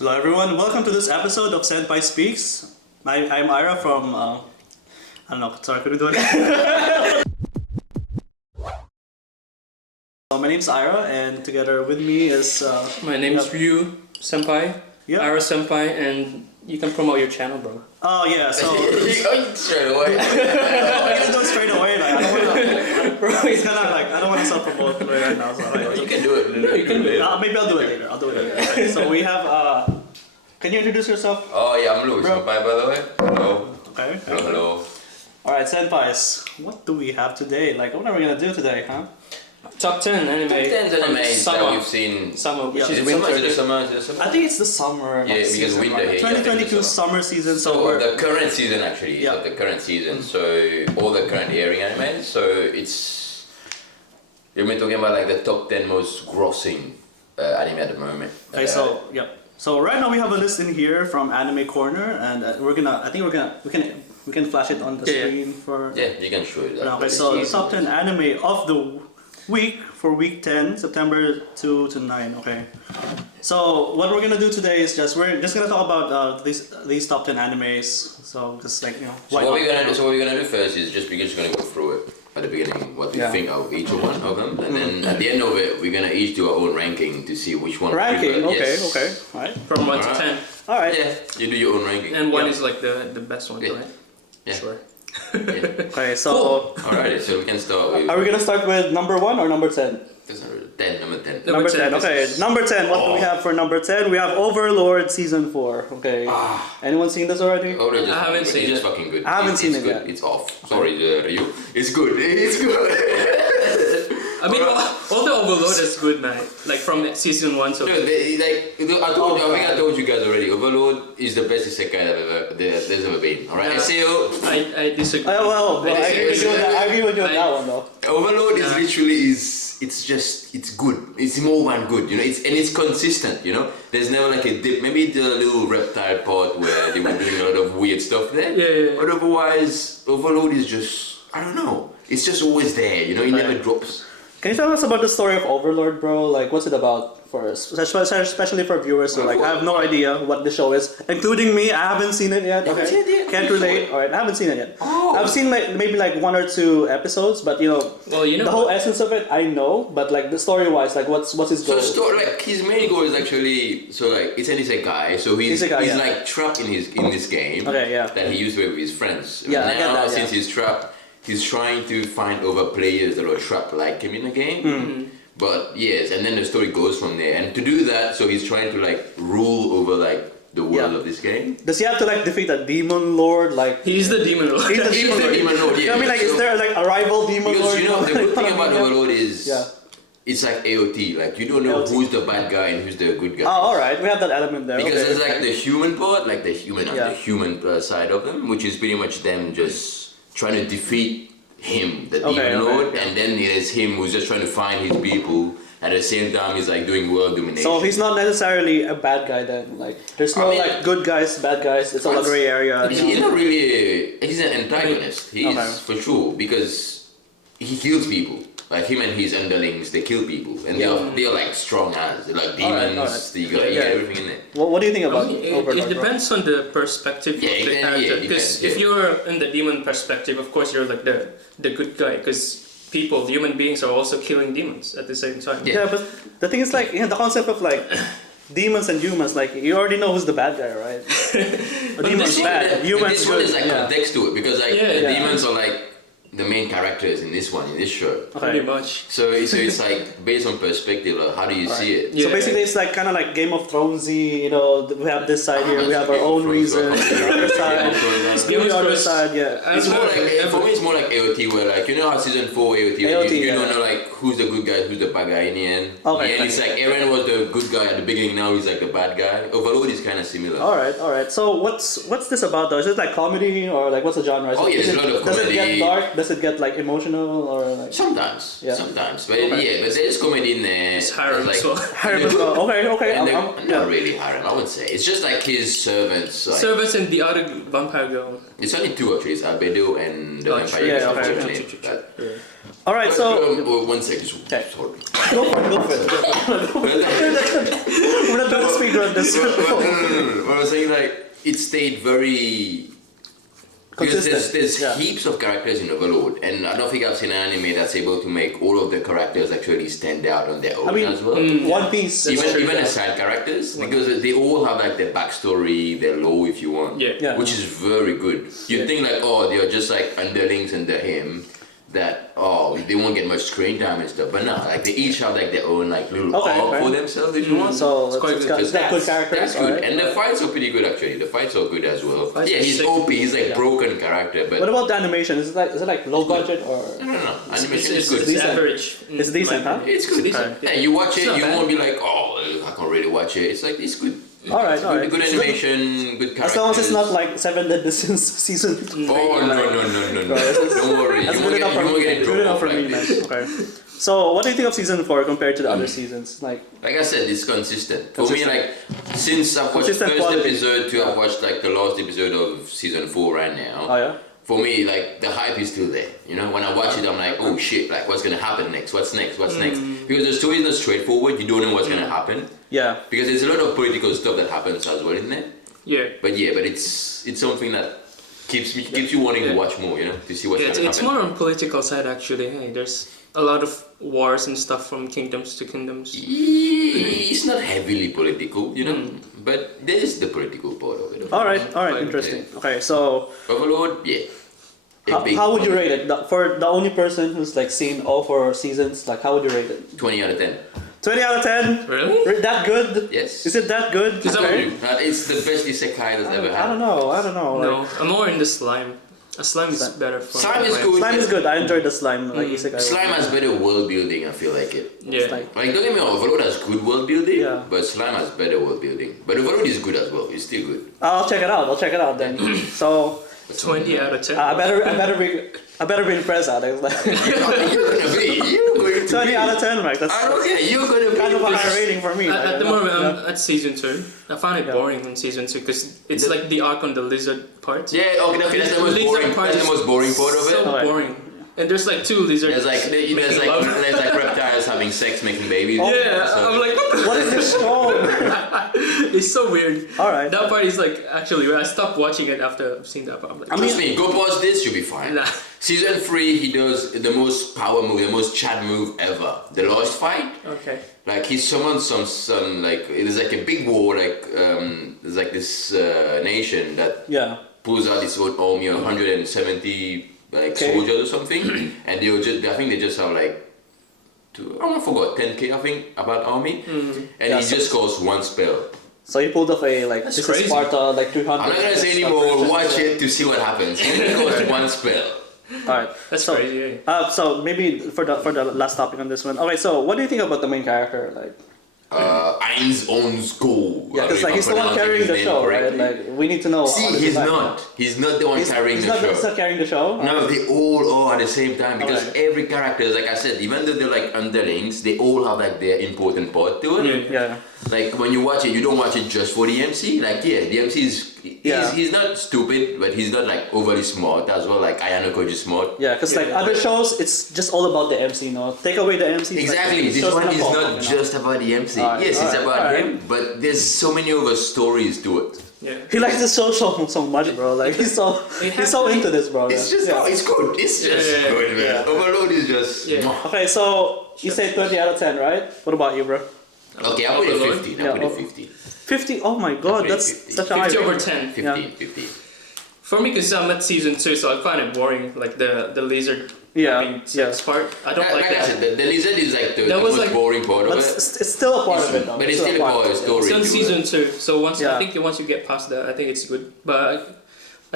Hello everyone, welcome to this episode of Senpai Speaks. I'm Ira from, I don't know, sorry, could we do it? My name's Ira and together with me is... My name's Ryu Senpai, Yep. Ira Senpai, and you can promote your channel, bro. Oh yeah, so... Straight away. I'm gonna do it straight away, like, I don't wanna... Bro, it's kinda like, I don't wanna self-promote right now, so... Like, You can do it. You can do it. maybe I'll do it later, Okay, so we have, can you introduce yourself? Oh yeah, I'm Lowkey, Bro. Senpai, by the way. Hello. Okay. Hello. Alright, Senpais, what do we have today? Like, what are we gonna do today, huh? Top 10 anime. Top 10 from anime that summer. we've seen. Summer, which Yeah. is Is it winter. summer? Is it summer? I think it's the summer. Yeah, because season, winter right? here, 2022 yeah, summer season, so So we're... the current season actually, Yeah. so the current season, so all the current airing anime, so it's... You've been talking about like the top 10 most grossing anime at the moment. Okay, so yep. So right now we have a list in here from Anime Corner, and we can flash it on the Yeah. screen for. Yeah, you can show it. that. Okay, so the top 10 anime of the week for week 10, September 2 to 9. Okay. So what we're gonna do today is we're just gonna talk about these top 10 animes. So just like So what we're gonna do first is we're just gonna go through it at the beginning, what we Yeah. think of each one of them, and then at the end of it, we're gonna each do our own ranking to see which one. we ranking. prefer. Okay, Yes. okay, all right, From 1 to Alright. 10. all right. Yeah, you do your own ranking. And one Yeah. is like the best one, Yeah. right? Yeah. Sure. Yeah. Okay, so Alright, so we can start with are we gonna start with number 1 or number 10? number 10. Number Number 10, 10, okay. this is- Number 10, what do we have for number 10? We have Overlord Season 4, okay. Anyone seen this already? Oh, they're just I haven't fucking good. seen It's just it. fucking good. I haven't seen It's it good. yet. It's off. Sorry, Ryu. It's good. It's good. I mean, all the Overload is good, man. Like from season 1 so No, I think I told you guys already. Overlord is the best isekai there's ever been. Alright, Yeah. SEO. I disagree. Well, I agree with you on that, I agree with you on that I- one though. Overload is Yeah. literally it's good. It's more than good, you know. It's consistent, you know. There's never like a dip. Maybe the little reptile part where they were doing a lot of weird stuff there. Yeah. But otherwise, Overload is just I don't know. It's just always there, you know. It never drops. Can you tell us about the story of Overlord, bro? Like, what's it about for us? Especially for viewers who, like, I have no idea what the show is. Including me, I haven't seen it yet. You haven't seen it yet? Can't relate. Alright, I haven't seen it yet. Oh. I've seen like maybe like 1 or 2 episodes, but Well, you know, the whole essence of it, I know. But like the story-wise, like what's his So goal? like his main goal is actually it's an isekai, so he's Isekai, yeah. like trapped in this game Okay, yeah. that he used to play with his friends. Yeah, I now get that, yeah. since he's trapped, he's trying to find other players that are trapped like him in the game. Hmm. But yes, and then the story goes from there. And to do that, so he's trying to like rule over like the world Yeah. of this game. Does he have to like defeat a demon lord? Like he's the demon lord. he's the demon lord. Demon Lord, You know what I mean? Like, is so- there like a rival demon Because lord? you know the good thing about Yeah. Overlord is Yeah. it's like AOT. Like you don't know AOT. who's the bad guy and who's the good guy. Oh, alright, we have that element there. Because okay. there's like the human part, like the human Yeah. side of them, which is pretty much them just trying to defeat him, the Okay, demon lord, yeah. and then there's him who's just trying to find his people. At the same time, he's like doing world domination. So he's not necessarily a bad guy then. Like there's no I mean, like good guys, bad guys. It's all a gray area. He's not really. He's an antagonist. He's Okay. for sure because he kills people. Like him and his underlings, they kill people, and they're like strong as they're like demons. alright. You got Yeah. everything in there. What do you think about It Overlord? bro? depends on the perspective Yeah, of the yeah, character. yeah, Because yeah. if you're in the demon perspective, of course you're like the good guy. Because human beings are also killing demons at the same time. Yeah. Yeah, but the thing is like the concept of like demons and humans. Like you already know who's the bad guy, right? A demon's this bad. And Humans this one good. is like yeah. context to it because like Yeah, the yeah. demons are like the main characters in this show. Pretty Okay. much. So it's like based on perspective, like how do you see it? So Yeah. basically, it's like kind of like Game of Thronesy. You know, we have this side here. We have our own reasons. The other side. Game The of other Thrones- side, yeah. It's more like for me, it's more like AOT, where like you know how season 4 AOT, AOT, you yeah. don't know like who's the good guy, who's the bad guy in the end. Okay, And it's like Eren was the good guy at the beginning, now he's like the bad guy. Overlord is kind of similar. All right, all right. So what's this about though? Is it like comedy or like what's the genre? Oh, yeah, Is there's it, a lot of does it get comedy. dark? Does it get like emotional or like? Sometimes, Yeah. sometimes, but Okay. yeah, but there's comedy in there. It's harem like, as well. Harem as well. Okay, okay. And I'm- not really harem, I would say. It's just like his servants. Like, Servants and the other vampire girl. it's only 2 actually. It's Albedo and the Oh, vampire. yeah, girl, okay, what's her yeah. name, but- All right, so one second. Okay. Sorry. go for it. Go for it. We're not going to speak on this. No. What I was saying, like, it stayed very. Because there's yeah. heaps of characters in Overlord, and I don't think I've seen an anime that's able to make all of the characters actually stand out on their own I mean, as well. One Piece. Even the side characters, because they all have like their backstory, their lore, if you want, Yeah. which is very good. You'd think like, oh, they're just like underlings under him, that they won't get much screen time and stuff. But no, like they each have like their own like little arc for themselves, if you want. So quite it's good. got good characters. That's good, right? and the fights are pretty good actually. The fights are good as well. Fights Yeah, are he's sick. OP. He's like broken character, but What about the animation? Is it like low budget or? no. Animation is It's good. decent. average. It's decent, huh? It's good. decent. Yeah, you watch it, not you bad. won't be like, oh, I can't really watch it. It's like it's good. All right. Good animation, good characters. As long as it's not like 7 Deadly Sins season. Oh no. Don't worry. That's You good enough for won't me. get a Good drop enough off for like me, man. this. Okay. So, what do you think of season 4 compared to the other seasons? Like, I said, it's consistent. For me, Consistent. like, since I've watched Consistent first quality. episode to I've watched like the last episode of season 4 right now. oh yeah. For me, like, the hype is still there. You know, when I watch it, I'm like, oh shit, like, what's gonna happen next? What's next? Because the story is not straightforward. You don't know what's gonna happen. Yeah. Because there's a lot of political stuff that happens as well, isn't it? Yeah. But it's something that keeps you wanting to watch more, you know, to see what's Yeah, gonna it's happen. more on political side actually. Hey, there's a lot of wars and stuff from kingdoms to kingdoms. It's not heavily political, you know, but there is the political part of it. All right. Quite Interesting. Okay. So, Overlord, yeah. how would you rate it? For the only person who's like seen all 4 seasons, like how would you rate it? 20 out of 10. 20 out of 10. Really? That good? Yes. Is it that good? Is that Okay. It's the best isekai that's ever I had. don't know. I don't know. No, Like, I'm more in the slime. A slime is better for Slime is my- good. slime is good. I enjoyed the slime. Like isekai. Slime has better world building, I feel like it. Yeah. It's like- Like, don't get me wrong, Overlord has good world building, Yeah. but Slime has better world building. But Overlord is good as well, it's still good. I'll check it out. I'll check it out then. So 20 out of 10. I better be impressed. Alex. Like, You're gonna be. 20 out of 10, right? That's I don't care, you're gonna be. kind of a high rating for me. At, like, at the yeah. moment, Yeah. I'm at season 2. I found it boring in season 2 because it's like the arc on the lizard part. Yeah, okay, that's the most Lizard boring. part That's the is most boring part of it. So Alright. boring. And there's like 2 lizards. There's like reptiles having sex, making babies. Yeah, So- I'm like, what the What is this show? It's so weird. All right. That part is like actually when I stopped watching it after I've seen that part. I'm like, Trust me, go pause this, you'll be fine. Nah. Season 3, he does the most power move, the most Chad move ever. The last fight, okay. like he summons some like it is like a big war, like there's like this nation that Yeah. pulls out its own army of 170 like Okay. soldiers or something, and I think they just have like I forgot 10k I think about army, and Yeah, he so- just calls one spell. So he pulled off a like That's this crazy. is Sparta like 200. I'm not gonna say anymore. Watch it to see what happens. He only calls one spell. All right. That's so, crazy. So maybe for the last topic on this one. Okay. So what do you think about the main character? Like, Eins ons go. yeah, because like he's the one carrying the show, right? Like we need to know. See, how this he's is like. not. He's not the one carrying he's the not, show. He's not carrying the show. No, they all are at the same time because Alright. every character, like I said, even though they're like underlings, they all have like their important part to it. Yeah. Like when you watch it, you don't watch it just for the MC. Like the MC is Yeah. he's not stupid, but he's not like overly smart as well. Like Ayano Koji is smart. Yeah, because like other shows, it's just all about the MC. No, take away the MC. it's Exactly. Like, This show's one gonna is fall, not you know? just about the MC. Alright, Yes, it's alright, about alright. him, but there's so many other stories to it. Yeah. He likes this show so much, bro. Like he's so into this, bro. It's yeah. just Yeah. it's good. It's just Yeah. good, man. Overload is just. Yeah. mwah. Okay, so you say 20 out of 10, right? What about you, bro? Okay, I put it Overlord? 15. Yeah, I put it oh. 15. 50. Oh my god, Okay, that's 50. such a high 50 over rating. 10. 15, Yeah. 15. For me, because I'm at season 2, so I find it boring. Like the lizard Yeah, having yeah. sex part. I don't like Like I that. said, the lizard is like the That was most like- boring part But of it. it's still a part of it, though. But it's still a part of the story. It's on to season it. 2, so once Yeah. I think once you get past that, I think it's good. But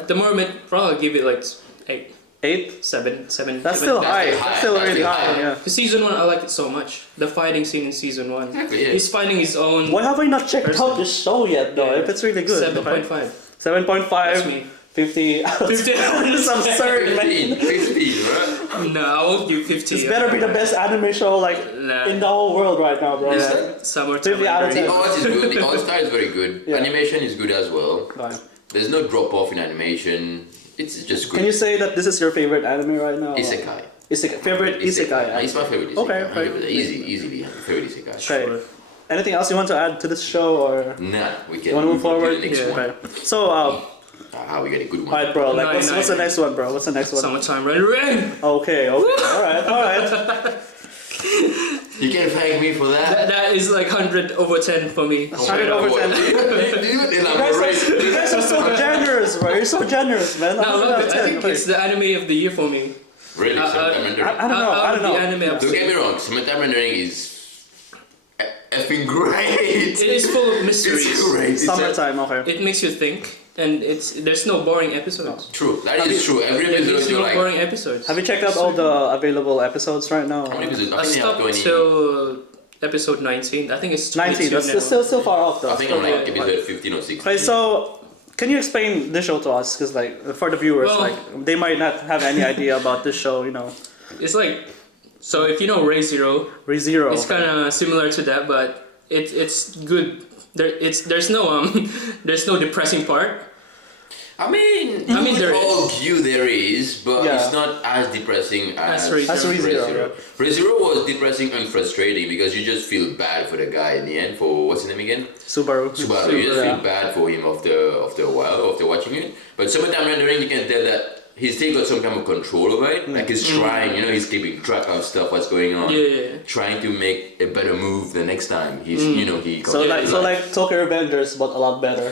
at the moment, probably give it like 8, 8? 7, 7. That's still high. still high. That's still That's really still high. high. Yeah. Because season 1, I like it so much. The fighting scene in season 1. Exactly, yeah. He's fighting his own. Why have I not checked Person. out this show yet, though? Yeah. If it's really good. 7.5. 7.5. That's me. 50. 50. This is absurd, 15, man. 15, right? No, I won't give 50. This better be the best anime show like Nah. in the whole world right now, bro. Is Like, that- Summertime. 50 out of 10. The art is good. The art style is very good. Yeah. Animation is good as well. Right. There's no drop off in animation. It's just good. Can you say that this is your favorite anime right now? Isekai. Isekai. Favorite isekai. It's my favorite isekai. Okay, right. Easily favorite isekai. Okay. Anything else you want to add to this show, or Nah, we can you want to move forward? to the next one. Okay. So, How we get a good one. alright, bro. Like, Nine. what's the next one, bro? What's the next one? Summertime rendering. Okay. Alright. You can thank me for that. That is like 100 over 10 for me. 100 over 10. You guys are so generous, bro. You're so generous, man. No, I 100 love out it. of I 10. think it's the anime of the year for me. Really? Summertime rendering. I don't know. I don't know. The anime I've Don't seen. get me wrong, summertime rendering is effing great. It is full of mysteries. It's great. Summertime, okay. It makes you think, and there's no boring episodes. True. That is true. Every There's episode no you're like. boring episodes. Have you checked out all the available episodes right now? How many episodes? I I think they have stopped 20. till episode 19. I think it's 19. 22 That's now. still far off, though. I think I'm like episode 15 or 16. Okay, so can you explain this show to us? Because like for the viewers, Well- like they might not have any idea about this show. You know, It's like, so if you know Ray Zero, ReZero. it's kind of similar to that, but it's good. There's no there's no depressing part. I mean there all view there is, but Yeah. it's not as depressing as As ReZero. As ReZero, ReZero was depressing and frustrating because you just feel bad for the guy in the end. For what's his name again? Subaru. Subaru. You just Yeah. feel bad for him after a while, after watching it. But summertime rendering, you can tell that he's still got some kind of control over it. Like he's trying, he's keeping track of stuff, what's going on. Yeah. Trying to make a better move the next time. He's, he comes So to like Tokyo Revengers, but a lot better.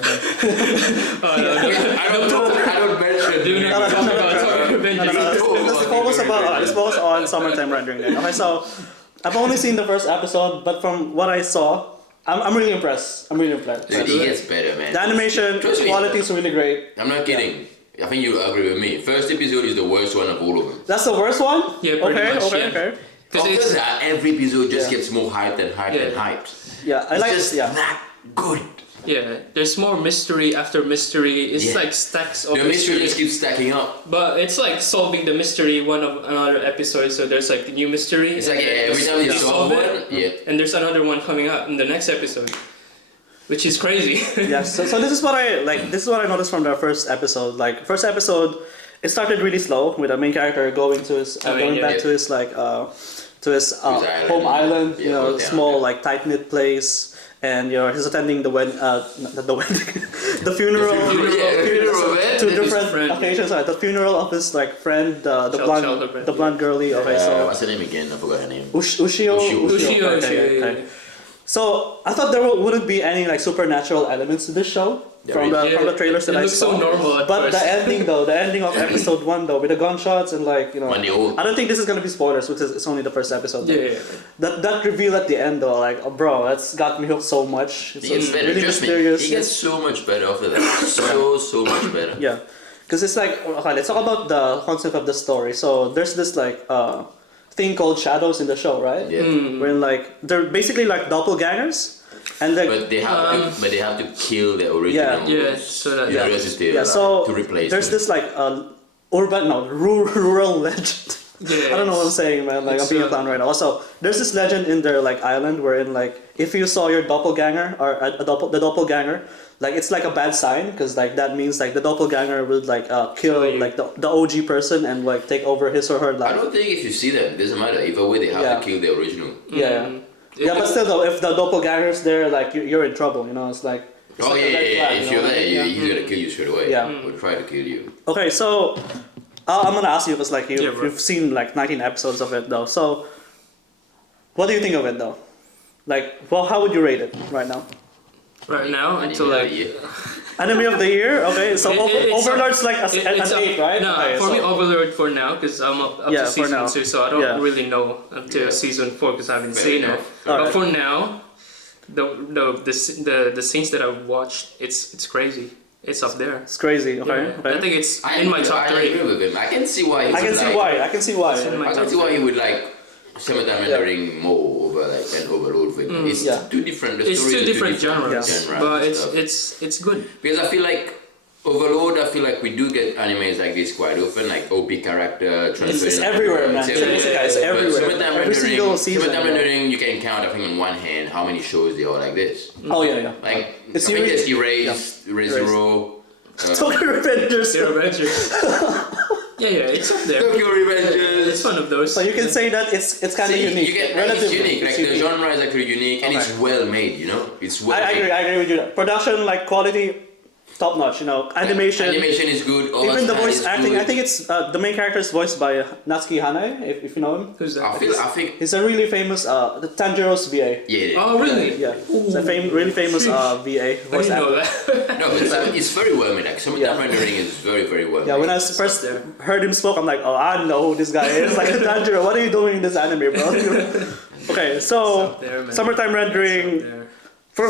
I don't mention. Do not talk about Tokyo Revengers. Let's focus on summertime rendering then. Okay, so I've only seen the first episode, but from what I saw, I'm really impressed. Dude, he gets better, man. The animation Trust me. quality is really great. I'm not kidding. I think you'll agree with me. First episode is the worst one of all of them. That's the worst one? Yeah, pretty much, Okay. Because After it's that, every episode just Yeah. gets more hyped and hyped and Yeah. hyped. Yeah, I It's like just that good. there's more mystery after mystery. It's Yeah. like stacks of The mystery just keeps stacking up. But it's like solving the mystery one of another episode. So there's like a new mystery. It's like and then every time you solve one, and there's another one coming up in the next episode, which is crazy. Yeah, so this is what I like. This is what I noticed from the first episode. Like first episode, it started really slow with the main character going to his going back to his like to his island. home island. Yeah, You know, hometown, small yeah. like tight knit place, and he's attending the wedding, not the wedding, the funeral. funeral, man. Two His different friend. occasions. The funeral of his like friend, the Shelter friend. blonde girly. Okay, so What's her name again? I forgot her name. Ushio. Ushio, Okay. So I thought there wouldn't be any like supernatural elements to this show from the trailers that it I looks saw. so normal at But first. the ending of episode 1 though, with the gunshots and like When they all- I don't think this is gonna be spoilers because it's only the first episode. though. Yeah. That reveal at the end though, like bro, that's got me hooked so much. It's He gets better. really Trust me. mysterious. He gets so much better after that. So much better. Yeah, because it's like okay, let's talk about the concept of the story. So there's this like thing called shadows in the show, right? Yeah. Where like they're basically like doppelgangers, and like But they have to kill the original. Yeah, so that- in order to stay yeah, alive, so to replace there's them. this like rural legend. Yeah. I don't know what I'm saying, man. Like I'm being a clown right now. Also, there's this legend in their like island wherein like if you saw your doppelganger or the doppelganger, like it's like a bad sign because like that means like the doppelganger would like kill you. like the OG person and like take over his or her I life. don't think if you see them, it doesn't matter. Either way, they have Yeah. to kill the original. Yeah. Yeah, but still though, if the doppelganger's there, like you're in trouble. You know, it's like. It's Oh like a yeah, red yeah, flag, If you you're know? there, Yeah. he's gonna kill you straight away. Yeah. Or try to kill you. Okay, so I'm gonna ask you because like Yeah, bro. you've seen like 19 episodes of it though. So what do you think of it though? Like, well, how would you rate it right now? Right now, Anime until of the like year. Anime of the year. Okay, so it's Overlord's like an it's 8, right? No, Okay, for so- me Overlord for now because I'm up Yeah, to for now. season 2, so I don't Yeah. really know until season 4 because I haven't Fair seen it. enough. But Alright. for now, the scenes that I've watched, it's crazy. It's up there. It's crazy. Okay, Yeah. okay. I think it's in my top I 3. agree with him. I can see why. I can see why. I can see why. It's in my I can see why he would like Summertime Rendering more over like an Overlord for him. It's Yeah. too different. The It's stories two are different genres, Yeah. but and stuff. it's good. Because I feel like Overlord, I feel like we do get animes like this quite often, like OP character transferred. It's in everywhere, other man. worlds, It's Yeah. everywhere. Summertime Every single season. Summertime yeah. Rendering, you can count, I think, on one hand how many shows there are like this. Oh yeah, yeah. Like, It's I think really- there's Erased, ReZero. Tokyo Revengers. Zero Avengers. it's up there. Tokyo Revengers. It's one of those. So you can say that it's kind of unique. You get, Relatively. it's unique. Like the unique. genre is actually unique and it's well made. You know, it's well. I agree with you. Production, like quality, top notch. You know, animation. Animation is good. All Even the style voice is acting. good. I think it's the main character is voiced by Natsuki Hanae, if you know him. Who's that? I think. He's a really famous the Tanjiro's VA. Yeah. Oh, really? Yeah, it's a really famous VA I voice didn't know actor. that. No, it's very well made. Like some of Yeah. the rendering is very well. Yeah, when I made. first heard him spoke, I'm like, oh, I know who this guy is. Like, Tanjiro, what are you doing in this anime, bro? Okay, so There, man. summertime rendering. There. For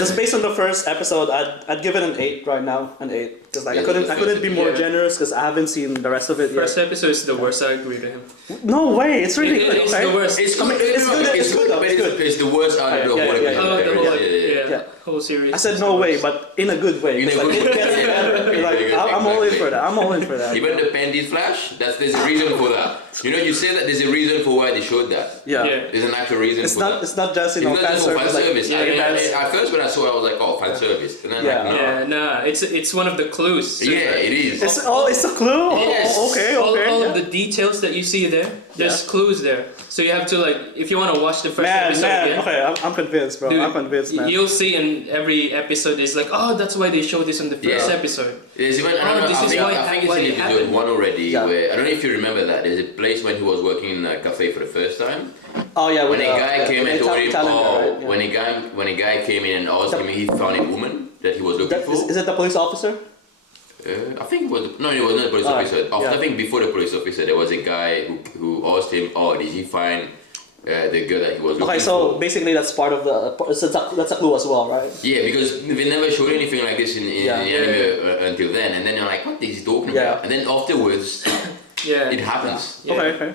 just based on the first episode, I'd give it an 8 right now, an 8, because like Yeah, I couldn't be more yeah. generous because I haven't seen the rest of it yet. First episode is the worst. I agree to him. No way, it's really good. It's Okay? the worst. It's I mean, good. it's good, it's good, but it's good. it's the worst out of the Yeah, whole yeah, episode. Oh, the whole Yeah. whole series. I said no way, but in a good way. In a 'cause, like, good it way. gets better. Yeah, Like, yeah, I'm all in exactly. for that. I'm all in for that. Even the panty flash, there's a reason for that. You know, you say that there's a reason for why they showed that. Yeah. Yeah. There's an actual reason It's for not. that. It's not just It's not fan just for fan service. Like, service. yeah, I mean, yeah. at first when I saw it, I was like, oh, fan service. And then Yeah. like, no. Yeah, nah, it's one of the clues. So Yeah, it is. it's a clue. Yes. Oh, okay. all Yeah. of the details that you see there, there's clues there. So you have to like, if you want to watch the first episode again, Okay, I'm convinced, bro. dude, I'm convinced, man. you'll see in every episode, it's like, oh, that's why they showed this on the first Yeah. episode. There's even, I don't know, this is I think it's why in it episode happened. 1 already, Yeah. where, I don't know if you remember that, there's a place when he was working in a cafe for the first time. Oh yeah. When a guy came and told him, right? when a guy came in and asked him, he found a woman that he was looking for. Is it the police officer? I think it was, no, it was not a police Alright, officer. After, yeah. I think before the police officer, there was a guy who asked him, oh, did he find the girl that he was looking Okay, for? so basically that's part of the. That's a clue as well, right? Yeah, because they never showed anything like this in Yeah. the anime until then, and then you're like, what is he talking Yeah. about? And then afterwards, Yeah. it happens. Yeah. Okay.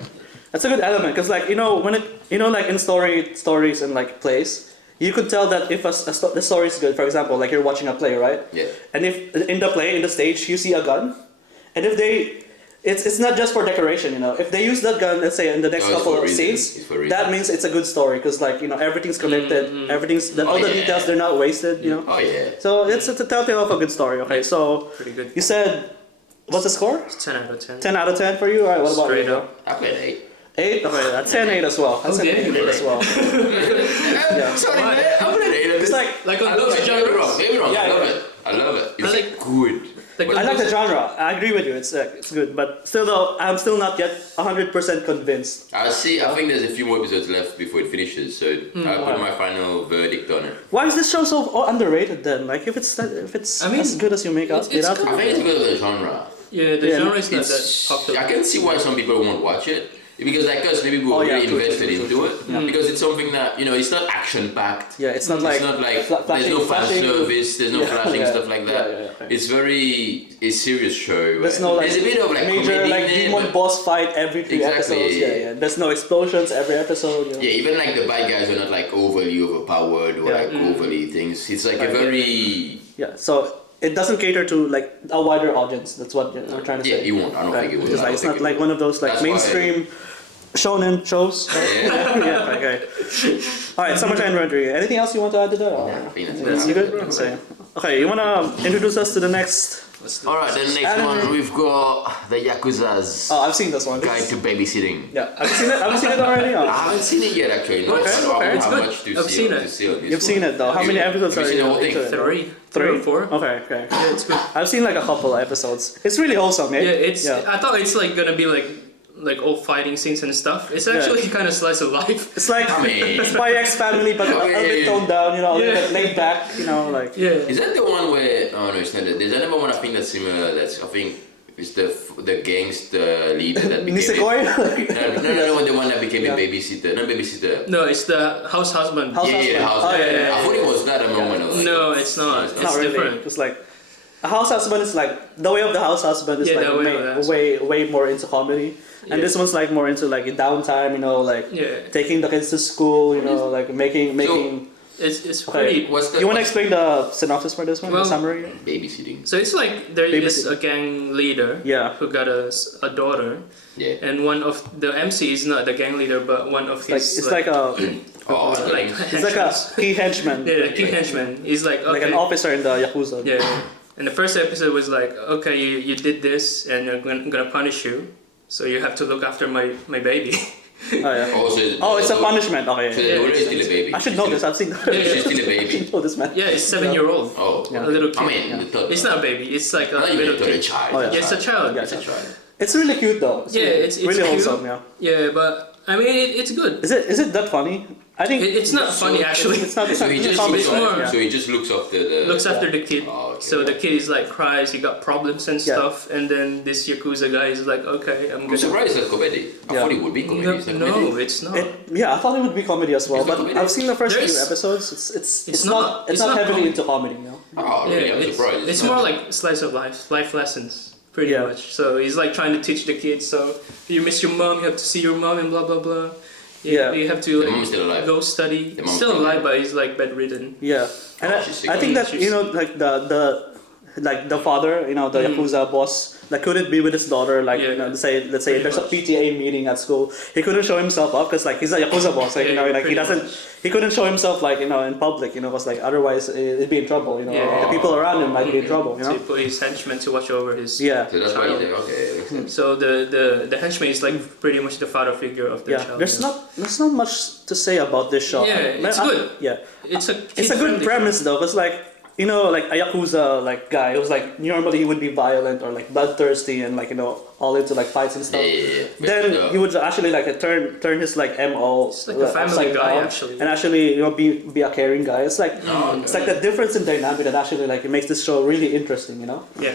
That's a good element because, like, when it, like in stories and like plays, you could tell that if the story is good. For example, like you're watching a play, right? Yeah. And if in the play, in the stage, you see a gun, and if it's not just for decoration, If they use that gun, let's say in the next No, it's couple for of reason. scenes, It's for reason. that means it's a good story because, like, everything's connected, all the yeah. details they're not wasted, Oh yeah. So it's a telltale of a good story. Okay, so Pretty good. you said, what's the score? 10 out of 10. 10 out of 10 for you. All right, what about Straight you? up. I played 8. 8? Okay, that's 10 8 as well. That's Okay. 10 8 as well. Yeah. Sorry, Why? man. I played 8. It's like, Like on I love those it. Don't get me wrong. genres. Don't get me wrong. Yeah, I love yeah. it. I love it. It's like- good. Like I like the genre. I agree with you. It's good, but still though, I'm still not yet 100% convinced. I think there's a few more episodes left before it finishes, so I'll put my final verdict on it. Why is this show so underrated then? Like if it's I mean, as good as you make out, it's out. good. I think it's because of the genre. Yeah, the Yeah, genre is not that It's, popular. I can see why some people won't watch it. Because like us, maybe we were really true, invested true, into it. Because it's something that, it's not action packed. Yeah, it's not like It's not like flashing- there's no fan flashing- service, there's no Yeah, flashing yeah, stuff like that. yeah. It's very a serious show. There's no like there's a bit of like major comedy like in it, demon but- boss fight every 3 Exactly, episodes. yeah. Yeah. There's no explosions every episode. Yeah, even like the bad guys are not like overly overpowered or Yeah. like overly things. It's like a Right. very Yeah, so it doesn't cater to like a wider audience. That's what we're trying to yeah. say. You won't. I don't think it will. It's I like don't it's think not it like will. one of those like That's why- mainstream shonen shows. Yeah. Yeah, okay. All right, summertime rendering. Anything else you want to add to that? Or? Yeah, I think that's You it. good? Okay, you wanna introduce us to the next? All right, then next Anime. one we've got the Yakuza's Oh, I've seen this one. Guide to Babysitting. Yeah, have you seen it? Have you seen it already? I Or? haven't seen it yet, actually. No, Okay, I don't okay. have It's much good. to I've see seen on it. this You've one. seen it though. How many episodes Have are you seen the you whole thing? into it? 3. 3 or 4. Okay, okay. Yeah, it's good. I've seen like a couple of episodes. It's really wholesome, eh? Yeah, it's. I thought it's like gonna be like old fighting scenes and stuff. It's actually kind of slice of life. It's like I mean- Spy X Family, but a bit toned down. A little bit laid back. Like. Yeah. Is that the one where? Oh no, it's not. There's another one I think that's similar. That's I think it's the gangster leader that became. Nisekoi? No, the one that became Yeah. a babysitter. Not babysitter. No, it's the house husband. House Yeah, husband. house. Oh, yeah. I thought it was that a moment. I was like, No, it's not. it's It's Not really. different. It's like a house husband is like the way of the house husband is Yeah, like the way of the house- way more into comedy, and Yeah. this one's like more into like downtime. Like Yeah. taking the kids to school. Like making. It's Okay. pretty. What's the? You want to what's explain the synopsis for this one? Well- the summary? babysitting? So it's like there is a gang leader Yeah. who got a daughter, Yeah. and one of the MC is not the gang leader, but one of his It's like a Oh, like it's like a key henchman. yeah, the key henchman. He's like okay, Like an officer in the Yakuza. yeah. And the first episode was like, okay, you did this, and I'm gonna punish you, so you have to look after my baby. Oh yeah. Oh, It's a punishment. Okay. So the daughter is still a baby. I should know this. I've seen. She's still a I baby. should know this, man. Yeah, it's 7-year-old. Oh, Yeah. A little kid. I mean, the third. It's not a baby. It's like a I thought you little meant a kid. child. Oh, yeah. Yeah, it's a child. Yeah. It's a child. It's really cute though. It's really cute. wholesome. Yeah. Yeah, but I mean, it's good. Is it that funny? I think It's not funny actually. It's not. It's So not he it's just not comedy, it's looks more- right? Yeah. so he just looks after the. Looks after the kid. Oh, okay. So the kid is like cries, he got problems and Yeah. stuff, and then this Yakuza guy is like, okay, I'm I'm gonna. surprised it's a comedy. I Yeah. thought it would be comedy. It's not No, comedy. it's not. Yeah, I thought it would be comedy as well, It's not but comedy? I've seen the first There few is- episodes. It's not heavily comedy. into comedy, you know. Oh, really? I'm it's, surprised. it's more like slice of life lessons, pretty Yeah. much. So he's like trying to teach the kids. So if you miss your mom, you have to see your mom and blah blah blah. Yeah. You have to The mom's still alive. go study. The mom's Still still alive, but he's like bedridden. Yeah, and Oh, she's sick. I think that She's- you know like the father, you know, the Yakuza boss, like couldn't be with his daughter. Like Yeah. you know, let's say Pretty there's much. a PTA meeting at school. He couldn't show himself up because like he's a Yakuza boss. Like you Yeah, know, like he pretty doesn't. much. He couldn't show himself like you know in public. You know, because like otherwise he'd be in trouble. You know, Yeah. the people around him might be in trouble. You So know. he put his henchman to watch over his. Yeah. So that's why Child. you think, okay. makes sense. So the henchman is like pretty much the father figure of the Yeah, child. there's you know? not much to say about this show. Yeah, it's good. Yeah, It's a it's a good kid-friendly premise though. It's like you know, like a Yakuza like guy who's like normally he would be violent or like bloodthirsty and like you know all into like fights and Yeah, stuff. yeah, yeah. Then Yeah. he would actually like turn his like MO It's like a family upside guy, down actually. and actually you know be a caring guy. It's like Oh, it's like the difference in dynamic that actually like it makes this show really interesting. You know. Yeah.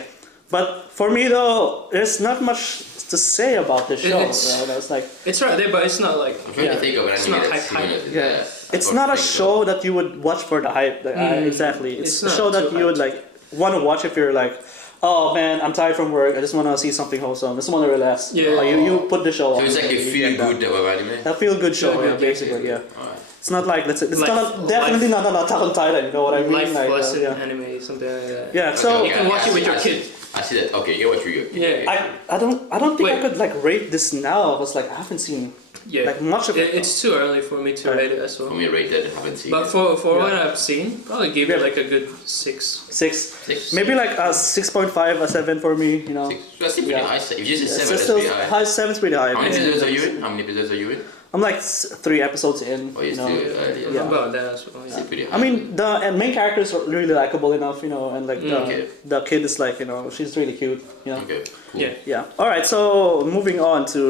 But for me though, there's not much to say about this show. It's- You know? It's like. It's right there, but it's not like. I'm trying Yeah. to think of an It's anime not that's hype. similar to Yeah, that. it's I not a think show that you would watch for the hype. Exactly, It's it's a not show that too you would hyped. like want to watch if you're like, oh man, I'm tired from work. I just want to see something wholesome. I just want to relax. Yeah. You put the show So on. it's like a You feel get that. good type of anime. A feel good show, Feel yeah, good, yeah, basically, yeah. Alright. It's not like it's Life- not definitely not an Attack on Titan. You know what I mean? Life Like, lesson yeah. anime, something like that. Yeah, so Okay, You can watch it with I your see- kid. I see that. Okay, you watch with your kid. Yeah. I don't think I Wait. could like rate this now. Because like I haven't seen Yeah. like much of it. It's too early for me to Right. rate it as For well. me, rated, haven't seen But it. for Yeah. what I've seen, probably give it Yeah. like a good 6. 6, 6. maybe like a 6.5, a 7 for me. You know. 6. That's still pretty Yeah. high. If you say It's 7, that's still pretty high. high. 7's pretty high. How many Yeah. episodes are you in? How many episodes are you in? I'm like 3 episodes in. Oh, you're you know. still early. Yeah. About that as well. Still Yeah. pretty high. I mean, the main characters are really likable enough, you know, and like Okay. the kid is like, you know, she's really cute, you know. Okay, cool. Yeah. Yeah. All right. So moving on to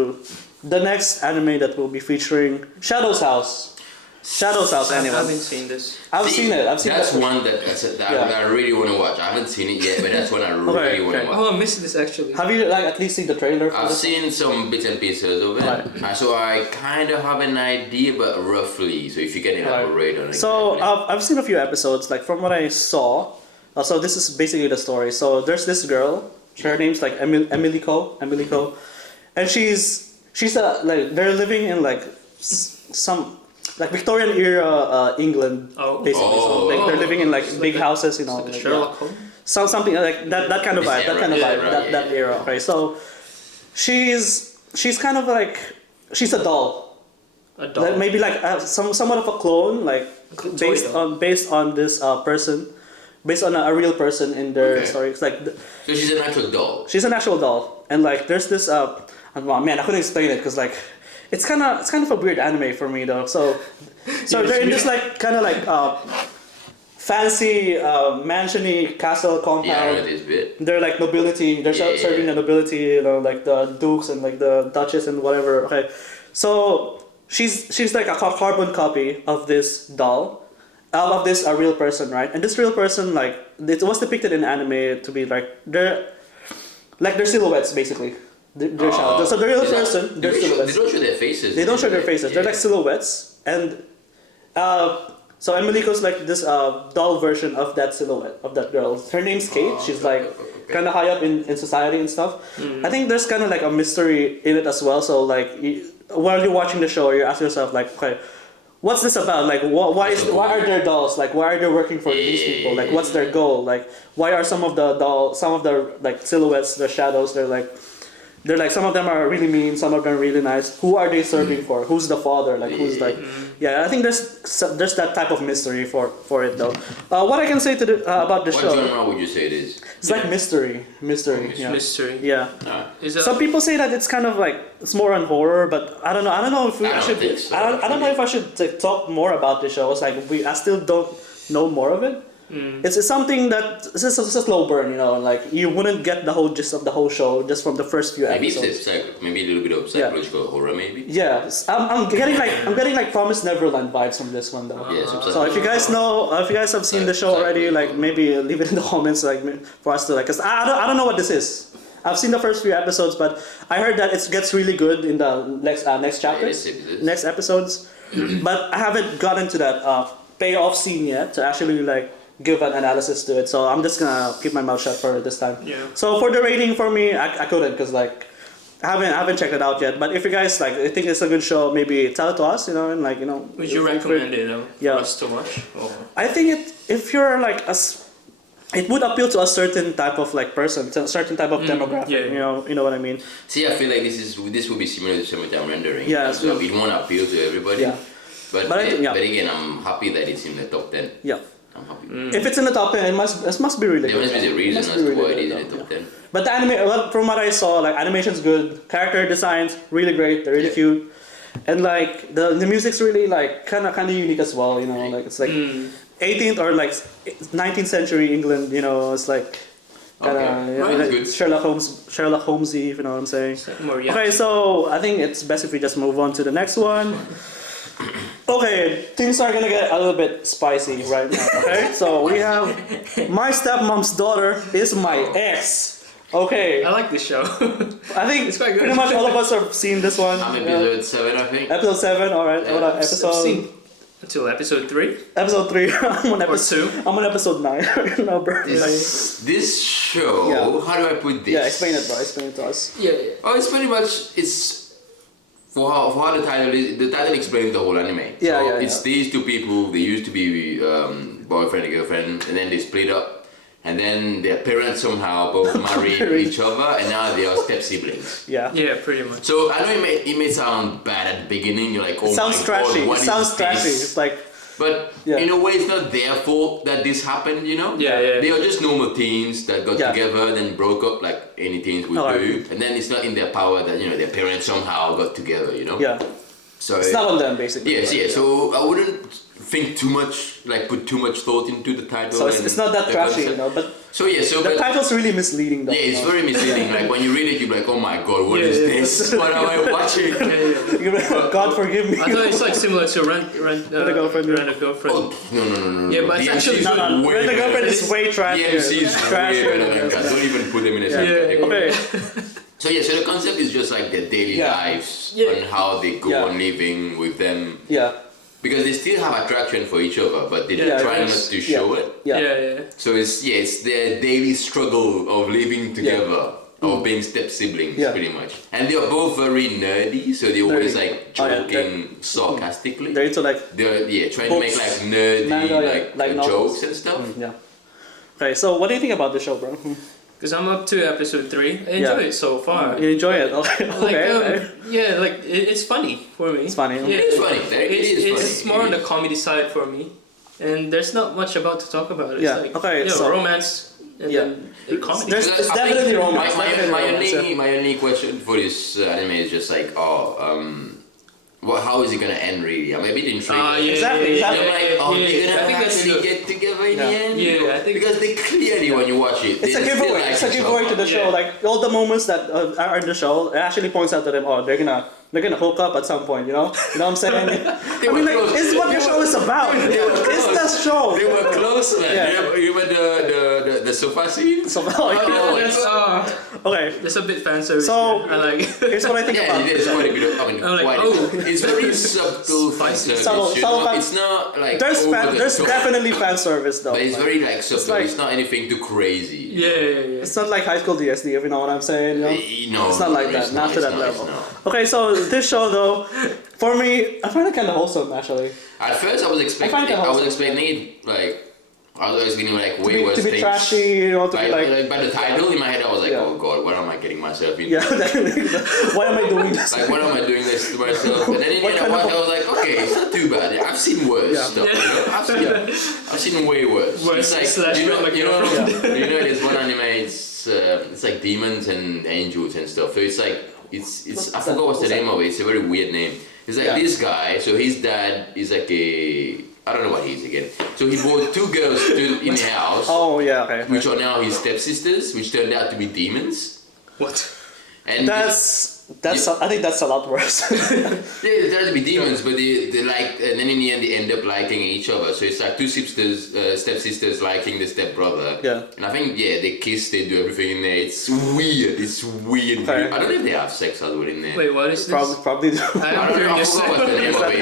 the next anime that we'll be featuring, Shadow's House. Shadow's House. I Anyone? haven't seen this. I've seen it. I've seen That's that. one that Yeah. I really want to watch. I haven't seen it yet, but that's one I really Okay, want to okay. watch. Oh, I missed this actually. Have you like at least seen the trailer for I've this? seen some bits and pieces of it, Right. so I kind of have an idea, but roughly. So if you can elaborate on it. So I've seen a few episodes. Like from what I saw, so this is basically the story. So there's this girl. Her name's like Emiliko, and she's like they're living in like some like Victorian era England, Oh. basically. So like they're living in like It's big like a- houses, you know. Like a like, Sherlock Holmes. So something like that kind of This vibe, that era, kind of yeah, vibe, right, that yeah, era. yeah. Okay, so she's kind of like she's a doll. A dog. Like maybe like somewhat of a clone, like Toy based on this person, based on a real person in their Okay. story. It's like So she's an actual doll. she's an actual doll, and like there's this oh, man, I couldn't explain it because like it's kind of a weird anime for me though. So they're in this like kind of like fancy mansiony castle Yeah, I compound. know this bit. They're like nobility. They're Yeah. serving the nobility, you know, like the dukes and like the duchess and whatever. Okay, so she's like a carbon copy of this doll, of this a real person, right? And this real person, like it was depicted in anime to be like they're silhouettes basically. They're shadows. So the real person, they're They silhouettes. don't show their faces. They don't show their faces. They're Yeah. like silhouettes, and so Emily's like this doll version of that silhouette of that girl. Her name's Kate. She's like kind of high up in society and stuff. I think there's kind of like a mystery in it as well. So like while you're watching the show, you ask yourself like, okay, what's this about? Like why are there dolls? Like why are they working for these people? Like what's their goal? Like why are some of the like silhouettes, the shadows, they're like they're like, some of them are really mean, some of them are really nice. Who are they serving for? Who's the father? Like, who's like, yeah, I think there's that type of mystery for it though. What I can say about the show? What genre would you say it is? It's like mystery. Yeah. Mystery. Yeah. Is that Some people say that it's kind of like it's more on horror, but I don't know. I don't know if I don't think so. I don't know if I should like, talk more about the show. It's like I still don't know more of it. It's something that it's a slow burn, you know. Like you wouldn't get the whole gist of the whole show just from the first few Maybe episodes. it's maybe a little bit of psychological horror, maybe. Yeah, I'm getting like Promised Neverland vibes from this one though. Yeah, some So if you guys know, if you guys have seen the show already, like maybe leave it in the comments, like for us to like, cause I don't know what this is. I've seen the first few episodes, but I heard that it gets really good in the next chapters, next episodes. But I haven't gotten to that payoff scene yet to actually like give an analysis to it. So I'm just gonna keep my mouth shut for this time. Yeah. So for the rating for me, I couldn't because like I haven't checked it out yet. But if you guys like think it's a good show, maybe tell it to us, you know, and like, you know. would you recommend it Yeah. for us to watch? Or? I think if you're like it would appeal to a certain type of like person, to a certain type of demographic. Yeah. You know what I mean. See, I feel like this will be similar to summertime rendering. Yeah, so it won't appeal to everybody. Yeah. But again, I'm happy that it's in the top 10. Yeah. I'm happy. If it's in the top 10, it must be really There good. must be a reason as to why it is in the top 10. But the from what I saw, like animation's good, character designs really great, they're really cute, and like the music's really like kind of unique as well. You know, like it's like 18th or like 19th century England. You know, it's like kind of that's good. Sherlock Holmesy, if you know what I'm saying. More Okay, so I think it's best if we just move on to the next one. Okay, things are gonna get a little bit spicy right now, okay? So we have My Stepmom's Daughter is My Ex. Okay, I like this show. I think It's quite good. pretty much all of us have seen this one. I'm episode 7, I think. Episode 7, alright. Yeah. What I've episode? seen until episode 3 Episode 3. I'm on or episode 2. I'm on episode 9 right now, bro. This show, Yeah. how do I put this? Yeah, explain it, bro. Explain it to us. Yeah. Oh, it's pretty much, for how the title is, the title explains the whole anime. So it's these two people, they used to be boyfriend and girlfriend, and then they split up, and then their parents somehow both married each other, and now they are step siblings. Yeah. Yeah, pretty much. So I know it may sound bad at the beginning, you're like, oh It sounds my trashy. god, what It is sounds trashy. this? It's like, But in a way, it's not their fault that this happened, you know? Yeah. They are just normal teens that got Yeah. together, then broke up like any teens would do. And then it's not in their power that, you know, their parents somehow got together, you know? yeah. So It's not on them, basically. yes, right? yeah. So I wouldn't think too much, like put too much thought into the title. So it's not that the trashy, concept. you know, but So the but title's really misleading though. yeah, it's you know? very misleading. Like when you read it, you're like, oh my god, what is Yeah. this? What am I watching? God forgive me. I thought it's like similar to Rent a Girlfriend. Rent a Girlfriend. Oh, no. Yeah, but it's DMC actually is No. way Rent a Girlfriend better. is way trashier. DMC is way Trashier better than than that. Don't even put them in a same Yeah. category. Okay. So so the concept is just like their daily Yeah. lives Yeah. and how they go Yeah. on living with them. Yeah. Because they still have attraction for each other, but they Yeah, try not to show it. Yeah. So it's their daily struggle of living together, of being step siblings, Yeah. pretty much. And they are both very nerdy, so they always Nerdy. like Oh, yeah, joking sarcastically. They're into like They're trying to make like nerdy manga, like novels. jokes and stuff. yeah. Okay, so what do you think about the show, bro? Because I'm up to episode 3. I enjoy it so far. You enjoy it? Okay. Like, Okay. yeah, like it's funny for me. It's funny. Yeah, It's funny. It is funny. It's more on the comedy side for me, and there's not much about to talk about. It's Yeah, like okay, so- romance and then comedy. There's- Because it's I think definitely romance, My definitely romance, my only question for this anime is just like, how is it gonna end really? I'm a bit intrigued. Yeah, Exactly, I'm exactly. like, are they I gonna think that's actually good. get together in Yeah. the end? Yeah, I think- because they clearly, when you watch it, It's a they still giveaway. like It's a each giveaway to other. the show. Yeah. Like all the moments that are in the show, it actually points out to them. Oh, they're gonna hook up at some point. You know what I'm saying? I were mean, like, close. it's what the show is about. They were It's close. the show. They were close, man. Yeah. Even the sofa scene. So, Oh, that's, okay. there's a bit fan service. So- there. I like. Here's what I think Yeah, about it is quite a bit of. I mean, I'm like, quite oh. it's very subtle fan service. Subtle you know? fan- It's not like There's over the there's top, definitely fan service though. but it's Like, very like subtle. like- It's not anything too crazy. Yeah. it's not like High School DSD, if you know what I'm saying. You know? No, It's not like that. it's Not to it's that level. it's not. Okay, so this show though, for me, I find it kind of wholesome actually. At first, I was expecting find it it wholesome. like I was always feeling like way worse to be things. trashy, you know, to be like by the title in my head, I was like, oh god, what am I getting myself into? yeah, definitely. Why am I doing this? Like, what am I doing this to myself? And then in the end, I was like, okay, it's not too bad. I've seen worse stuff. You know? I've seen way worse. Worse it's like you know, there's one anime. It's like demons and angels and stuff. So it's like it's I forgot what's the name of it. It's a very weird name. It's like this guy. So his dad is like I don't know what he is again. So he brought two girls in the house. Oh yeah, okay. Which are now his stepsisters, which turned out to be demons. What? And I think that's a lot worse. they try to be demons, but they like, and then in the end they end up liking each other. So it's like two stepsisters liking the stepbrother. Yeah. And I think they kiss, they do everything in there. It's weird. It's weird. Okay. I don't know if they have sex as well in there. Wait, what is this? Probably do. I don't know. I forgot what the name of it.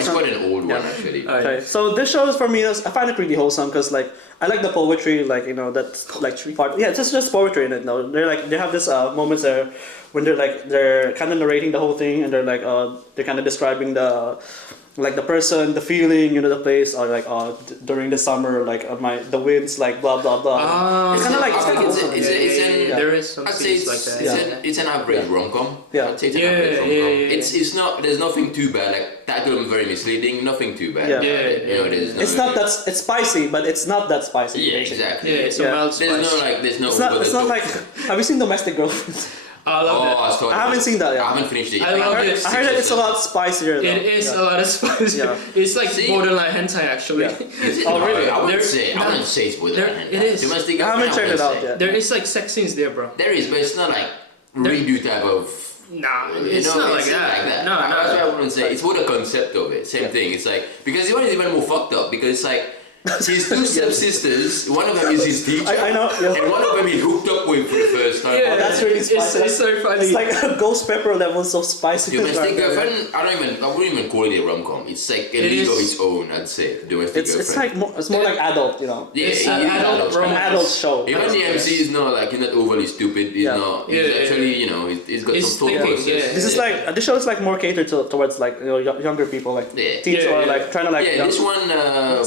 It's quite an old one actually. Okay, so this show is for me. I find it really wholesome because like I like the poetry, like you know that's like part. Yeah, just poetry in it. No, they have this moments there when they're kind of narrating the whole thing and they're kind of describing the person, the feeling, you know, the place, or like during the summer, like the winds, like blah blah blah. It's kind of like there is some scenes like that. It's an average rom-com. Yeah. I'd say it's an average rom-com. It's not. There's nothing too bad. Like title is very misleading. Nothing too bad. Yeah. You know, it's not that it's spicy, but it's not that spicy. Yeah, exactly. Yeah, it's a mild spice. There's no. It's not like. Have you seen Domestic Girlfriend? I love I haven't seen that yet. I haven't finished it. I heard that it's a lot spicier. Though. It is a lot of spice. Yeah. It's like borderline hentai actually. Yeah. Is it? Oh, really? I wouldn't say it's borderline hentai. It is. Domestic, I haven't checked it out yet. There is like sex scenes there, bro. There is, but it's not like redo type of. Nah, it's not like that. No, that's what I wouldn't say. It's more the concept of it. Same thing. It's like because the one is even more fucked up because it's like. His two stepsisters, one of them is his teacher, I know, yeah. and one of them he hooked up with for the first time. Yeah, that's really spicy. It's so funny. It's like ghost pepper levels of spicy. Domestic Girlfriend, I wouldn't even call it a rom-com. It's like a league of its own, I'd say. Domestic Girlfriend. It's like it's more like adult, you know. Yeah, it's an adult show. Even the MC is not like he's not overly stupid. He's not. He's actually, you know, he's got some thought process. This is like this show is like more catered towards like younger people, like teens or like trying to like. Yeah, this one.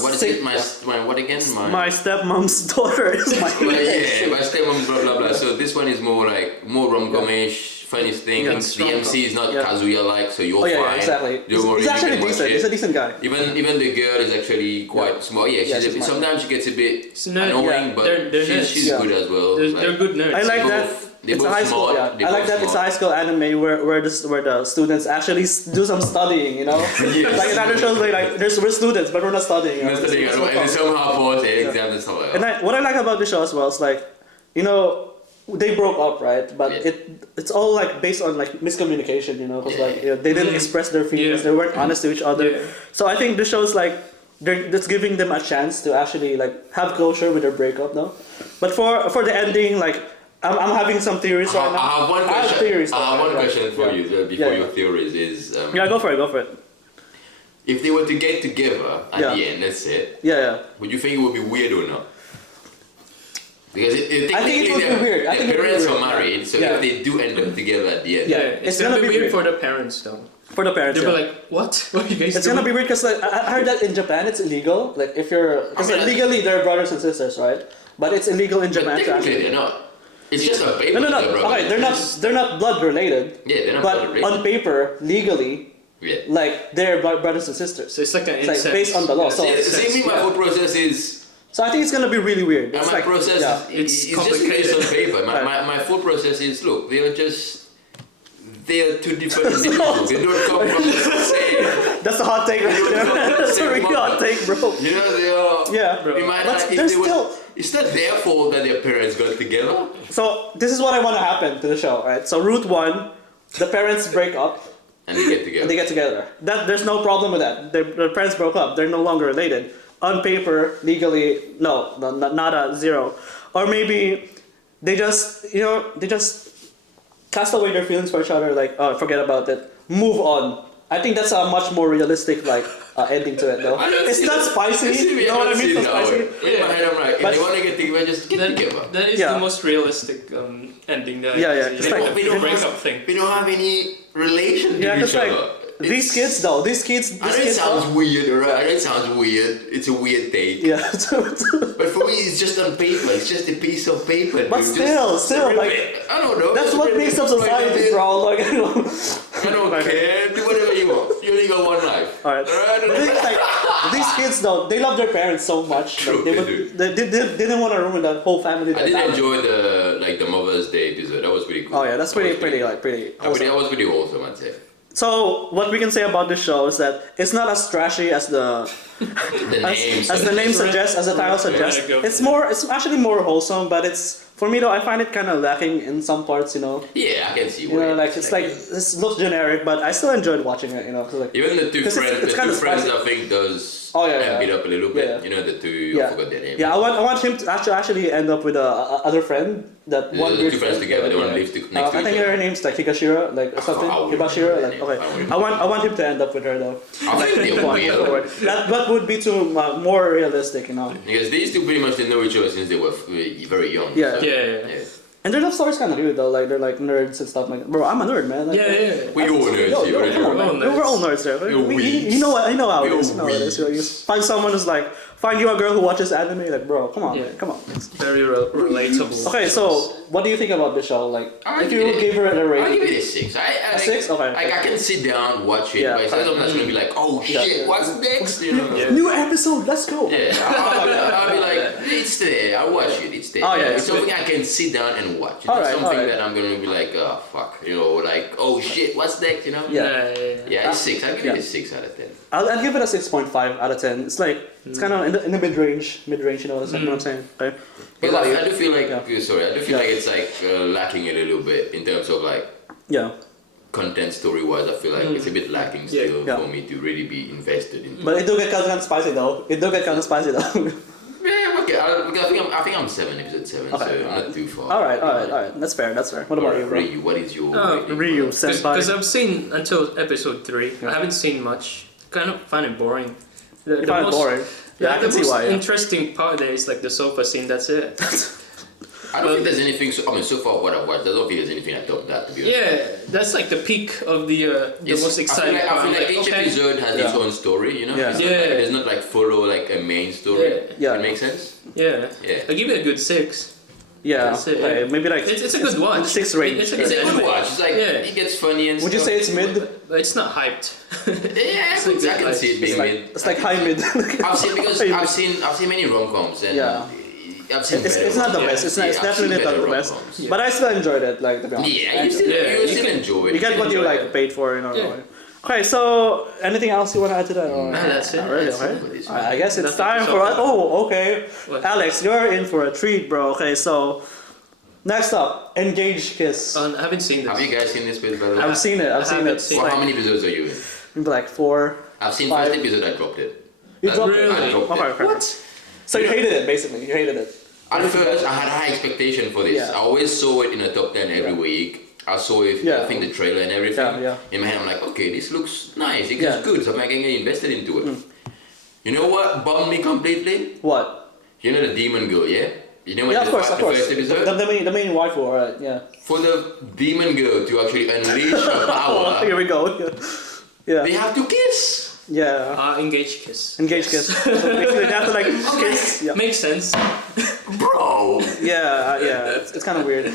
What is it? My what again? My stepmom's daughter is my. My stepmom blah blah blah. So this one is more rom-com-ish, funniest thing. The MC is not Kazuya like, so you're fine. Exactly. He's actually decent. He's a decent guy. Even the girl is actually quite small. Yeah, sometimes she gets a bit annoying, but she's good as well. They're good nerds. I like that. It's a high school. I like that it's a high school anime where the students actually do some studying. You know, like in other shows like we're students but we're not studying. We're studying and somehow pause the exam and stuff like that. And what I like about the show as well is like, you know, they broke up, right? But it's all like based on like miscommunication. You know, because like they didn't express their feelings. They weren't honest to each other. So I think the show's like. That's giving them a chance to actually like have closure with their breakup now. But for the ending, like I'm having some theories right now. I have one question. I have one question for you before your theories is. Go for it. If they were to get together at the end, let's say. Yeah. Would you think it would be weird or not? Because I think it would be weird. Their parents are married, so if they do end up together at the end, it's gonna be weird for the parents though. For the parents, they'll be like, "What? What are you guys doing?" It's gonna be weird because like, I heard that in Japan it's illegal. Like if you're, because legally they're brothers and sisters, right? But it's illegal in Japan. But technically they're not. It's just on paper. No. Okay, they're not blood related. Yeah, they're not blood related. But on paper, legally, like they're brothers and sisters. So it's like an incest. Like based on the law. So my whole process is. So I think it's gonna be really weird. It's my process it's just based on paper. My full process is look, they are two different individuals. They don't come from the same. That's a hot take right there. That's a really hot take, bro. You know, they are. Yeah, bro. It's not their fault that their parents got together. So this is what I want to happen to the show, right? So route 1, the parents break up. And they get together. There's no problem with that. Their parents broke up. They're no longer related. On paper, legally, no, not a zero. Or maybe they just cast away their feelings for each other, like, oh, forget about it, move on. I think that's a much more realistic, like, ending to it, though. It's not spicy, you know what I mean? It's not spicy. In my head, I'm like, if they want to get together, just get together. That is the most realistic ending that I It's like the breakup thing. We don't have any relation to each other. these kids though, these kids. I know it sounds weird, right? I know it sounds weird. It's a weird take. Yeah. But for me, it's just on paper. It's just a piece of paper. But dude. still, like I don't know. that's what makes up society, bro. Like I don't care. Do whatever you want. You only got one life. Alright. But it's like these kids though, they love their parents so much. True, they didn't want to ruin that whole family. I did enjoy the Mother's Day episode. That was pretty cool. Oh yeah, that's pretty. That was pretty wholesome, I'd say. So what we can say about this show is that it's not as trashy as the as the name suggests, as the title suggests. It's actually more wholesome, but for me though, I find it kind of lacking in some parts, you know. Yeah, I can see. You know, like it looks generic, but I still enjoyed watching it, you know. Like, even the two friends, I think does amp it up a little bit. Yeah. You know, the two. I forgot their name. Yeah, I want him to actually end up with a other friend. That one the two friends together. The one lives next to each other. I think her name's like Higashira, like or something. Hibashira, like okay. I want him to end up with her though. I think they will. That would be too more realistic, you know. Because these two pretty much didn't know each other since they were very young. Yeah. So, Yeah. And their love story's kind of good though. Like they're like nerds and stuff. Like, bro, I'm a nerd, man. Like, We all nerds here. We're all nerds there. You know what? I know how it is. You know how it is. You find someone who's like, find you a girl who watches anime. Like, bro, come on, man, come on. Very relatable. Okay, so what do you think about the show? Like, if you gave her a I'll rating, give it a 6. a 6? Okay. Like I can sit down, watch it, but it's not something that's gonna be like, oh shit, what's next? You know? New episode. Let's go. Yeah, I'll be like, it's there. I watch it. It's there. Oh, yeah, it's something I can sit down and watch. It's not something that I'm gonna be like, oh fuck, you know, like, oh shit, what's next? You know? Yeah. It's 6. I'll give it a 6 out of 10. I'll give it a 6.5 out of 10. It's like it's kind of in the mid range. You know what I'm saying? Okay. Because I do feel like I do feel like it's like lacking a little bit in terms of like content story wise. I feel like it's a bit lacking still for me to really be invested in. But it do get kind of spicy though. Yeah, okay. I think I'm 7, episode 7, so I'm not too far. All right. That's fair. What about you, bro? Ryu, what is your Ryu, Senpai? Because I've seen until episode 3. I haven't seen much. Kind of find it boring. You find it boring? Yeah, I can see why. The most interesting part there is like the sofa scene. That's it. I don't think there's anything. So far what I've watched, I don't think there's anything that topped that. To be honest. Yeah, that's like the peak of the most exciting part. I feel like each episode has its own story. You know. Yeah. There's not like follow like a main story. Yeah. It makes sense. Yeah. I give it a good 6. Yeah. That's it. Maybe like it's a good watch. 6 range. It's a It's good a good anime. watch. It's like it gets funny and. Would you say it's mid? But it's not hyped. Yeah, I can see it being mid. It's like high mid. I've seen many rom-coms and I've seen it's not the best. It's definitely not the best. Yeah. But I still enjoyed it. Like to be honest. Yeah, you still enjoy it. You get what you like paid for, you know. Yeah. Okay, so anything else you want to add to that? No, that's it. Not really, That's okay. it. I guess it's Nothing time so for far. us. Oh, okay. What? Alex, you're in for a treat, bro. Okay, so next up, Engage Kiss. I haven't seen this. Have you guys seen this bit, by the way? I've seen it. haven't seen Well, it. how many episodes are you in? Maybe like 4. I've seen 5. first episode. I dropped it. You I dropped really? I dropped Okay, it. okay. What? So you hated it, basically. You hated it. At first, I had high expectation for this. Yeah. I always saw it in the top 10 every week. I saw it, I think the trailer and everything. Yeah. In my head, I'm like, okay, this looks nice. It looks good. So I'm getting invested into it. You know what bummed me completely? What? You know the demon girl, yeah? You know what Yeah, of course. the first episode? The main waifu, alright, yeah. For the demon girl to actually unleash her power, Here we go. Yeah. they have to kiss. Yeah. Engage Kiss. Engage Kiss. So basically, they have to like kiss. Yeah. Makes sense. Bro! Yeah. It's kind of weird.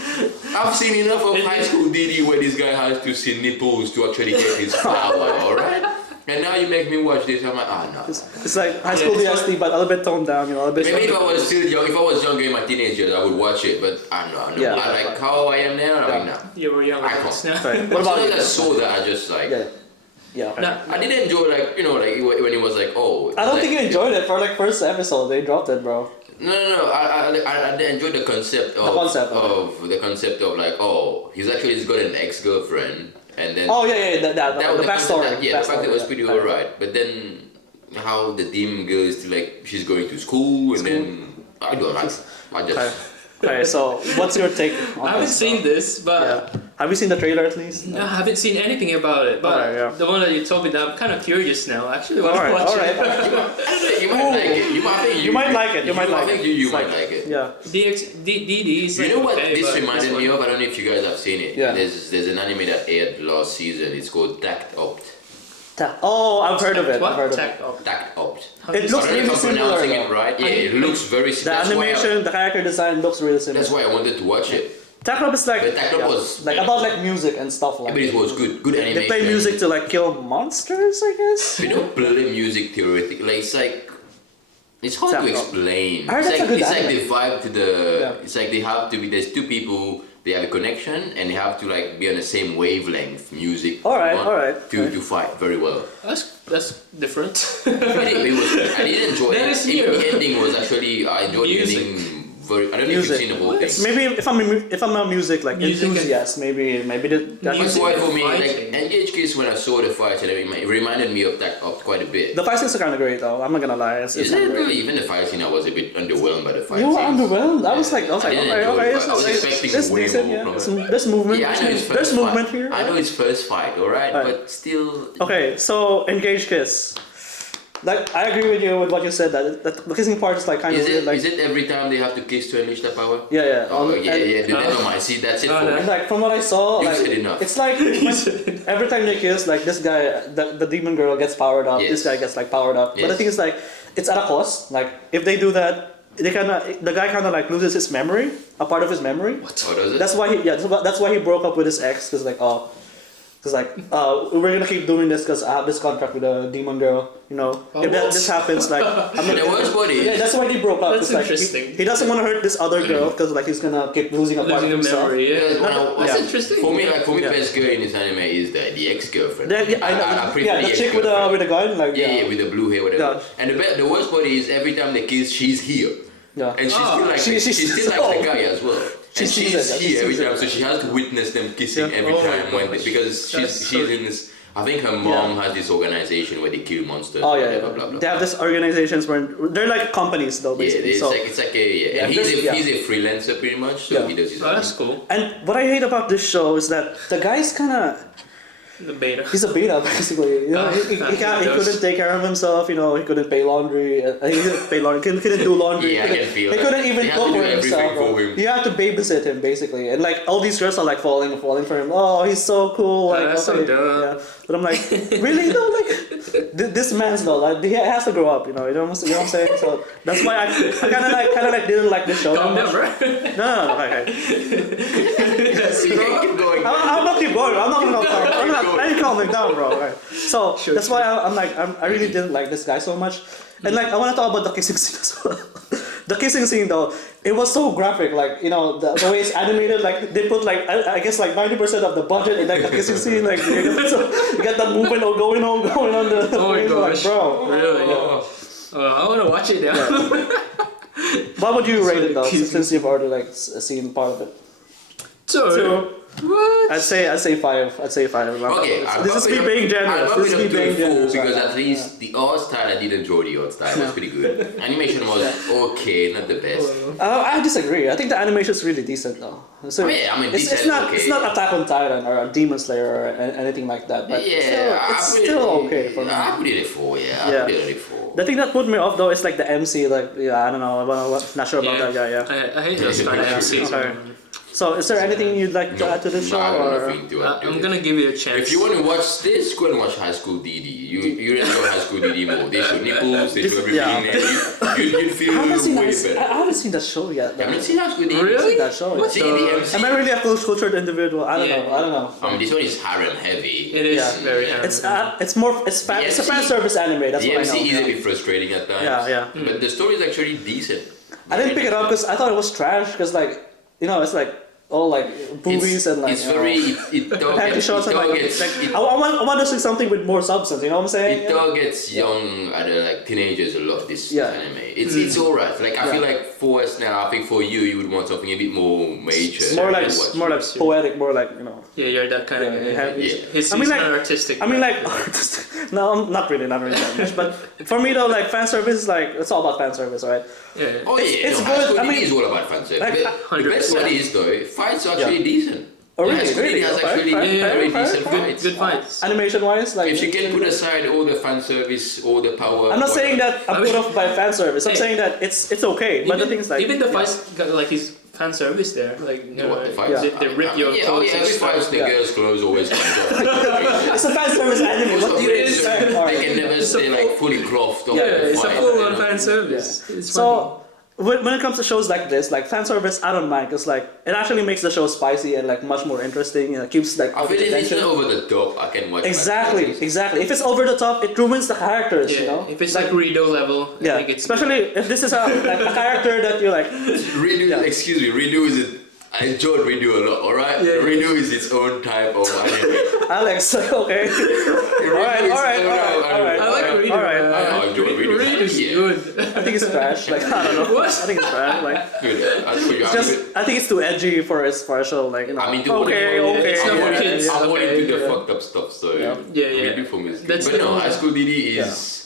I've seen enough of high school DD where this guy has to see nipples to actually get his power, alright? And now you make me watch this, I'm like, no. It's like high school DST, but a little bit toned down, you know, a bit. Maybe if I was still young, if I was younger in my teenage years, I would watch it, but I don't know. Yeah. I like how I am now, I'm like, no. You were young. I can't. Right. What As about soon you? as I saw that, I just like... Yeah. Okay. No, I did enjoy, like, you know, like when it was like, oh... I don't like, think you enjoyed it for like first episode. They dropped it, bro. No. I enjoyed the concept of... The concept of like, oh, he's got an ex-girlfriend, and then... Oh, yeah. The backstory. The fact that it was pretty alright, but then how the demon girl is to like, she's going to school, and then... I don't know, I just... Okay, so what's your take on I haven't seen this, but have you seen the trailer at least? no, I haven't seen anything about it. But the one that you told me, that I'm kind of curious now. Actually, want to watch it. I don't know, you might like it. You might like it. You might like it. You might like it. Yeah. DD is You know what okay, this but reminded me of? I don't know if you guys have seen it. Yeah. There's an anime that aired last season. It's called Daugther. Oh, I've heard of it. What? I've heard of it. Daugther. It looks Sorry really if I'm similar. pronouncing it right. Yeah, it looks very The similar. animation, the character design looks really similar. That's why I wanted to watch it. Daugther is like But Daughther was like about like music and stuff like. But it was good animation. They play music to like kill monsters, I guess. We don't play music theoretically. Like it's hard to explain. I heard that's a good it's like anime. the vibe to the. Yeah. It's like they have to be. There's two people. They have a connection and they have to like be on the same wavelength. Music. Alright. To fight very well. That's different. It was. I did enjoy That it. is Even new. the ending was actually. I enjoyed the Music. ending. Very. I don't know if you've seen the whole thing. It's maybe if I'm a music like Music enthusiast, maybe that That's why for me, like fighting. NGHK's when I saw the fights and everything, it reminded me of that quite a bit. the fight scenes are kind of great though. I'm not gonna lie. It's Isn't kinda it great. really? Even the fight scene, I was a bit underwhelmed by the fight You were scenes. underwhelmed. I was like, I didn't enjoy okay, it, but I was expecting it's way decent. more Yeah, from it. there's movement. Yeah, I know it's first There's movement fight. here. I know it's first fight, alright, Right. but still. Okay, so engage kiss. Like I agree with you with what you said that the kissing part is like kind of Is weird. it, Like is it every time they have to kiss to unleash their power? yeah. Oh, yeah, and, never mind. See, that's it for and me. like from what I saw, You like said enough. it's like every time they kiss, like this guy, the demon girl gets powered up. Yes. This guy gets like powered up. But the Yes. thing is like it's at a cost. Like if they do that, the guy kind of like loses his memory, a part of his memory. Oh, does it? That's why that's why he broke up with his ex because we're gonna keep doing this because I have this contract with a demon girl. You know, if this happens, like I'm The worst part is. yeah, that's why they broke up. That's 'cause, like, interesting. he doesn't want to hurt this other girl because like he's gonna keep losing a part of Losing a himself. memory, yeah. That's Yeah. interesting. For me, Yeah. best girl in this anime is the ex-girlfriend. I know. prefer The chick with the gun, like Yeah, with the blue hair, whatever. Yeah. And the worst part is every time they kiss, she's here. yeah. And she's still like She- she's still like the guy as well. She And sees she's it, she here every sees time, it. so she has to witness them kissing Yeah. every Oh my time when gosh. because That's she's so- in this. I think her mom has this organization where they kill monsters. Oh yeah, blah, yeah. blah, blah, blah, They have blah. this organizations where they're like companies though, Yeah, basically. it's so like a yeah. Yeah, And yeah. he's a freelancer pretty much, so Yeah. he does his Oh, own. that's cool. and what I hate about this show is that the guy's kind of The beta. he's a beta basically. You know, he couldn't take care of himself. You know, he couldn't pay laundry. He couldn't pay laundry. Couldn't do laundry. Yeah, I can feel He that. couldn't even They have cook to do for himself. everything for bro. him. You have to babysit him basically, and like all these girls are like falling for him. Oh, he's so cool. Like that's so okay, dumb. yeah. But I'm like, really though, like this man's though, like he has to grow up. You know what I'm saying? So that's why I kind of like didn't like this show. Calm that down, much. bro. No, okay. Keep going. I'm not keep going. I'm not gonna calm. I ain't calming down, bro. Right. So that's why I really didn't like this guy so much. And like I want to talk about the kissing scene as well. The kissing scene though, it was so graphic. Like you know the way it's animated. Like they put like I guess like 90% of the budget in like the kissing scene. Like you got the movement going on the. Oh my face, like, gosh. bro. Really? I want to watch it now. What would you rate it though? Kissing Since you've already like seen part of it. So, what? I'd say 5. I'd say 5. Okay, This is me being generous. This is me being generous. because right at now. least the art style, I did enjoy the art style. It was pretty good. Animation was okay, not the best. I disagree. I think the animation is really decent though. So I mean, it's decent, not okay. it's not Attack on Titan or Demon Slayer or anything like that. But Yeah, it's still okay for me. I put it at 4. Yeah, Yeah. I put it at 4. The thing that put me off though is like the MC. Like I don't know. I'm not sure about that guy. Yeah. I hate those kind of MCs. Okay. So is there anything you'd like to add to this show? I got Or? nothing to add to I'm this. gonna give you a chance. If you want to watch this, go and watch High School DD. You really know High School DD more. They show nipples, they show everything. Yeah. You'd feel I haven't seen way that. better. I haven't seen that show yet. You haven't seen High School DD? Really? That show. What's See the- the MC? Am I really a cultured individual? I don't Yeah. know. I don't know. This one is harem heavy. It is Yeah. very It's a fan MC service anime. That's The what I know. MC is a Yeah. bit frustrating at times. Yeah. But the story is actually decent. I didn't pick it up because I thought it was trash. Because like it's like all like boobies and like It's very. It panty shots and like, targets. I want to see something with more substance. You know what I'm saying? It targets young, like teenagers a lot. This Yeah. anime, it's alright. Like I feel like for us now, I think for you would want something a bit more mature. More like to watch. more like poetic, more like Yeah, you're that kind of Yeah, guy. yeah. He's I mean, like- not artistic. I mean like no, I'm not really that much. But for me though, like fan service is like it's all about fan service, right? yeah. Oh yeah, it's no, High good. School I DD mean, is all about fan service. like, But the best 100%. part is though, fights are actually decent. Oh, The really? High School DD Really? has Okay, actually fair, very fair, decent fair. fights. Good fights. Animation wise, like If you can put aside all the fan service, all the power. I'm not saying that I'm put off by fan service. I'm Hey. saying that it's okay. But the thing is like even the fights got like his fan service there. Like, What, the fights? they rip your yeah, clothes. every fight, the girls' clothes always comes off. It's a fan service anime. What do you expect? They can never stay like fully clothed. It's a full-on fan service. It's funny. So when it comes to shows like this, like fan service, I don't mind because like it actually makes the show spicy and like much more interesting. You know, keeps like I feel if it's attention. not over the top, I can watch. Exactly. If it's over the top, it ruins the characters. Yeah, You know, if it's like Rido level, I think it's especially if this is a character that you like. Redo, excuse me, Redo is I enjoyed Redo a lot, alright? Yeah. Redo is its own type of anime. Alex, okay. Alright. I like Rido. I enjoy Redo. Rido's Yeah. good. I think it's trash. Like I don't know. What? I think it's trash. Like Good. As for you, it's just. I think it's too edgy for a show. Like you know. I'm into Okay. It's not for kids. I'm more into the Yeah. fucked up stuff, so Yeah. Redo for me is good. That's But the no, one. High School DD is.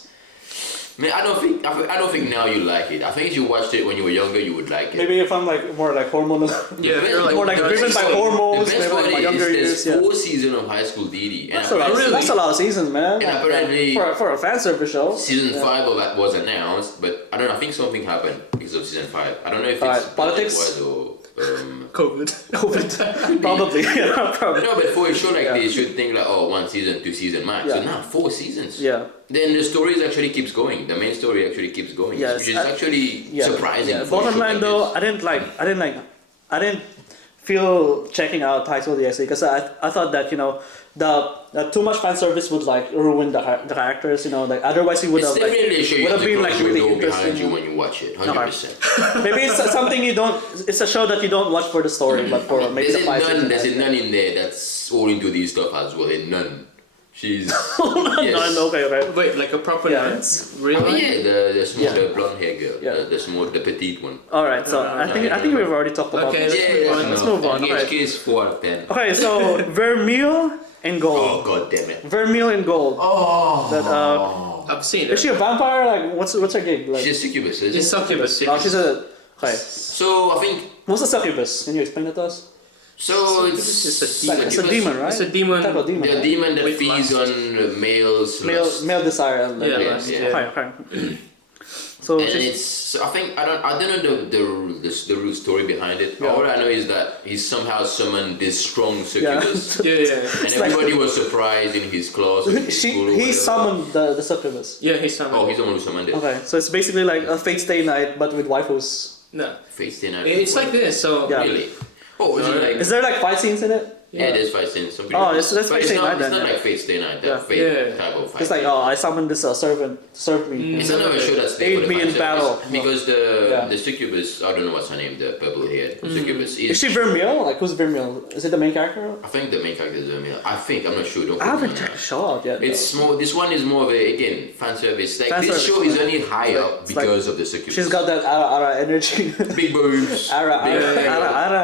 Man, I don't think now you like it. I think if you watched it when you were younger, you would like it. Maybe if I'm like more like hormonal. Yeah, if you're More like driven by hormones. The Maybe best like part my is younger years. there's Yeah. 4 seasons of High School DD. And That's a lot of seasons, man. And apparently- for a fan service show. Season 5 of that was announced, but I don't know, I think something happened because of season 5. I don't know if it's Alright, politics? budget-wise or COVID. Probably. Yeah, probably. no, but for a show like Yeah. this, you should think like, oh, 1 season, 2 season max. Yeah. So now 4 seasons. Yeah. Then the stories actually keeps going. The main story actually keeps going, Yes, which is actually surprising. Yeah. For a Bottom show line like though, this. I didn't feel checking out High School DxD because I thought that the too much fan service would like ruin the characters. Like otherwise it would It's have like definitely a show you would have have the been like crossover really door behind interesting. you when you watch it, 100%. Maybe it's something you don't. It's a show that you don't watch for the story, but for maybe the fights. There's a nun in there that's all into these stuff as well. A nun. She's yes. No, okay. Wait, like a proper Yeah. nuns? Really? Yeah, the small, the blonde hair girl, Yeah. the petite one. All right, so I think we've already talked about Okay, this. let's move on. Let's move on. HK is 4 out of 10. Okay, so Vermeil In Gold. Oh god damn it. Vermeil In Gold. Oh. That I've seen is it. she a vampire? Like what's her gig? Like She's a succubus, isn't It's it? succubus. oh, she's a okay. So I think What's a succubus? Can you explain it to us? so. It's Like, it's a demon, right? It's a demon. Type of demon. The right? demon that With feeds lust. on males. Male lust. desire. Like, Yeah, Yeah, lust, yeah. yeah. Okay. So And she's, it's so I think I don't know the real story behind it. Yeah. All I know is that he somehow summoned this strong succubus, Yeah, yeah. and It's like- everybody was surprised in his class. In his school or he whatever. summoned the succubus. Yeah, he's summoned. Oh, he's the one who summoned it. Okay, so it's basically like a Fate Stay Night but with waifus. No. Face day night. It's like this, so... Yeah. Really? Oh, is it like? Is there like fight scenes in it? Yeah, there's fight scenes. Some Oh, people- it's but Face Day not, Night it's then, not yeah. like Face Day Night. That Yeah. fake Yeah. type of fight. It's like, oh, I summoned this servant to serve me. It's another show that's there Aid for the me fan in service. battle. Because Yeah. the succubus, I don't know what's her name, the purple haired succubus Is she Vermeil? Like, who's Vermeil? Is it the main character? I think the main character is Vermeil. I think, I'm not sure. Don't I quote me haven't on checked that. the show out yet. It's more. This one is more of a again fan service. Like Fan this service, show is yeah. only high up It's like- because of the succubus. She's got that Ara energy. big boobs. Ara.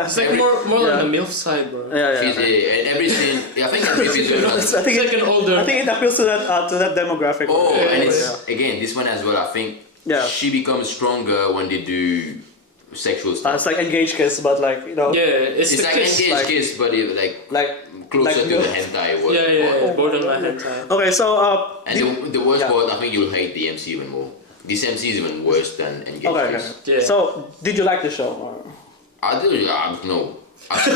It's like more Yeah. on the MILF side, bro. Yeah, She's yeah. and every scene. I think every episode. I has- think It's like an older... I think it appeals to that demographic. Oh, and it's Yeah. again this one as well. I think Yeah. she becomes stronger when they do sexual stuff. It's like engaged kiss, but like Yeah, it's It's the like kiss. engaged like- kiss, but it, like like closer like to milk. the hentai world. Yeah, borderline hentai. Okay, so And the worst Yeah. part, I think you'll hate the MC even more. This MC is even worse than engaged okay. kiss. Yeah. So did you like the show? I do. No. Okay.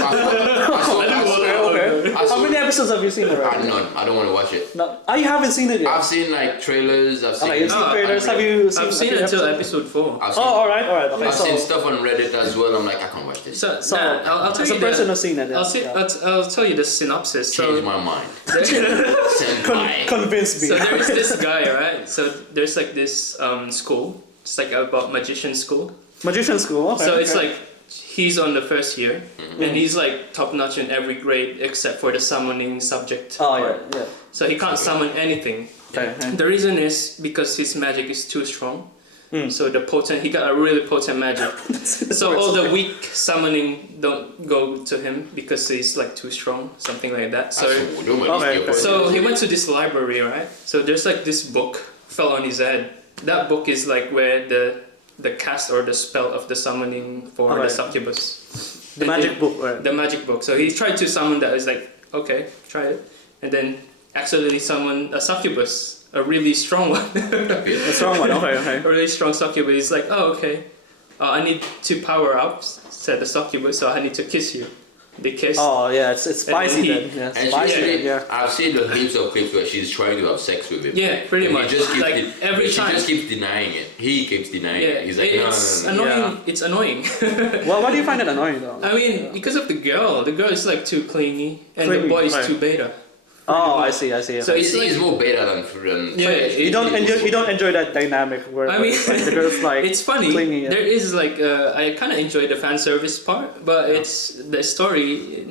I saw- How many episodes have you seen already? None. I don't want to watch it. No. Oh, you haven't seen it yet. I've seen like trailers. I've seen. Okay, you've seen No, trailers. Have you seen? I've seen a few until episodes? episode 4. I've Oh, seen, all right. Okay, I've seen so stuff on Reddit as well. I'm like, I can't watch this. So, So, I'll tell as you a person the, who's seen it, yeah, I'll tell you the synopsis. Change So, my mind. Senpai. convince me. so there's this guy, right? So there's like this school. It's like about magician school. Magician school. Okay. So it's okay. like he's on the first year, Mm-hmm. and he's like top notch in every grade except for the summoning subject. Oh part. yeah. So he can't summon anything. Okay. The reason is because his magic is too strong. Hmm. So he got a really potent magic. So all the weak summoning don't go to him because he's like too strong, something like that. So Okay. so he went to this library, right? So there's like this book fell on his head. That book is like where the cast or the spell of the summoning for Okay. the succubus. The And magic it- book. Right. The magic book. So he tried to summon that. He's like, okay, try it, and then accidentally summoned a succubus, a really strong one. The strong one. Okay. Okay. A really strong succubus. He's like, oh, okay. I need to power up, said the succubus, so I need to kiss you. They kiss. Oh yeah, it's spicy then. Yeah, And spicy. yeah. I've seen the clips where she's trying to have sex with him. Yeah, pretty And much. He just keeps like every she time. just keeps denying it. He keeps denying it. He's like, it's no. annoying. Yeah. It's annoying. Well, why do you find it annoying though? I mean, because of the girl. The girl is like too clingy, and Clingy, the boy is right. too beta. Oh, I see. So it's He's like, more better than yeah. You don't enjoy that dynamic where I mean, like, the girl's like it's funny. clingy, yeah. There is like I kind of enjoy the fan service part, but it's the story.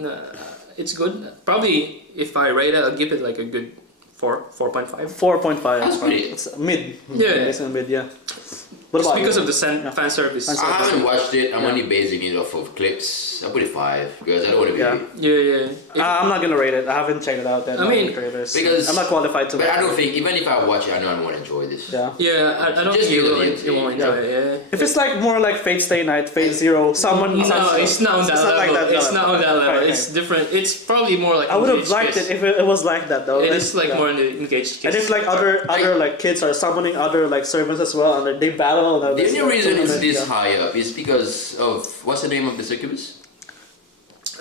It's good. Probably if I rate it, I'll give it like a good 4.5. 4.5. That's pretty- It's mid. Yeah. It's in mid. Yeah. What Just about because you? of the fan service. Fan I service. haven't watched it. I'm only basing it off of clips. I put it 5 because I don't want to be. Yeah. Yeah. I'm not gonna rate it. I haven't checked it out. Then I mean, trailers. because- I'm not qualified to. But I don't think even if I watch it, I know I won't enjoy this. Yeah. Yeah, I don't Just think you give it will, a hint. you won't enjoy it. Yeah. If it's like more like Fate Stay Night, Fate Zero, someone. No, it's not on that It's not level. like that It's level. not on that level. Okay. It's different. It's probably more like. I would have engaged liked kids. it if it was like that though. It is like Yeah. more in the engaged And kids. if like other like kids are summoning other like servants as well, and they battle. And The only reason it's this yeah. high up is because of what's the name of the succubus?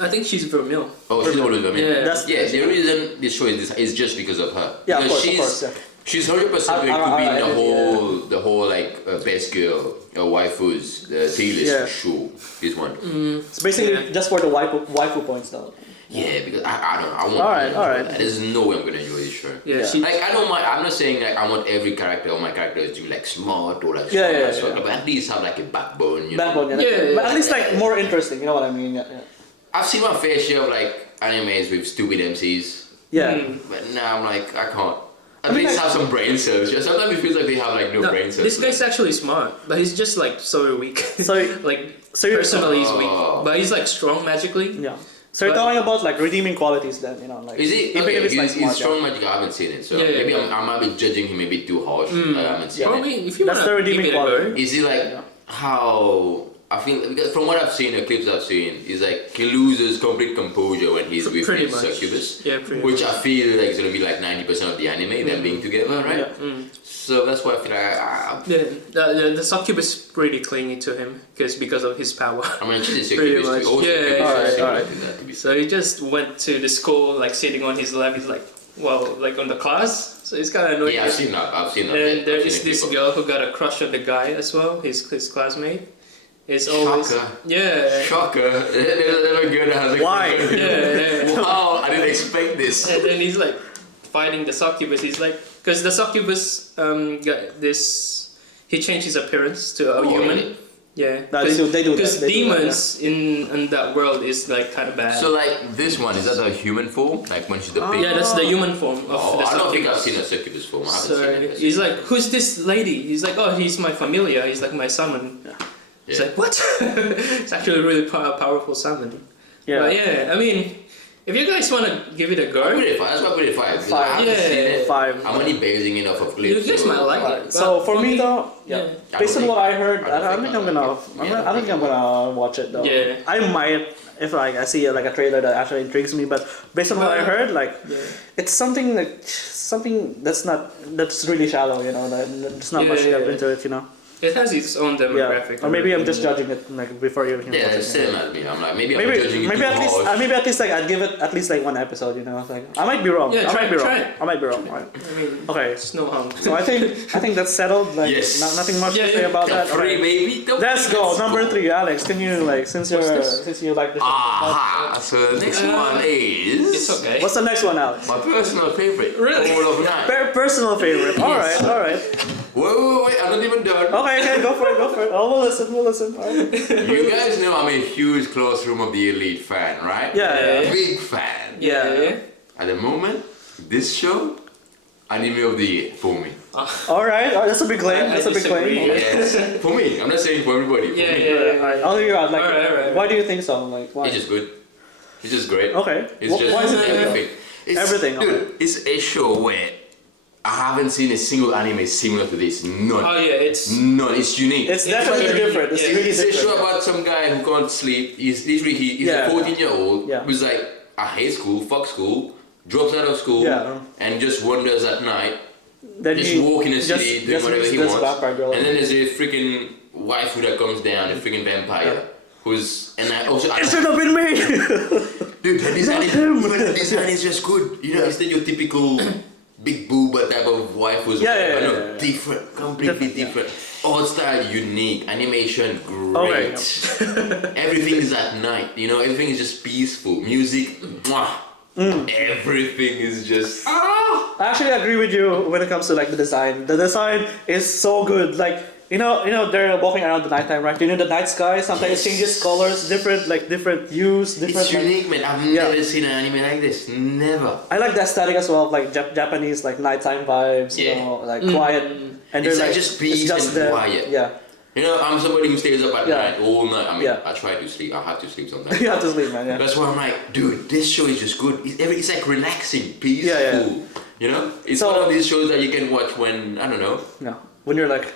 I think she's Vermeil. Oh, she's always Vermeil. Yeah. That's The reason this show is this is just because of her. Yeah, of because course, yeah. she's 100% going to be in the whole like best girl or waifus T-list Yeah. show. This one. It's basically Yeah. just for the waifu points though. Yeah, because I don't know. I want. Alright. There's no way I'm gonna enjoy this show. Yeah, Yeah. she. Like I don't mind. I'm not saying like I want every character or my characters to be like smart or like Yeah, strong, yeah. but at least have like a backbone. You know? Backbone, yeah. Yeah, But at yeah. least like more interesting. You know what I mean? Yeah. I've seen my fair share of like animes with stupid MCs, Yeah. but now I'm like I can't. At I mean, least like- have some brain cells. Yeah, sometimes it feels like they have like no No, brain cells. this guy's actually smart, but he's just like so weak. So like so you're personally, he's Oh. weak, but he's like strong magically. yeah. So you're But- talking about like redeeming qualities then, you know, like Is he? even Okay, if it's like he's smart. strong magic. I haven't seen it, so Yeah, maybe yeah. I might be judging him a bit too harsh. I haven't seen it. Probably, if you That's want the to give redeeming it a go. quality. Is he like Yeah. how? I feel because from what I've seen, the clips I've seen, is like he loses complete composure when he's with Pretty his much. succubus. Yeah, pretty Which much. I feel like is gonna be like 90% of the anime, them being together, right? Yeah. So that's why I feel like The succubus is pretty clingy to him because of his power. I mean, she's a Pretty succubus much. too. Also, Yeah, succubus yeah, is yeah. similar Alright. to that, to be So he just went to the school, like sitting on his lap. He's like, well, like on the class. So it's kind of annoying. Yeah, I've seen that. I've seen that. And there I've is seen a this clip of- girl who got a crush on the guy as well, his classmate. It's always Shocker. yeah. Shocker. There's another girl that has a Why? crush on him. Yeah. Wow, I didn't expect this. And then he's like fighting the succubus. He's like, because the succubus got this. He changed his appearance to a human. really? Yeah. No, they do that. Because They do that, demons in that world is like kind of bad. So like this one, is that a human form? Like when she's the pig? yeah, that's the human form of Oh, the I don't think I've succubus. seen a succubus form. I haven't So seen it. he's like, who's this lady? He's like, oh, he's my familia. He's like my summon. He's Yeah. like, what? It's actually a really powerful summon. Yeah. But yeah, I mean, if you guys want to give it a I go, put it 5. That's why I put it 5. Because I Five. haven't Yeah. seen it. 5. I'm only basing it off of you clips. guys so- might like Right. it. So But for me me, though, yeah. yeah. Based on what I heard, I don't I think I'm think gonna. I'll like it. I don't think I'm gonna watch it though. Yeah. I might if like I see like a trailer that actually intrigues me, but based on what I heard, like Yeah. it's something that's really shallow. You know, there's not much Yeah. depth into it. You know. It has its own demographic. Yeah. Or maybe I'm just judging it like before you even Yeah, watch it's it. same as me. I'm like, maybe I'm Maybe judging it maybe too at least harsh. maybe at least like I'd give it at least like one episode. You know, like I might be wrong. Yeah, I try might be it, wrong. try it. I might be wrong. Right. I mean, Okay. it's no harm. So I think that's settled. Like Yes. nothing much Yeah, to say yeah. about Top that. 3, Okay. maybe. Top Let's 3, go. Number 3, Alex. Can you like since you like this? Aha! So the next one is It's okay. What's the next one, Alex? my personal favorite. Really? All of Night. Personal favorite. All right. Wait, I'm not even done. Okay, go for it. Oh, we'll listen. All right. You guys know I'm a huge Classroom of the Elite fan, right? Yeah. Big fan. Yeah. At the moment, this show, anime of the year for me. All right. That's a big claim. I That's a big claim. disagree. Yes, for me. I'm not saying for everybody. For Yeah, me. yeah. All right. I'll hear you out. Like, All right. why do you think so? Like, why? It's just good. It's just great. Okay. It's just why is it everything. It's, Everything, Dude, okay. it's a show where I haven't seen a single anime similar to this. None. Oh yeah, it's None. It's unique. It's definitely very- different. It's yeah. really It's a show different. about some guy who can't sleep. He's Yeah. a 14-year-old Yeah. who's like, I hate school, fuck school, drops out of school, Yeah. and just wanders at night, Then just he walk in the just- city, doing just whatever meets he this wants. vampire girl. And then there's a freaking waifu that comes down, a freaking vampire, who's and I also It should have been me. dude, the design is just good. You know, instead your typical big booba type of waifus. Yeah. Different, completely different. Art style unique, animation great. Okay. Everything is at night. You know, everything is just peaceful. Music, mwah. Everything is just. I actually agree with you when it comes to like the design. The design is so good. Like you know, they're walking around the nighttime, right? You know, the night sky sometimes it changes colors, different hues, different. It's unique, man. I've never seen an anime like this. Never. I like the aesthetic as well, like Japanese like nighttime vibes. You know, like quiet, and It's they're like just peace and quiet. Yeah. You know, I'm somebody who stays up at night all night. I mean, I try to sleep. I have to sleep sometimes. You have to sleep, man. Yeah. That's why I'm like, dude, this show is just good. It's like relaxing, peaceful. Yeah. You know, it's one of these shows that you can watch when I don't know. No, when you're like.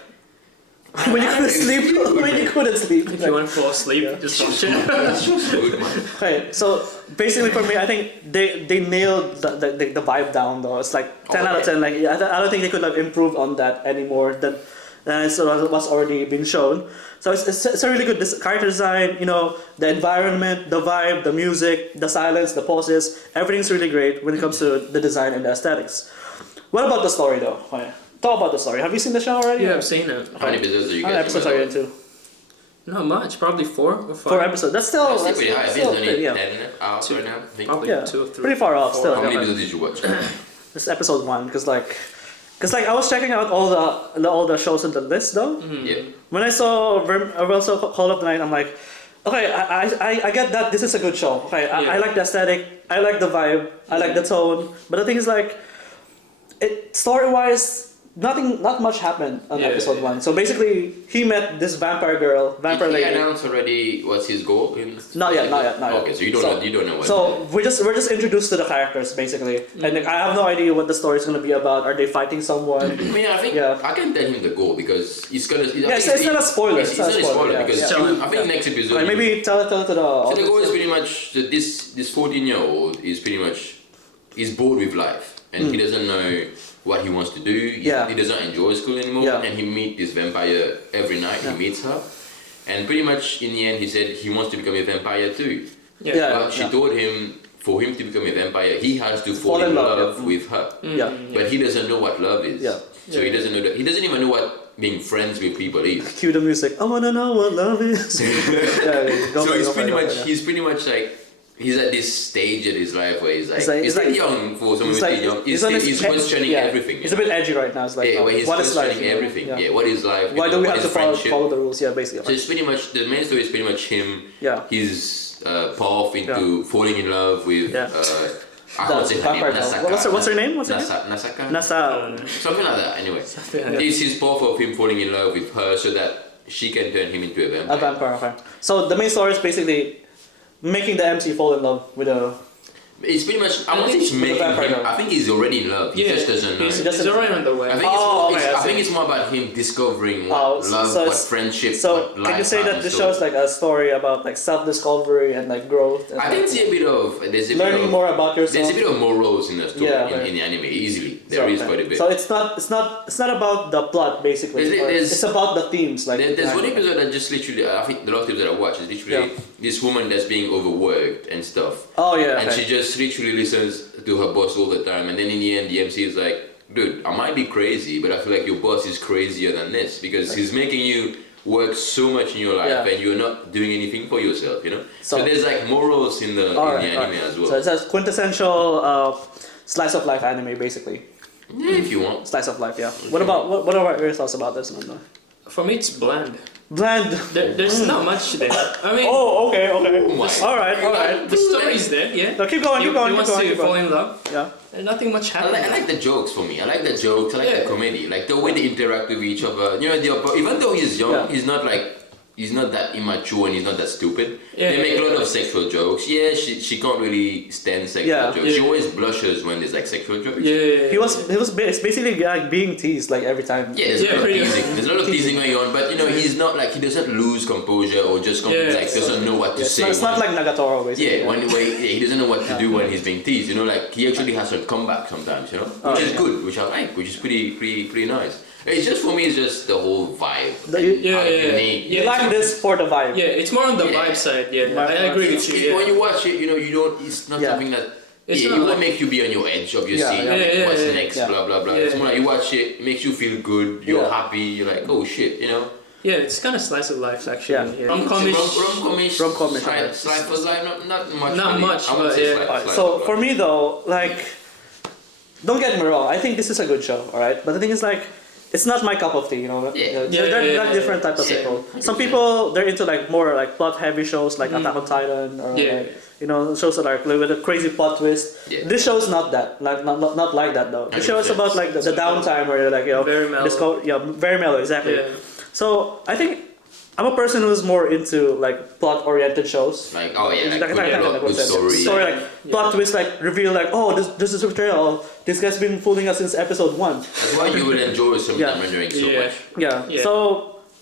When you couldn't sleep, when you couldn't sleep. If you want to fall asleep, just watch it. It's just good, man. Okay, so basically for me, I think they nailed the vibe down though. It's like 10 out of 10. Like I don't think they could have improved on that anymore than what's already been shown. So it's a really good character design. You know, the environment, the vibe, the music, the silence, the pauses. Everything's really great when it comes to the design and the aesthetics. What about the story though? Okay. Talk about the story. Have you seen the show already? Yeah, I've seen it. How many episodes are you How many episodes are you into? Not much, probably 4 or 5. 4 episodes. That's still pretty high. still It's only yeah. 10 hours right now. I think. Probably 2 or 3. Pretty far off 4. still. How many Yeah. episodes did you watch? This is episode 1 because I was checking out all the shows on the list though. Yeah. When I saw Call of the Night, I'm like, okay, I get that this is a good show. Okay, I like the aesthetic, I like the vibe, I like the tone. But the thing is like, story wise. Not much happened on episode 1. So basically, he met this vampire girl, Did he lady. announce already what's his goal? Not yet. Okay, so you don't know what. So we're just introduced to the characters basically, and I have no idea what the story is gonna be about. Are they fighting someone? I mean, I think I can tell him the goal because it's gonna. It's not a spoiler. It's not a spoiler because I think next episode. Like maybe tell it to the. So the goal is pretty much that this 14-year-old is pretty much bored with life and he doesn't know what he wants to do. He doesn't enjoy school anymore, and he meets this vampire every night. He meets her, and pretty much in the end, he said he wants to become a vampire too. But she told him for him to become a vampire, he has to fall in love with her. But he doesn't know what love is. So he doesn't know that. He doesn't even know what being friends with people is. Cue the music. I wanna know what love is. So he's pretty much like. He's at this stage in his life where he's like young for someone who's young. He's questioning everything. He's a bit edgy right now. It's like, where he's what is life? questioning everything. What is life? Why do we have to follow the rules? Yeah, basically. So it's pretty much the main story is pretty much him. His path into falling in love with. I can't say her name. Nasaka. What's her name? Nasaka. Nasa. Something like that. Anyway, it's his path of him falling in love with her so that she can turn him into a vampire. A vampire. Okay. So the main story is basically making the MC fall in love with a. It's pretty much. I don't think he's making him. I think he's already in love. He just doesn't know. He's already on the way. I think it's more about him discovering what love, what friendship, what life. Can you say that this show is like a story about like self-discovery and like growth? And I can see a bit of. Learning more about yourself. There's a bit of morals in the story in the anime. Easily, there is quite a bit. So it's not about the plot basically. It's about the themes. Like there's one episode that just literally. I think the last episode I watched is literally this woman that's being overworked and stuff. And she just literally listens to her boss all the time, and then in the end the MC is like, dude, I might be crazy, but I feel like your boss is crazier than this because he's making you work so much in your life and you're not doing anything for yourself, you know. So there's like morals in the anime as well. So it's a quintessential slice of life anime basically. Yeah, if you want. Slice of life, yeah. What about your thoughts about this one? For me, it's bland. Bland. There's not much there. I mean. Okay. All right. The story's there, yeah. No, keep going. He wants to fall in love. Yeah. And nothing much happens. I like the jokes for me. I like the jokes. I like the comedy. Like the way they interact with each other. You know, even though he's young, he's not that immature and he's not that stupid. They make a lot of sexual jokes. Yeah, she can't really stand sexual jokes. She always blushes when there's like sexual jokes. He was it's basically like being teased like every time. Yeah, there's a lot of teasing. There's a lot of teasing going on, but you know, he's not like he doesn't lose composure or just doesn't know what to say. It's not like Nagatoro basically. He doesn't know what to do when he's being teased. You know, like he actually has to come back sometimes. You know, which is good, which I like, which is pretty nice. It's just for me. It's just the whole vibe. Unique. You like this for the vibe. Yeah, it's more on the vibe side. Yeah, I agree with you. Yeah. When you watch it, you don't. It's not something that. It won't make you be on your edge of your seat. What's next? Blah blah blah. It's more like you watch it makes you feel good. You're happy. You're like, oh shit, Yeah, it's kind of slice of life actually. Yeah. Rom-comish. Slice of life. Not much. Not much. But yeah. So for me though, like, don't get me wrong. I think this is a good show. All right, but the thing is like. It's not my cup of tea, They're like different types of people. Some people they're into like more like plot heavy shows like Attack on Titan or like, shows that are like with a crazy plot twist. Yeah. This show's not that, like not like that though. This show is about like the downtime where like very mellow. Very mellow, exactly. Yeah. So I think I'm a person who's more into like plot oriented shows. Like good story. Story like plot twist like reveal like this is a betrayal. This guy's been fooling us since episode 1. That's why you will enjoy some rendering so much. Yeah.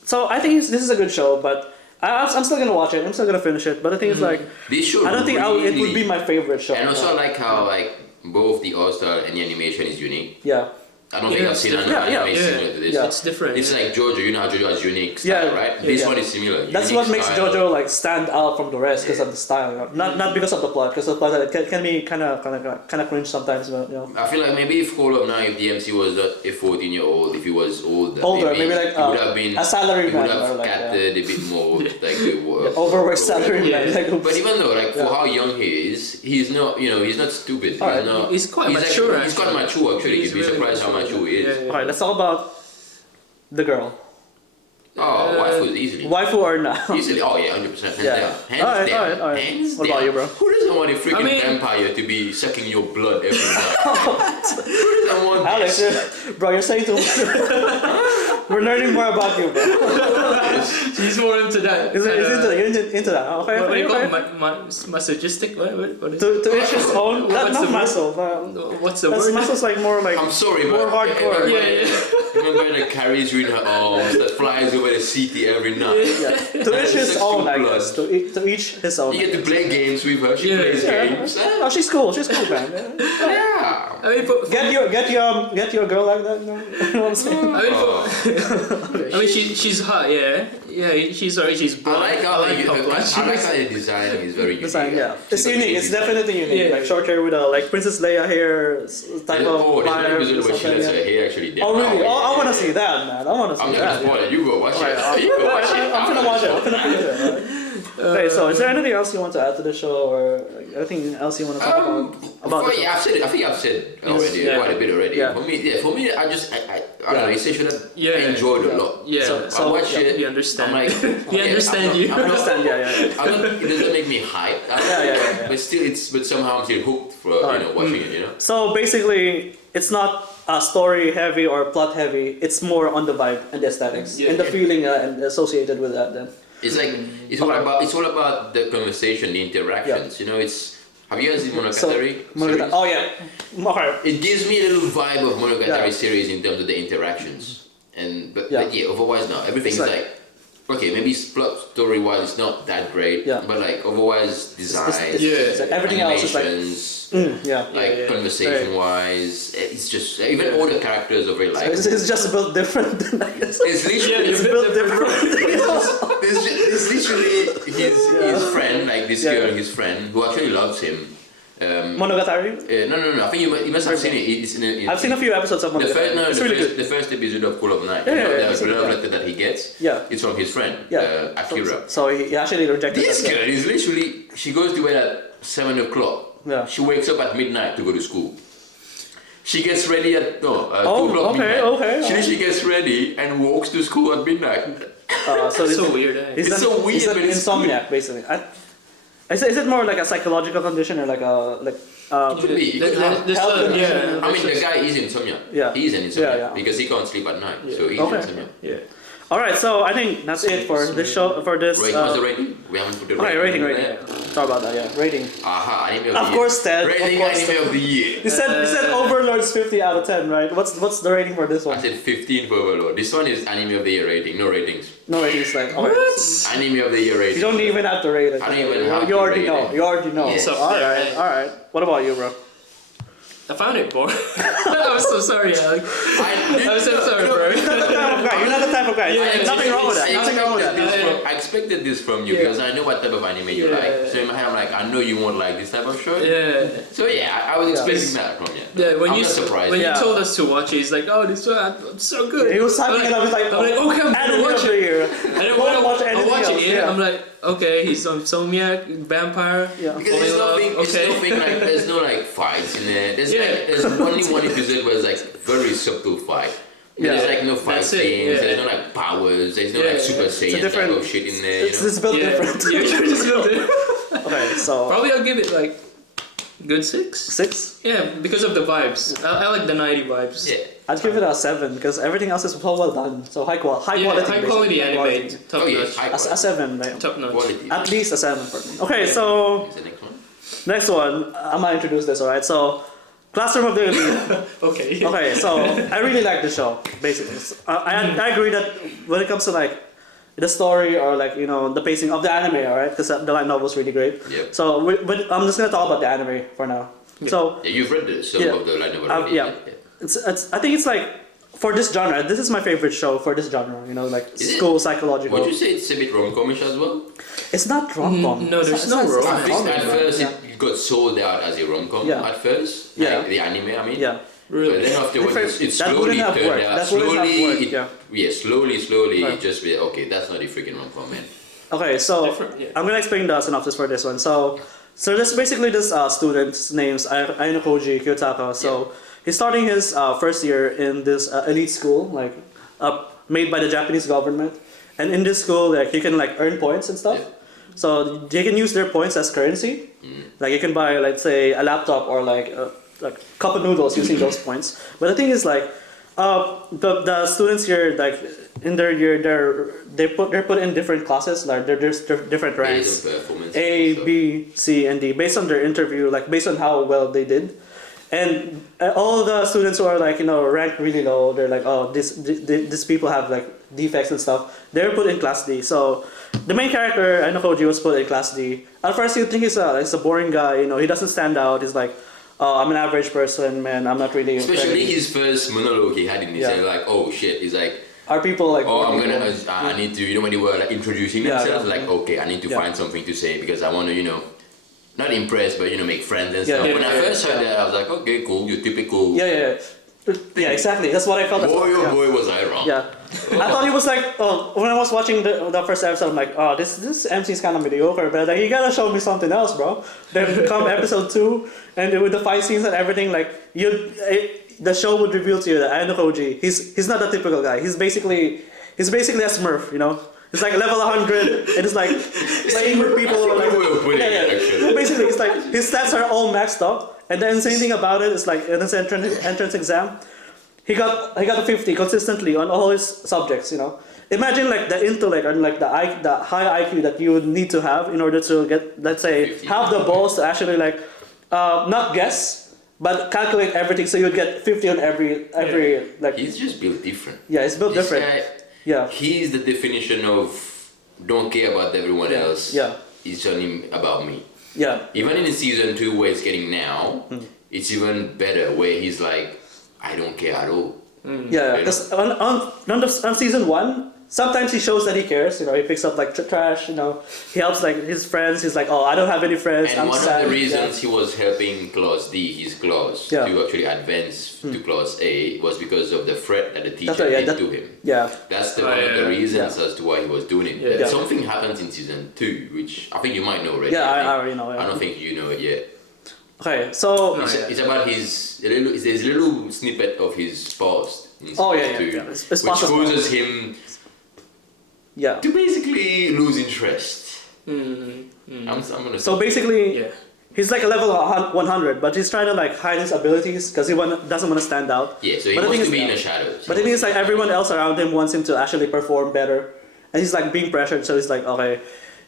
So I think this is a good show, but I'm still gonna watch it. I'm still gonna finish it. But the thing is like I don't think it would be my favorite show. And also I like how like both the art style and the animation is unique. Yeah. I don't think I've seen another anime similar to this. Yeah. It's different. It's like JoJo. You know how JoJo has unique style, right? This one is similar. That's what makes JoJo like stand out from the rest because of the style, not because of the plot. Because the plot can be kind of cringe sometimes, but I feel like maybe if Call of now, if the MC was a 14-year-old, if he was older, maybe like it would have been a salary man, would have catered a bit more like the overworked salary man. But even though like for how young he is, he's not he's not stupid. He's quite mature. He's quite mature actually. You'd be surprised how mature he is. Alright, let's talk about the girl. Oh, waifu easily. Waifu or not? Easily. Oh yeah, 100%. Hands down. Alright. Hands what about you, bro? Who doesn't want a freaking vampire to be sucking your blood every night? Who doesn't want Alex, bro, you're saying too much. We're learning more about you, bro. He's more into that. You're into that. Okay. What do you call it? Masochistic? What is to each his own. Not muscle. What's the word? Muscle's like more like. I'm sorry, more hardcore. Remember that carries you in her arms, that flies over the city every night. Yeah. To each his own, I guess. To each his own. You get to play games with her. She plays games. Oh, she's cool. She's cool, man. Yeah. I mean, get your girl like that. You know what I'm saying? I mean, she's hot, yeah. She's blonde. I like how the design is very unique. It's unique. It's definitely unique. Like short hair with a like Princess Leia hair type of fire. Where she lets her hair actually down. Oh really? I want to see that, man. I want to see that. I'm not gonna spoil it. You go watch it. I'm gonna watch it. I'm gonna finish it. Okay, so is there anything else you want to add to the show, or like, anything else you want to talk about? I've said it. I think I've said already quite a bit already. Yeah. For me, I don't know. Essentially, I enjoyed it a lot. Yeah. So I watched it. We understand. I'm like, we understand you. Understand? Yeah. It doesn't make me hype. Yeah. But still, but somehow I'm still hooked for watching it. So basically, it's not story heavy or plot heavy. It's more on the vibe and the aesthetics and the feeling and associated with that. Then. It's like it's all about the conversation, the interactions. Have you guys seen Monogatari? Oh yeah. It gives me a little vibe of Monogatari series in terms of the interactions, but otherwise no. Everything is like okay, maybe plot story wise it's not that great, but like otherwise design, it's like everything else is like conversation wise, it's just even all the characters are very like. It's just built different. It's literally built different. It's literally his friend, like this girl and his friend who actually loves him. Monogatari? No. I think you must have seen it. I've seen a few episodes of Monogatari. The first episode of Call of Night. The love letter that he gets. Yeah. It's from his friend, Akira. So he actually rejected. This girl is literally. She goes to bed at 7 o'clock. Yeah. She wakes up at midnight to go to school. She gets ready at 2 o'clock midnight. Okay. She gets ready and walks to school at midnight. So it's so weird. It's so weird. It's an insomniac, basically. Is it more like a psychological condition or like could be. health condition? I mean, the guy is insomnia. Yeah. He's an insomnia because he can't sleep at night. So he's insomnia. Yeah. All right, so I think that's it for this show. For this. What's the rating? We haven't put the rating. Rating. Talk about that. Yeah, rating. Anime of the year. Of course, Ted. Rating anime of the year. You said Overlord's 50 out of 10, right? What's the rating for this one? I said 15 for Overlord. This one is anime of the year rating. No ratings. No ratings, like what? Anime of the year rating. You don't even have to rate it. I don't even have You to already rate know. it. You already know. Yes. All right. What about you, bro? I found it boring. I'm so sorry, Alex. I'm so sorry, bro. You're not the type of guy. Yeah, Nothing wrong with that. Nothing wrong with that. I expected this from you because I know what type of anime you like. So in my head, I'm like, I know you won't like this type of show. Yeah. So yeah, I was expecting that from you. Yeah, when I'm you not surprised. when you told us to watch it, he's like, "Oh, this it's so good." He was typing it up. He's like, I'm like, "Okay, I'm gonna watch it." Here. And then when I watch it, Yeah. I'm like, "Okay, he's some Somniac vampire." Yeah. Because there's nothing, like there's no like fights in there. There's only one episode where it's like very subtle fight. There's like no fight scenes. There's no like powers. There's no like Super Saiyan type of shit in there. It's built different. You're just built different. Okay, so probably I'll give it like good 6. 6? Yeah, because of the vibes. I like the 90 vibes. Yeah. I'd give it a 7 because everything else is well done. So high quality. High quality anime. Top notch. A 7, right? Top notch. Quality. At least a 7 for me. Okay, so Is the next one? next one, I'm gonna introduce this, alright? So, Classroom of the Elite. Okay. Okay, so I really like the show, basically. I agree that when it comes to like the story or like, you know, the pacing of the anime, alright? Because the light novel is really great. Yep. So I'm just gonna talk about the anime for now. So Yeah, you've read some of the light novel already. yeah. I think it's like, for this genre, this is my favorite show for this genre, you know, like school psychological. Would you say it's a bit rom-comish as well? It's not rom-com. No, there's no It's not I think rom-com, at man. first Yeah. it got sold out as a rom-com at first. Yeah. Like the anime, I mean. Yeah. Really? But then afterwards it That slowly wouldn't have turned worked. out. That wouldn't have Slowly, worked, slowly Right. it just be okay, that's not a freaking rom-com, man. Okay, so Different, yeah. I'm gonna explain the synopsis for this one. So there's basically this student's name's Ainokoji Kiyotaka. So he's starting his first year in this elite school, like made by the Japanese government. And in this school, like he can like earn points and stuff. Yeah. So they can use their points as currency. Like you can buy, let's say, a laptop or like a cup of noodles using those points. But the thing is, like, the students here, like in their year, they're put in different classes. Like there's different ranks, Based on performance A, and stuff. B, C, and D, based on their interview, like based on how well they did. And all the students who are like, you know, ranked really low, they're like, oh, these people have like defects and stuff. They're put in class D. So the main character, Ainokoji, was put in class D. At first you think he's a boring guy, you know, he doesn't stand out. He's like, oh, I'm an average person, man, I'm not really... Especially his first monologue he had in his head, like, oh shit, he's like, are people like... oh, I need to, you know, when they were like introducing themselves, like, okay, I need to Yeah. find something to say because I want to, you know, not impress, but, you know, make friends and Yeah, stuff. yeah, When I first heard that, I was like, okay, cool, your typical... Yeah, exactly. That's what I felt. Boy, oh boy, was I wrong. Yeah. I thought he was like, oh, when I was watching the first episode, I'm like, oh, this MC is kind of mediocre, but like, you gotta show me something else, bro. Then come episode 2, and with the fight scenes and everything, like, the show would reveal to you that Ainokoji, he's not a typical guy. He's basically a Smurf, you know? It's like level 100, and it's like playing with people. Like, basically, it's like his stats are all maxed up, and the insane thing about it is like in his entrance exam, he got a 50 consistently on all his subjects. You know, imagine like the intellect and like the high IQ that you would need to have in order to get, let's say, have the balls to actually like not guess, but calculate everything, so you'd get 50 on every like. He's just built different. Yeah, it's built This different. guy, Yeah. he's the definition of don't care about everyone else. Yeah. It's only about me. Yeah. Even in season 2 where it's getting now, it's even better where he's like, I don't care at all. Yeah, because on season 1, sometimes he shows that he cares. You know, he picks up like trash. You know, he helps like his friends. He's like, oh, I don't have any friends. And I'm one sad. of the reasons he was helping Class D, his class, Yeah. to actually advance to Class A was because of the threat that the teacher right, did to him. Yeah. That's one of the reasons Yeah. as to why he was doing it. Yeah. But something happens in season 2, which I think you might know already. Yeah, I think. already know. Yeah. I don't think you know it yet. Okay, so It's about there's a little snippet of his past in season Oh, yeah, 2, yeah. His which past is causes him yeah. to basically lose interest. Mm. I'm gonna So basically, Yeah. he's like a level 100, but he's trying to like hide his abilities because he doesn't want to stand out. yeah, so he But the wants thing to be is- in the shadows. But the thing is, like everyone else around him wants him to actually perform better, and he's like being pressured. So he's like, okay,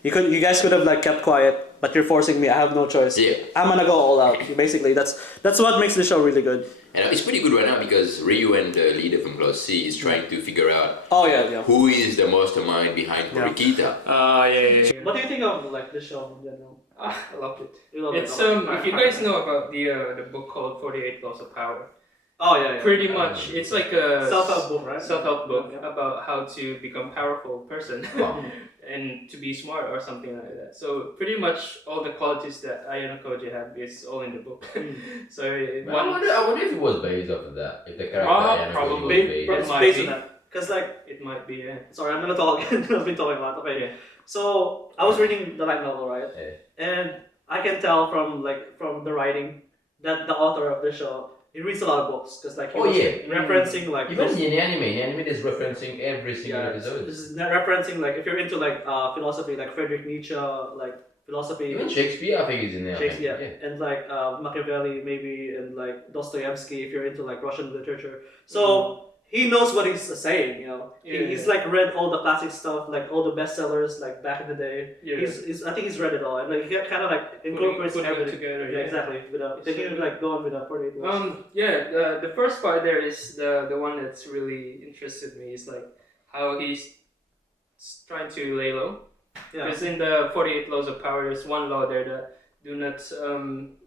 you guys could have like kept quiet, but you're forcing me. I have no choice. Yeah. I'm gonna go all out. Basically, that's what makes the show really good. And it's pretty good right now because Ryu and the leader from Class C is trying to figure out Oh yeah. who is the mastermind behind Morikita. Yeah. What do you think of like the show in general? I loved it. You love It's it. if you guys know about the book called 48 Laws of Power. Oh yeah. Pretty much, it's like a self-help book, right? Self-help book Yeah. about how to become powerful person and to be smart or something like that. So pretty much all the qualities that Ayano Koji had is all in the book. So I wonder if it was based off of that. If the character Ayano Koji probably. was based. It's might based be. on that. Because like, It might be, yeah. sorry, I'm gonna talk. I've been talking a lot. Okay. Yeah. So I was reading the light novel, right? Yeah. And I can tell from the writing that the author of the show, he reads a lot of books because like he was referencing like even in the anime is referencing every single episode. This is referencing like if you're into like philosophy, like Friedrich Nietzsche, like philosophy. Even Shakespeare, I think, is in there. Shakespeare, and like Machiavelli maybe, and like Dostoevsky if you're into like Russian literature. So he knows what he's saying, you know. He's like read all the classic stuff, like all the bestsellers, like back in the day. Yeah. I think he's read it all, and like he kind of like incorporates Putting everything together. Yeah, exactly. Without taking like going with a 48 laws. The first part there is the one that's really interested me is like how he's trying to lay low. Yeah. Because in the 48 laws of power, there's one law there that do not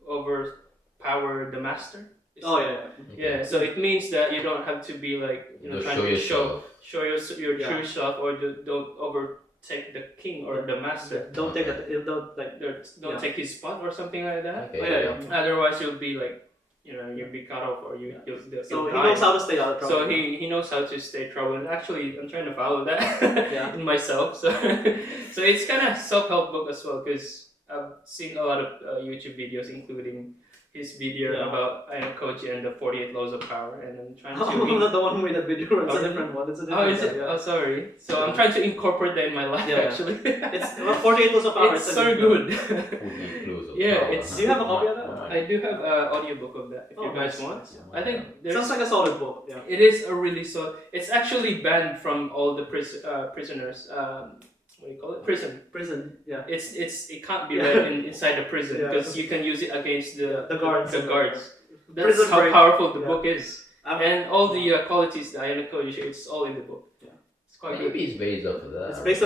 overpower the master. Oh yeah. Yeah, so it means that you don't have to be like trying to show your true self or don't overtake the king or the master. Don't take that. Don't take his spot or something like that. Okay. Otherwise, you'll be like you'll be cut off or you'll So he die. knows how to stay out of trouble. So he knows how to stay trouble. And actually, I'm trying to follow that in myself. So so it's kind of self-help book as well because I've seen a lot of YouTube videos, including his video about Ayano Koji and the 48 Laws of Power, and I'm trying to. I'm not the one who made that video. It's a different one. It's a different. Oh, is it? Yeah. Oh, sorry. So I'm trying to incorporate that in my life. Actually, it's 48 Laws of Power. It's so good. It's. Do you have a copy of that? I do have an audiobook of that. If you guys want, I think sounds like a solid book. Yeah. It is a really solid. It's actually banned from all the prisoners. What do you call it? Prison. Yeah. It can't be read inside the prison because you can use it against the guards. The guards. That's prison how break. powerful the book is, and all the qualities that Ayano Koji, it's all in the book. Yeah. It's quite Maybe good. it's based off of that. It's based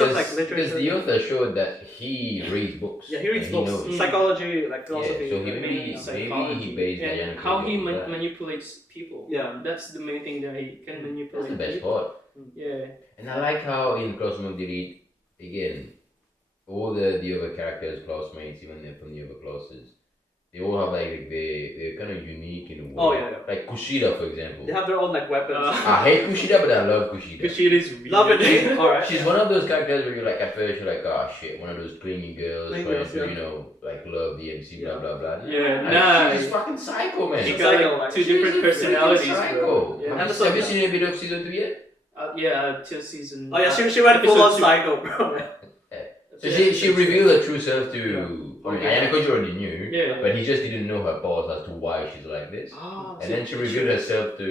on like literature. Because the author showed that he reads books. Yeah, he reads books. Knows. Psychology, like philosophy. Yeah, so maybe he based and how he manipulates people. Yeah. That's the main thing that he can manipulate. That's the best people. part. Yeah. And I like how in Crossmode Delete, again, all the other characters, classmates, even from the other classes, they all have like they're kind of unique in a way. Oh yeah. Like Kushida, for example. They have their own like weapons. I hate Kushida, but I love Kushida. Kushida is weird. Love it. Alright. She's one of those characters where you're like, at first you're like, oh shit, one of those clingy girls Clingy trying girls, to, like love the MC, blah blah blah. Yeah, She's fucking psycho, man. She She's got psycho, like two She's different a freaking personalities, psycho. bro. Yeah. Have you seen a bit of season 2 yet? Till season. Oh yeah, she went full on episode psycho, bro. So she revealed her true self to. I mean, Ayano Koji already knew, Yeah. but he just didn't know her past as to why she's like this. And then she revealed herself to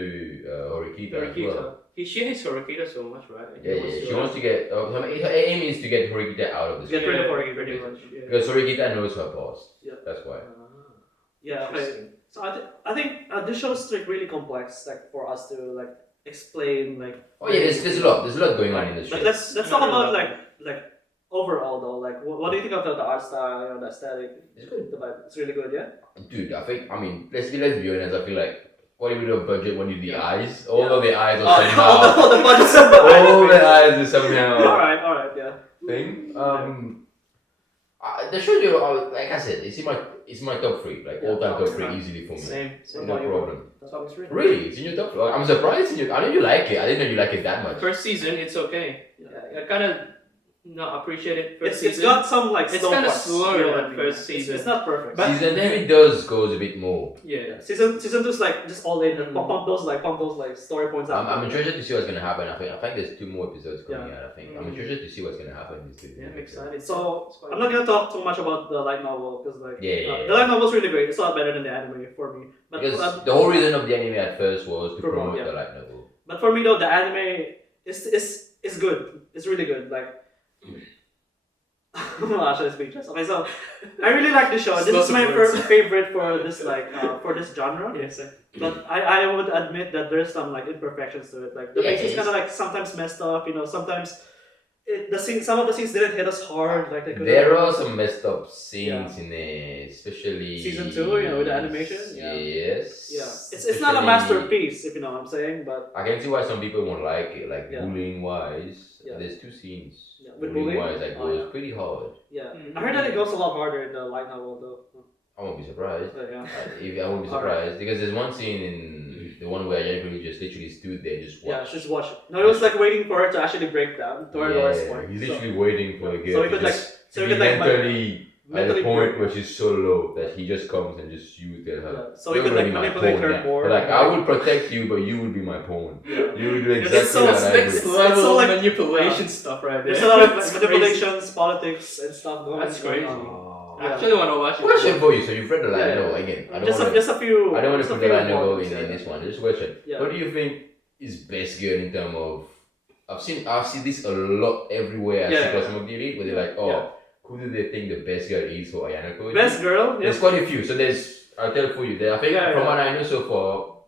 Horikita as well. She hates Horikita so much, right? Yeah. She wants to get. Her aim is to get Horikita out of this. Get rid of Horikita, pretty much. Yeah. Because Horikita knows her past. Yeah. That's why. Yeah. Okay. So I think this show is like really complex, like for us to like explain like. Oh yeah, there's a lot going on in this show. But let's talk about like overall though, like what do you think of the art style, the aesthetic? It's good. The vibe, it's really good, yeah. Dude, I mean, let's be honest. I feel like quite a bit of budget when you do the eyes. Although the eyes are somehow. All the budget all the eyes are somehow. All right, yeah. Thing. The show, like I said, it's my top 3, like all time top 3 easily for me. Same. No problem. That's how it's written. Really, it's in your top 3. I'm surprised. I know you like it. I didn't know you like it that much. First season, it's okay. I kind of not appreciate it. First It's season. got some like It's slow kind of parts, slower you know what than I mean? first season. It's not perfect. But Season then- 3 goes a bit more. Yeah. Season 2's like just all in and pump those story points out. I'm interested to see what's gonna happen. I think there's 2 more episodes coming Yeah. out. I think I'm interested to see what's gonna happen in this season. Yeah, I'm excited. So It's quite I'm not gonna talk too much about the light novel because like Yeah. the light novel's really great. It's a lot better than the anime for me. But Because the whole reason of the anime at first was to promote yeah. the light novel. But for me though, the anime is good. It's really good. Like. Actually, speechless. Okay, so I really like the show. This is my favorite for this for this genre. Yes. But I would admit that there's some like imperfections to it. Like the pacing is kind of like sometimes messed up. You know, sometimes some of the scenes didn't hit us hard like they could. There are some messed up scenes in it, especially season 2, with the animation. Yes. Yeah, it's not a masterpiece, if you know what I'm saying, but I can see why some people won't like it, like bullying wise. There's 2 scenes. With bullying wise, like goes pretty hard. Yeah, I heard that it goes a lot harder in the light novel though. I won't be surprised. Yeah. I won't be surprised because there's one scene in the one where Yakuza just literally stood there just watched. Yeah, just watch it. No, he was like waiting for it to actually break down to her lowest point. He's literally waiting for a girl. So he could at the point where she's so low that he just comes and just uses her. Yeah. So he could manipulate her more. Like, I will protect you, but you will be my pawn. Yeah. You will do exactly what I do. Next level manipulation stuff right there. There's a lot of manipulations, politics, and stuff going on. That's crazy. I actually want to watch it. Question for you. So you've read the light novel again. I don't want to put the light novel in this one. Just a question. What do you think is best girl in terms of? I've seen this a lot everywhere. I see Cosmo Elite where they're like, who do they think the best girl is for Ayano Koji? Best girl? There's quite a few. So I'll tell for you. I think from what I know so far,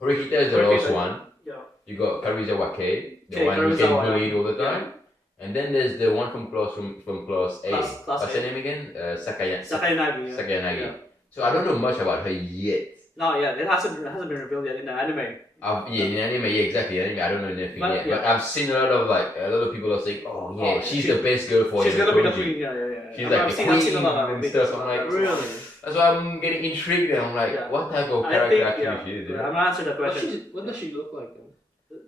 Horikita is the last one. Yeah. You got Karizawa K, the one who's getting bullied all the time. And then there's the one from class A. What's her name again? Sakayanagi. Sakayanagi. Yeah. So I don't know much about her yet. No, it hasn't been revealed yet in the anime. In anime, exactly. Anime, I don't know anything yet. But I've seen a lot of people are saying, she's the best girl for she's gonna be the queen. She's like the queen and stuff. I'm like, really? That's why I'm getting intrigued. And I'm like, what type of character actually she is? I'm gonna answer the question. What does she look like then?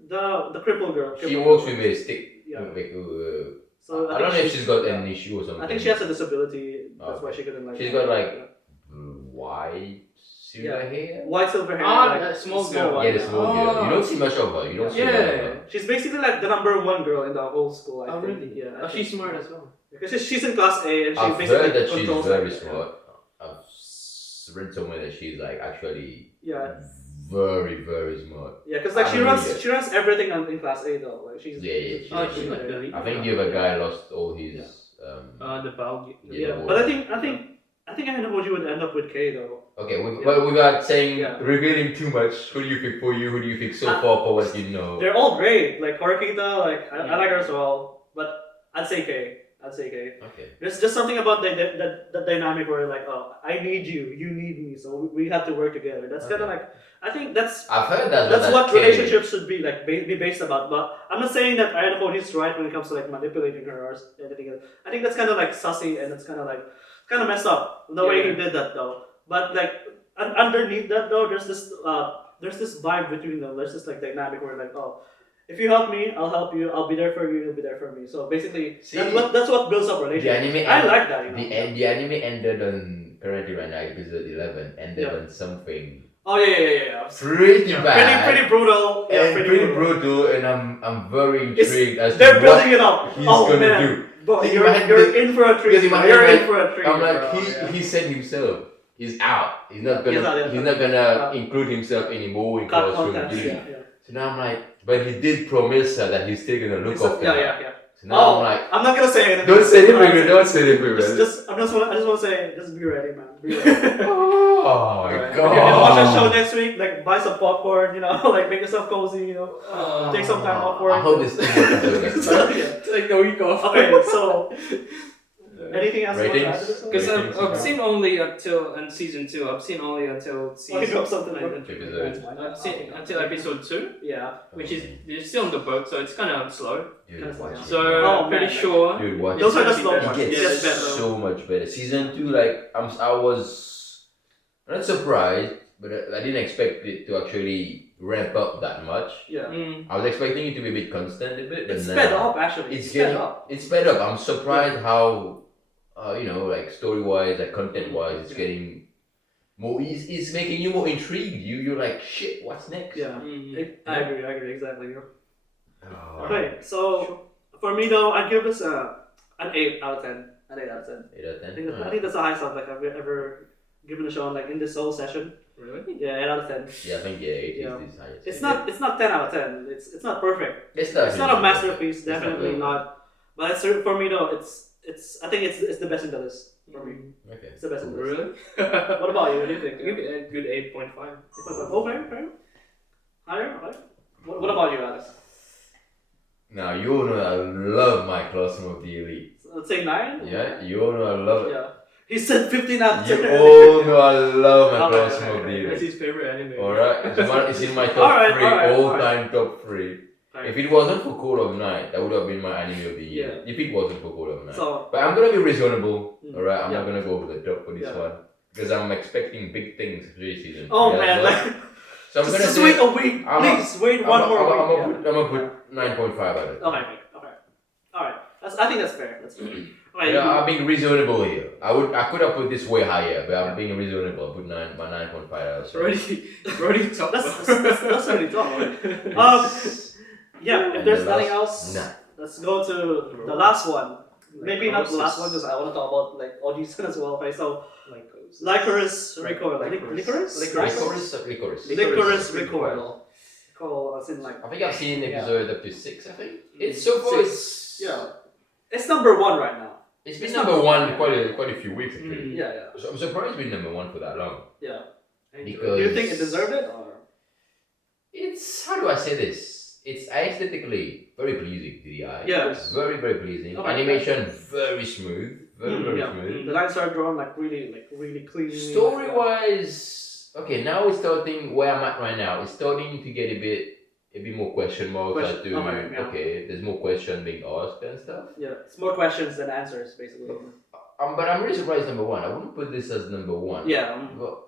The crippled girl. She walks with a stick. So I don't know if she's got an issue or something. I think she has a disability. That's why she couldn't like. She's got like white silver hair. White silver hair. Like small girl. Yeah, the small girl. You don't see much of her. You don't see much of her. She's basically like the #1 girl in the whole school. I think. Really? Yeah. She's smart as well. Because she's in class A and she I've basically heard that she's controls very smart. I've read somewhere that she's like actually very, very smart. Yeah, because like she runs everything in class A though. Like she's she's I think the other guy lost all his the Bao. But I think Ayano would end up with K though. Okay, without saying revealing too much, who do you pick for you? Who do you pick so far for what you know? They're all great. Like Horikita, like I like her as well, but I'd say K. Okay. There's just something about the dynamic where like, I need you, you need me, so we have to work together. That's kind of like, I think I've heard that. That's what relationships should be like, be based about. But I'm not saying that Ayano Koji is right when it comes to like manipulating her or anything else. I think that's kind of like sussy and it's kind of messed up the way he did that though. But like underneath that though, there's this vibe between them. There's this like dynamic where like, if you help me, I'll help you. I'll be there for you. You'll be there for me. So basically, that's what builds up relationships. I like that. The anime ended on currently right now episode 11 ended on something. Oh yeah. Pretty bad. Pretty brutal. Yeah, pretty brutal. And I'm very intrigued as to what he's gonna do. But you're in for a treat. You're in for a treat. I'm like he said himself. He's out. He's not gonna include himself anymore in classroom duty. So now I'm like, but he did promise her that he's still gonna look after her. Yeah. So now I'm like, I'm not gonna say anything. Don't say anything. Don't say anything. I just want to say, just be ready, man. Be ready. Oh my god. If you watch a show next week, like buy some popcorn, like make yourself cozy, take some time off work. I hope this thing Take the week off. Okay, so anything else? Ratings? Because I've seen only until season 2. I've seen only until season. Drop something like that. I've seen until episode 2. Yeah. Which is they're still on the boat, so it's kind of slow. So pretty sure. Dude, watch those are the slow ones. It gets so much better. Season 2, like I was not surprised, but I didn't expect it to actually ramp up that much. Yeah. I was expecting it to be a bit constant a bit, but it's sped up actually. It's sped up. I'm surprised how like story wise, like content wise, it's getting more. It's making you more intrigued. You're like, shit, what's next? Yeah. I agree exactly. Okay, so for me though, I'd give this an 8 out of 10. An 8 out of 10. 8 out of 10. I think that's the highest I've ever given a show like in this whole session. Really? Yeah, 8 out of 10. Yeah, I think 8 is the highest. It's not 10 out of 10. It's not perfect. It's not a masterpiece. Definitely not. But it's for me though. I think it's the best in the list for me. Okay. It's the best in the list. Really? What about you? What do you think? Give it a good 8.5. Oh, fair. Higher? Okay. What about you, Alex? Now you all know I love my Classroom of the Elite. So let's say 9? Yeah, you all know I love it. Yeah. He said 15 out You of 10. all know I love my Classroom of the That's Elite. his favorite anime. Alright, it's in my top 3, all-time top 3. Right. If it wasn't for Code of Night, that would have been my anime of the year. Yeah. If it wasn't for Code of Night. So, but I'm gonna be reasonable, alright? I'm Yeah. not gonna go over the top for this Yeah. one. Because I'm expecting big things for this season. oh Yeah, man, well. like, So I'm gonna just say, wait a week. Please, wait one more week. I'm gonna put 9.5 out of it. Okay. Alright. I think that's fair. That's fair. Okay, Yeah, I'm being reasonable here. I could have put this way higher, but I'm being reasonable. I put 9.5 out of it. It's already top. that's already top. Yeah, if there's nothing else, let's go to the last one. Maybe not the last one because I want to talk about like OGs as well. Okay, so Lycoris Recoil. Lycoris Recoil. Recoil as in like. I think I've seen episode up to 6. I think it's so far. It's number 1 right now. It's been number 1 quite a few weeks actually. Yeah. So I'm surprised it's been number 1 for that long. Yeah. Because do you think it deserved it or? It's, how do I say this? It's aesthetically very pleasing to the eye. Yes. Very pleasing. Okay. Animation very smooth. Very smooth. The lines are drawn like really clean. Story wise, okay, now it's starting where I'm at right now. It's starting to get a bit more question marks as to okay, there's more questions being asked and stuff. Yeah, it's more questions than answers basically. But I'm really surprised number 1. I wouldn't put this as number 1. Yeah. But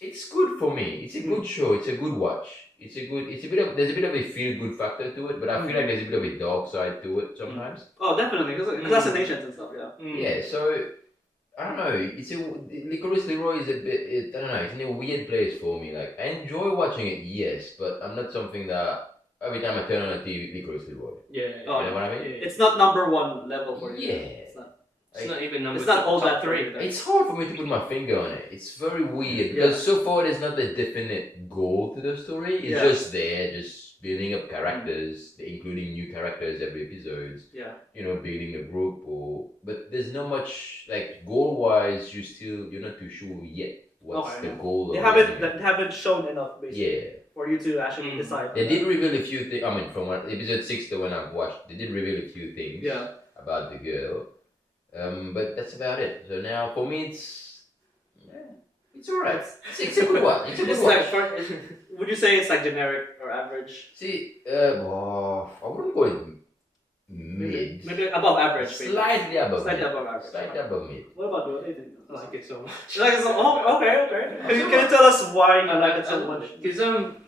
it's good for me. It's a good show. It's a good watch. There's a bit of a feel good factor to it, but I feel like there's a bit of a dark side to it sometimes. Oh, definitely, because assassinations and stuff. Yeah. Yeah. So I don't know. Lycoris Leroy is a bit. I don't know. It's in a weird place for me. Like I enjoy watching it, yes, but I'm not something that every time I turn on a TV, Lycoris Leroy. Yeah. You know what I mean? It's not number 1 level for you. Yeah. It's not even number. It's not all top that 3. It's hard for me to put my finger on it. It's very weird because so far there's not a definite goal to the story. It's just there, just building up characters, including new characters every episode. Yeah. You know, building a group, but there's not much like goal wise. You're not too sure yet what's the goal. They haven't shown enough basically. Yeah. For you to actually decide. They did reveal a few things. I mean, from episode 6 to when I've watched, they did reveal a few things. About the girl. But that's about it. So now for me it's alright. It's a good one. It's a good one. Would you say it's like generic or average? See, I wouldn't go in mid. Maybe above average. Slightly above Slightly mid. above average. Slightly above mid. What about you? What do you think? I like it so much. Like it's, okay. Can you tell us why you like it so much? Because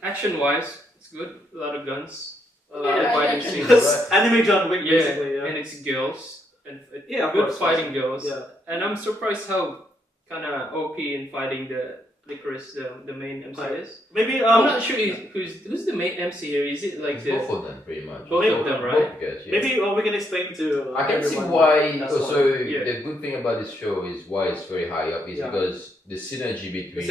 action wise, it's good. A lot of guns. A lot of fighting scenes. It's anime John Wick basically. And it's girls. And of good course, fighting girls. Yeah. And I'm surprised how kind of OP in fighting the Lycoris, the main MC is. Maybe I'm not sure who's the main MC here. Is it like both of them pretty much. Both of them, right? Both guys, yeah. Maybe we can explain to. I can see why. The good thing about this show is why it's very high up is because the synergy between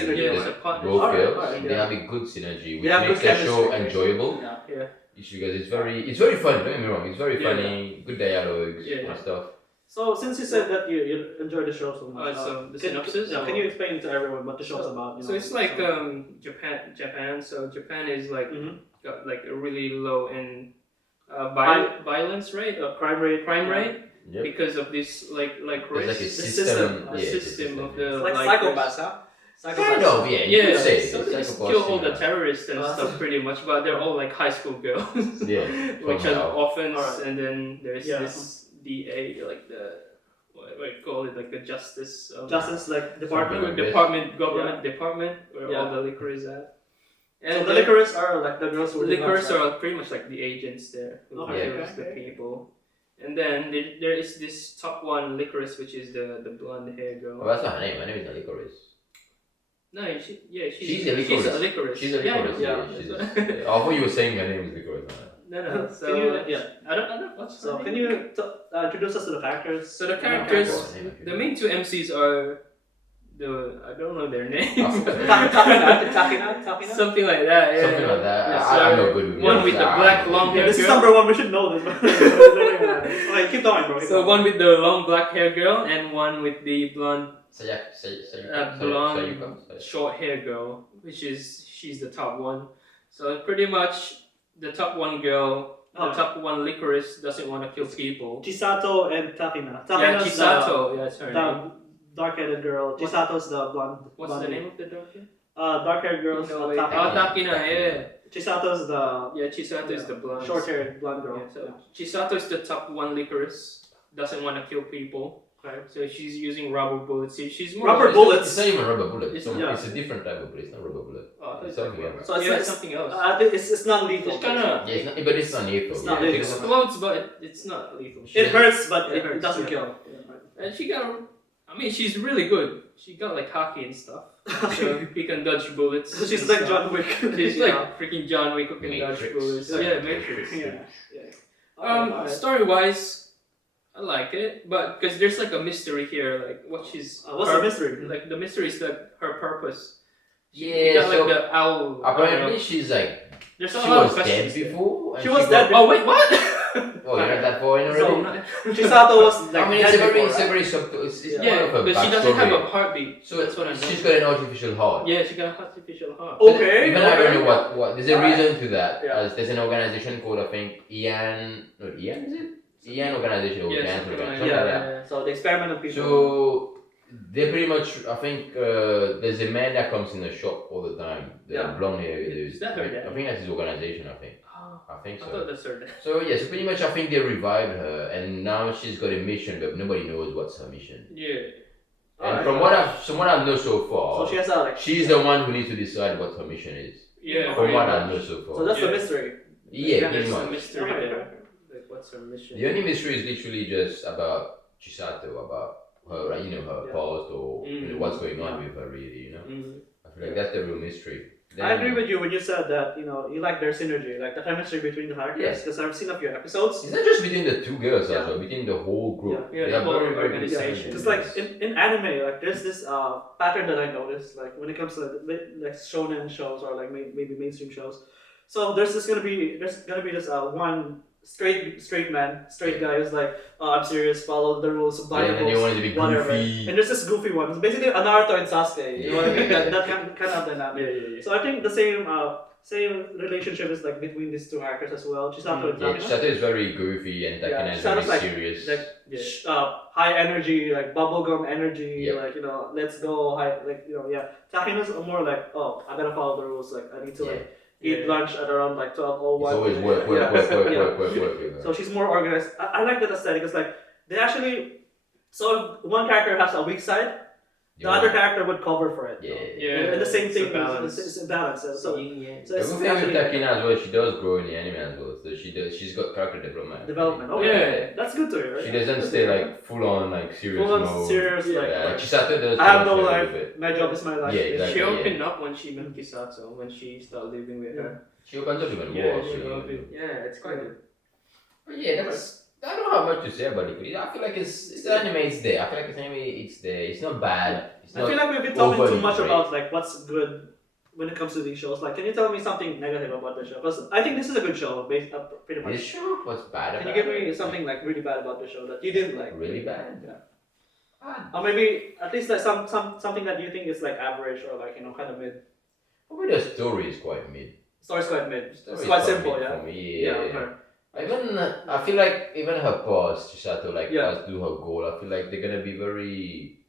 both girls. They have a good synergy, which makes the show enjoyable. Yeah. Because it's very funny. Don't get me wrong. It's very funny. Good dialogues and stuff. So since you said that you enjoy the show so much, so the synopsis. Can you explain to everyone what the show's about? So it's like Japan. So Japan is like got like a really low in violence rate, crime rate. Yep. Because of this like there's like a system of the like psychopaths, huh? Kind of, yeah. You could say. So they just kill all the terrorists and stuff pretty much, but they're all like high school girls. Which are orphans, and then there's this DA, like the what do you call it, like the justice like department, government department where all the liquor is at. And so the Lycoris are like the girls who Lycoris are pretty much like the agents there who kills the people. And then there is this top one Lycoris, which is the blonde hair girl. Oh, that's not her name. Her name is not Lycoris. No, she's a Lycoris. She's a Lycoris. I thought you were saying her name is Lycoris. No. So I don't. What's so can you introduce us to the characters? So the characters, the main two MCs are I don't know their names. Takina? Something like that. Something like that. I'm not good with one with the black long hair. This is number 1. We should know this. Okay, keep going, bro. So one with the long black hair girl and one with the blonde short hair girl, she's the top one. So pretty much the top one girl The top one, Lycoris, doesn't want to kill people. Chisato and Takina. Yeah, Chisato. That's her name. Dark-headed girl. Chisato's the blonde. What's the name of the dark hair? Dark-haired girl's Takina. Takina, yeah. Chisato's the... Yeah, Chisato is the blonde. Short-haired blonde girl. Yeah, so Chisato is the top one, Lycoris. Doesn't want to kill people. Okay. So she's using rubber bullets. She's more rubber bullets? It's not even rubber bullet. It's a different type of bullet. It's not rubber bullet. Oh, it's something else. So it's something else. It's not lethal. It's kind of... Yeah, but it's not lethal. It's not lethal. It explodes, but it's not lethal. It hurts, but it it doesn't kill. And she got... I mean, she's really good. She got like hockey and stuff. So he can dodge bullets. She's like John Wick. She's like freaking John Wick who can dodge bullets. Yeah, Matrix. Yeah. Story-wise... I like it, but because there's like a mystery here, like what she's. What's the mystery? Like the mystery is that her purpose. Yeah, got, so like the owl. apparently she's like. There's she a lot of was dead questions. before. She was dead. Oh wait, what? Oh, you're not that far in already. Chisato was like. I mean, it's a very subtle. It's yeah, more of a but she doesn't have backstory. a heartbeat. So that's what I know. she's got an artificial heart. Yeah, she got an artificial heart. Okay. Even I don't know what. There's a reason to that. Yeah. There's an organization called I think Ian. Not Ian, is it? Ian organization or Yeah, something like something that. like that. So the experiment of people. So they pretty much, I think there's a man that comes in the shop all the time. The blonde hair. Is that her dad? I think that's his organization. I think. I think so. I thought that's her dad. So yeah, so pretty much I think they revived her, and now she's got a mission, but nobody knows what's her mission. Yeah. And from what I know so far, so she has a, like, she's the one who needs to decide what her mission is. Yeah. From what I know so far. So that's the mystery. Yeah, pretty there's a much. mystery there. Like, what's her mission? The only mystery is literally just about Chisato, about her, her past or what's going on with her, really. I feel like that's the real mystery. I agree with you when you said that you like their synergy, like the chemistry between the characters. Because I've seen a few episodes. It's not just between the two girls, also between the whole group. Yeah, they the are whole very, very good organization. It's like in anime, like there's this pattern that I noticed, like when it comes to like shonen shows or like maybe mainstream shows. So there's gonna be this one straight guy who's like, oh, I'm serious, follow the rules, apply the and you rules, want to be whatever. goofy. And there's this goofy one. It's basically a Naruto and Sasuke. You know what I mean? That kind of dynamic. Yeah. So I think the same relationship is like between these two characters as well. Chisato and Takina. Chisato is very goofy and Takina is very serious. High energy, like bubblegum energy, like let's go, Takina's more like, oh, I gotta follow the rules, like I need to eat lunch at around like 12:01. It's always work. So she's more organized. I like that aesthetic. It's like they actually, so if one character has a weak side, the other character would cover for it. And the same thing, it's a balance. So the good thing with Takina as well, she does grow in the anime as well. So she's got character development. Oh yeah, that's good to hear. Right? She doesn't stay like full on like serious mode. Serious, like Chisato does. I have no life. My job is my life. Yeah, exactly, she opened up when she met Chisato, when she started living with her. She opens up even more. It's quite good. But yeah, that's. I don't have much to say about it. I feel like it's the anime. It's there. I feel like the anime. It's there. It's not bad. It's not I feel like we've been talking too much great. about like what's good when it comes to these shows. Like, can you tell me something negative about the show? Because I think this is a good show, based pretty much. This show was bad. Can you give me something like really bad about the show that you didn't like? Really bad? Yeah. Or maybe at least like something that you think is like average or like kind of mid. Probably the story is quite mid. Story's quite mid. It's quite simple, yeah. For me, yeah. Even I feel like even her past, Chisato has do her goal. I feel like they're gonna be very.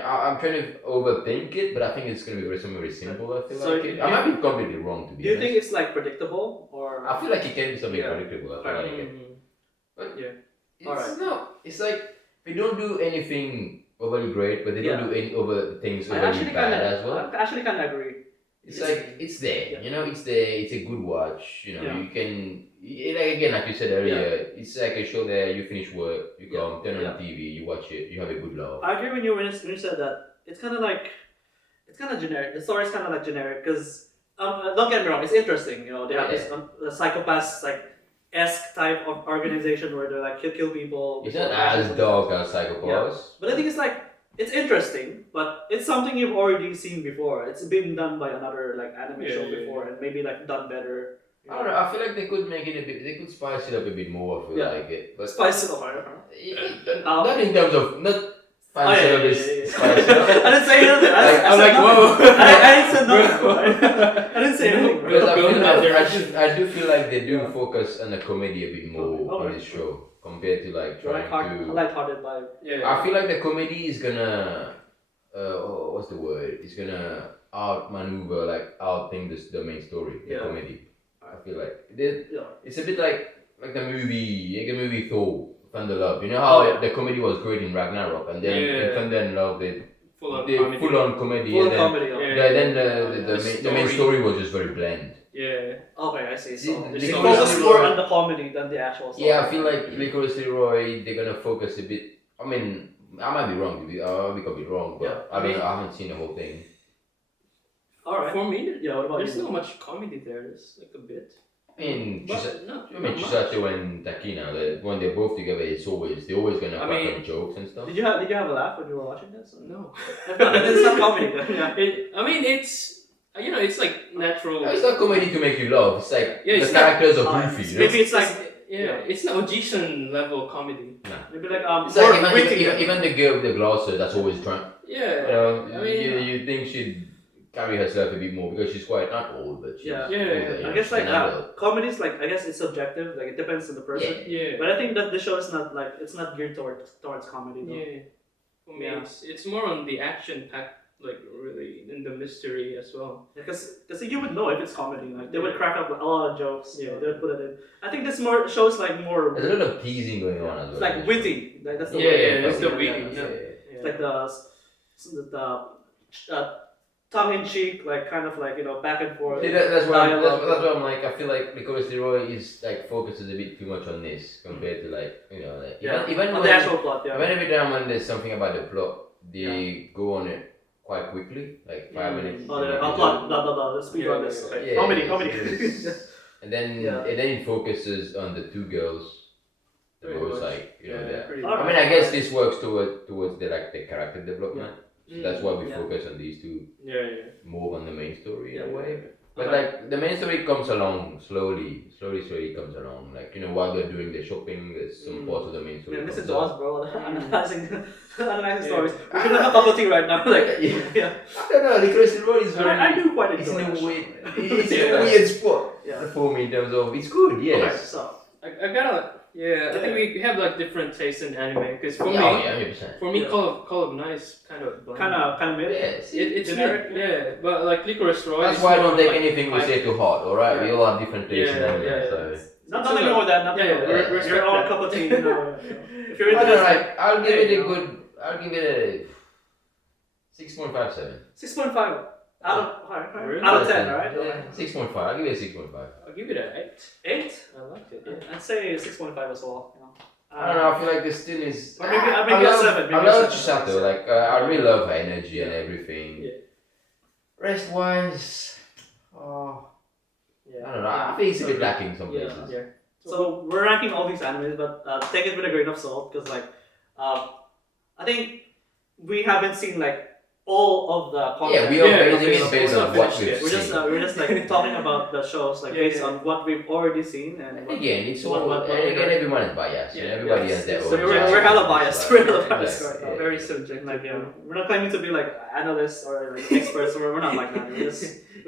I'm trying to overthink it, but I think it's gonna be something very simple. I feel like I might be completely wrong to be honest. Do you think it's like predictable or? I feel like it can be something predictable. I feel like it. But it's not. It's like they don't do anything overly great, but they don't do any other things overly bad as well. I actually kind of agree. It's like it's there, it's there. It's a good watch. You can like you said earlier. It's like a show that you finish work, you come, turn on the TV, you watch it, you have a good laugh. I agree with you when you said that. It's kind of generic. The story's kind of like generic because don't get me wrong, it's interesting. They have this psychopaths esque type of organization where they like kill people. It's not as dark as Psychopaths. But I think it's like. It's interesting, but it's something you've already seen before. It's been done by another anime show before, and maybe done better. I don't know. I feel like they could make it a bit. They could spice it up a bit more. I feel like it, but spice it up. not in terms of not Fan service. I didn't say anything. I'm like, whoa. I didn't say no. I didn't say anything. Because I do feel like they do focus on the comedy a bit more on this show compared to like trying to lighthearted vibe. I feel like the comedy is gonna what's the word? It's gonna outmaneuver, like outthink the main story, the comedy. I feel like it's a bit like the movie Thor, Thunder Love. You know how the comedy was great in Ragnarok, and then in Thunder and Love they full on comedy, and then the main story was just very bland. Yeah. Okay, I see. So they focus more on the comedy than the actual story. Yeah, I feel like Lycoris Recoil, they're gonna focus a bit. I mean, I might be wrong. I could be wrong, but I don't know. I haven't seen the whole thing. Alright. For me, what about there's not much comedy there. There's like a bit. I mean, Chisato and Takina, when they're both together, they're always gonna crack up jokes and stuff. Did you have a laugh when you were watching this? No. It's not comedy. Yeah. It's like natural. It's not comedy to make you laugh. It's like the characters are goofy. Maybe it's like it's not audition level comedy. Nah. Maybe like it's like even the girl with the glasses that's always drunk. Yeah. You think she'd carry herself a bit more because she's quite not old, but she's older, I guess like comedy is like, I guess it's subjective. Like it depends on the person. Yeah. But I think that the show is not like, it's not geared towards comedy. Though. Yeah. For me, it's more on the action pack. Like really in the mystery as well. Because you would know if it's comedy. Like they would crack up a lot of jokes. Yeah, they would put it in. I think this more shows like more. There's a lot of teasing going on as well. It's like witty. Like that's the that's the witty. It's like the tongue-in-cheek, like kind of like back and forth. That's why I'm like, I feel like Lycoris Recoil is like focuses a bit too much on this compared to even on the actual plot. Even every time when there's something about the plot, they go on it quite quickly, like 5 minutes. Plot, the speed run is comedy. And then it focuses on the two girls. The most like I mean, I guess this works towards the character development. So that's why we focus on these two. More on the main story in a way. But like the main story comes along slowly comes along. Like while they're doing the shopping, there's some parts of the main story. Listen to us, bro. Analyzing stories. We should have a cup of tea right now. Like I don't know. Lycoris Recoil is very. I do quite enjoy it. It's in a weird spot for me in terms of it's good. Yes. Okay, so I gotta. I think we have like different tastes in anime because for me, 100%. For me, Call of Night is kind of mid. It's generic. But like Lycoris Recoil. That's why I don't take anything we say too hard. All right, we all have different tastes in anime. So. Nothing wrong with that. Nothing wrong with that. Your own cup of tea. If you're into this, I'll give it a 6.57. 6.5 out of 10, right? Yeah, 6.5. I'll give it a 6.5. I'll give it an 8. 8? I liked it. I'd say 6.5 as well. I don't know. I feel like this still is. Maybe a 7. I love Chisato. Like I really love her energy and everything. Yeah. Rest wise, I don't know. I think it's a bit lacking some places. Yeah. So we're ranking all these animes, but take it with a grain of salt because I think we haven't seen like all of the content. We are basing it based on what we've seen. We're just like talking about the shows like based on what we've already seen and again it's all everyone is biased. Everybody has their own. So we're hella biased. We're hella biased. Very subjective. Like we're not claiming to be like analysts or like experts. We're not like that. We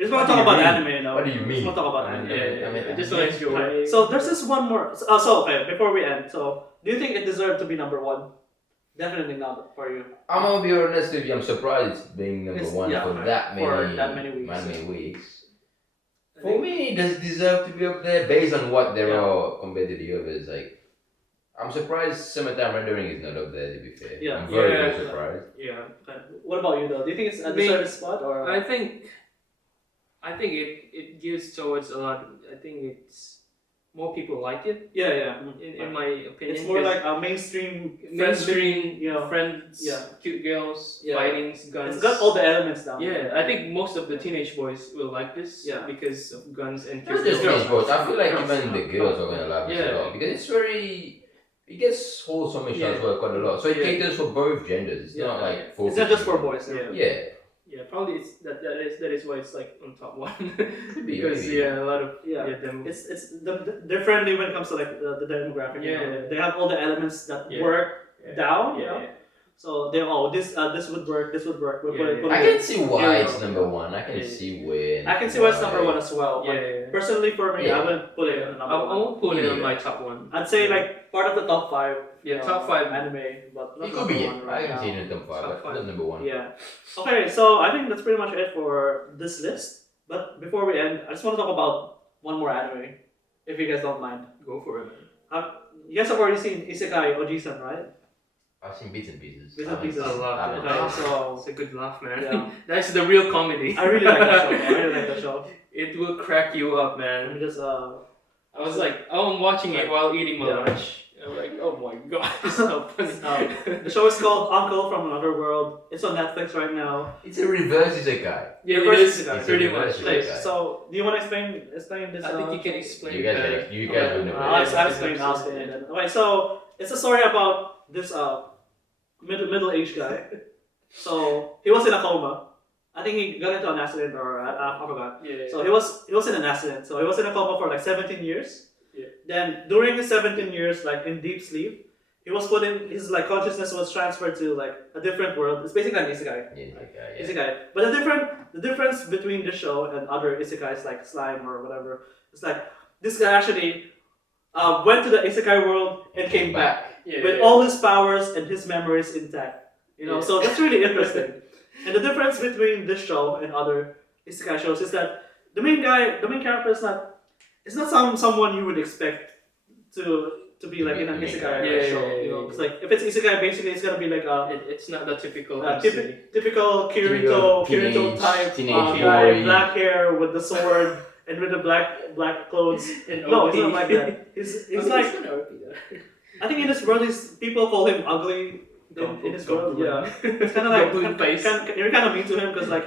just want to talk about anime. What do you mean? We want to talk about anime. I just want to enjoy. So there's this one more. So okay, before we end. So do you think it deserved to be number 1? Definitely not for you. I'm gonna be honest with you. I'm surprised it's being number 1 for that many weeks. For me, does it deserve to be up there based on what there are compared to the others? Like, I'm surprised Summertime Rendering is not up there. To be fair, I'm very surprised. What about you though? Do you think it's a deserved spot or? I think it gives towards a lot. I think it's. More people like it. In my opinion, it's more like a mainstream, friends, cute girls, fighting, guns. It's got all the elements down. I think most of the teenage boys will like this. Because of guns and cute girls. Teenage boys. I feel like even the girls are gonna love this a lot because it's very. It gets wholesome as well quite a lot. So it caters for both genders. It's not like for. It's not just for boys. Probably it's that is why it's like on top 1 because a lot of them. They're friendly when it comes to like the demographic. They have all the elements that work down. So they this would work, this would work. I can see why it's number one. I can see where. I can see why it's number one as well. Yeah. Personally, for me, I wouldn't put it in number I one. won't put it on my top one. I'd say like part of the top 5. Yeah, top 5 anime, but not It could be. one I haven't seen it in top 5, but not number one. Yeah. Okay, so I think that's pretty much it for this list. But before we end, I just want to talk about one more anime, if you guys don't mind. Go for it, man. You guys have already seen Isekai Oji-san, right? I've seen bits and pieces. Bits and pieces. I love it. Okay, so It's a good laugh, man. Yeah. That's the real comedy. I really like that show. I really like that show. It will crack you up, I'm man. just I was like, I'm watching it while eating my lunch. I'm like, oh my god, it's so funny. the show is called Uncle from Another World. It's on Netflix right now. It's a reverse isekai. Yeah, Reverse it is isekai. pretty Reverse much. isekai. So, do you want to explain this? I think you can explain You it guys, better. you guys would know. I'll better. explain. Then. Okay, so it's a story about this middle-aged guy. So he was in a coma. I think he got into an accident, or I forgot. Yeah. So he was in an accident. So he was in a coma for like 17 years. Yeah. Then during his 17 years, like in deep sleep, he was put in his like consciousness was transferred to like a different world. It's basically an isekai. Yeah. Isekai. But the difference between this show and other isekais like Slime or whatever is like this guy actually went to the isekai world and came back with all his powers and his memories intact. You know, so that's really interesting. And the difference between this show and other isekai shows is that the main character is not someone you would expect to be like in an isekai show. You know, it's like if it's isekai, basically it's gonna be like it's not the typical typical Kirito type guy, boy. black hair with the sword and with the black clothes. No, he's not like that. He's like I think in this world, people call him ugly. In his world, yeah, it's kind of like you're kind of mean to him because like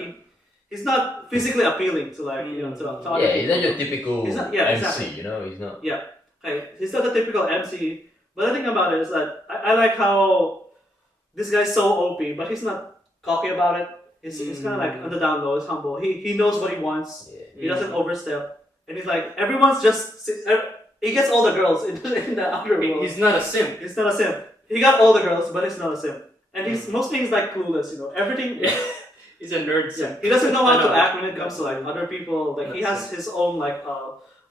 he's not physically appealing to like you know to other he's not your typical MC. Exactly. You know, he's not. Yeah, okay, he's not the typical MC. But the thing about it is that I like how this guy's so OP, but he's not cocky about it. He's kind of like on the down low. He's humble. He knows what he wants. Yeah. He doesn't overstep, and he's like everyone's just. He gets all the girls in the other world. He's not a simp. He's not a simp. He got all the girls, but he's not a simp. And he's mostly he's like clueless, you know. Everything. He's a nerd simp. Yeah. He doesn't know how to act when it comes to like other people. Like he has his own like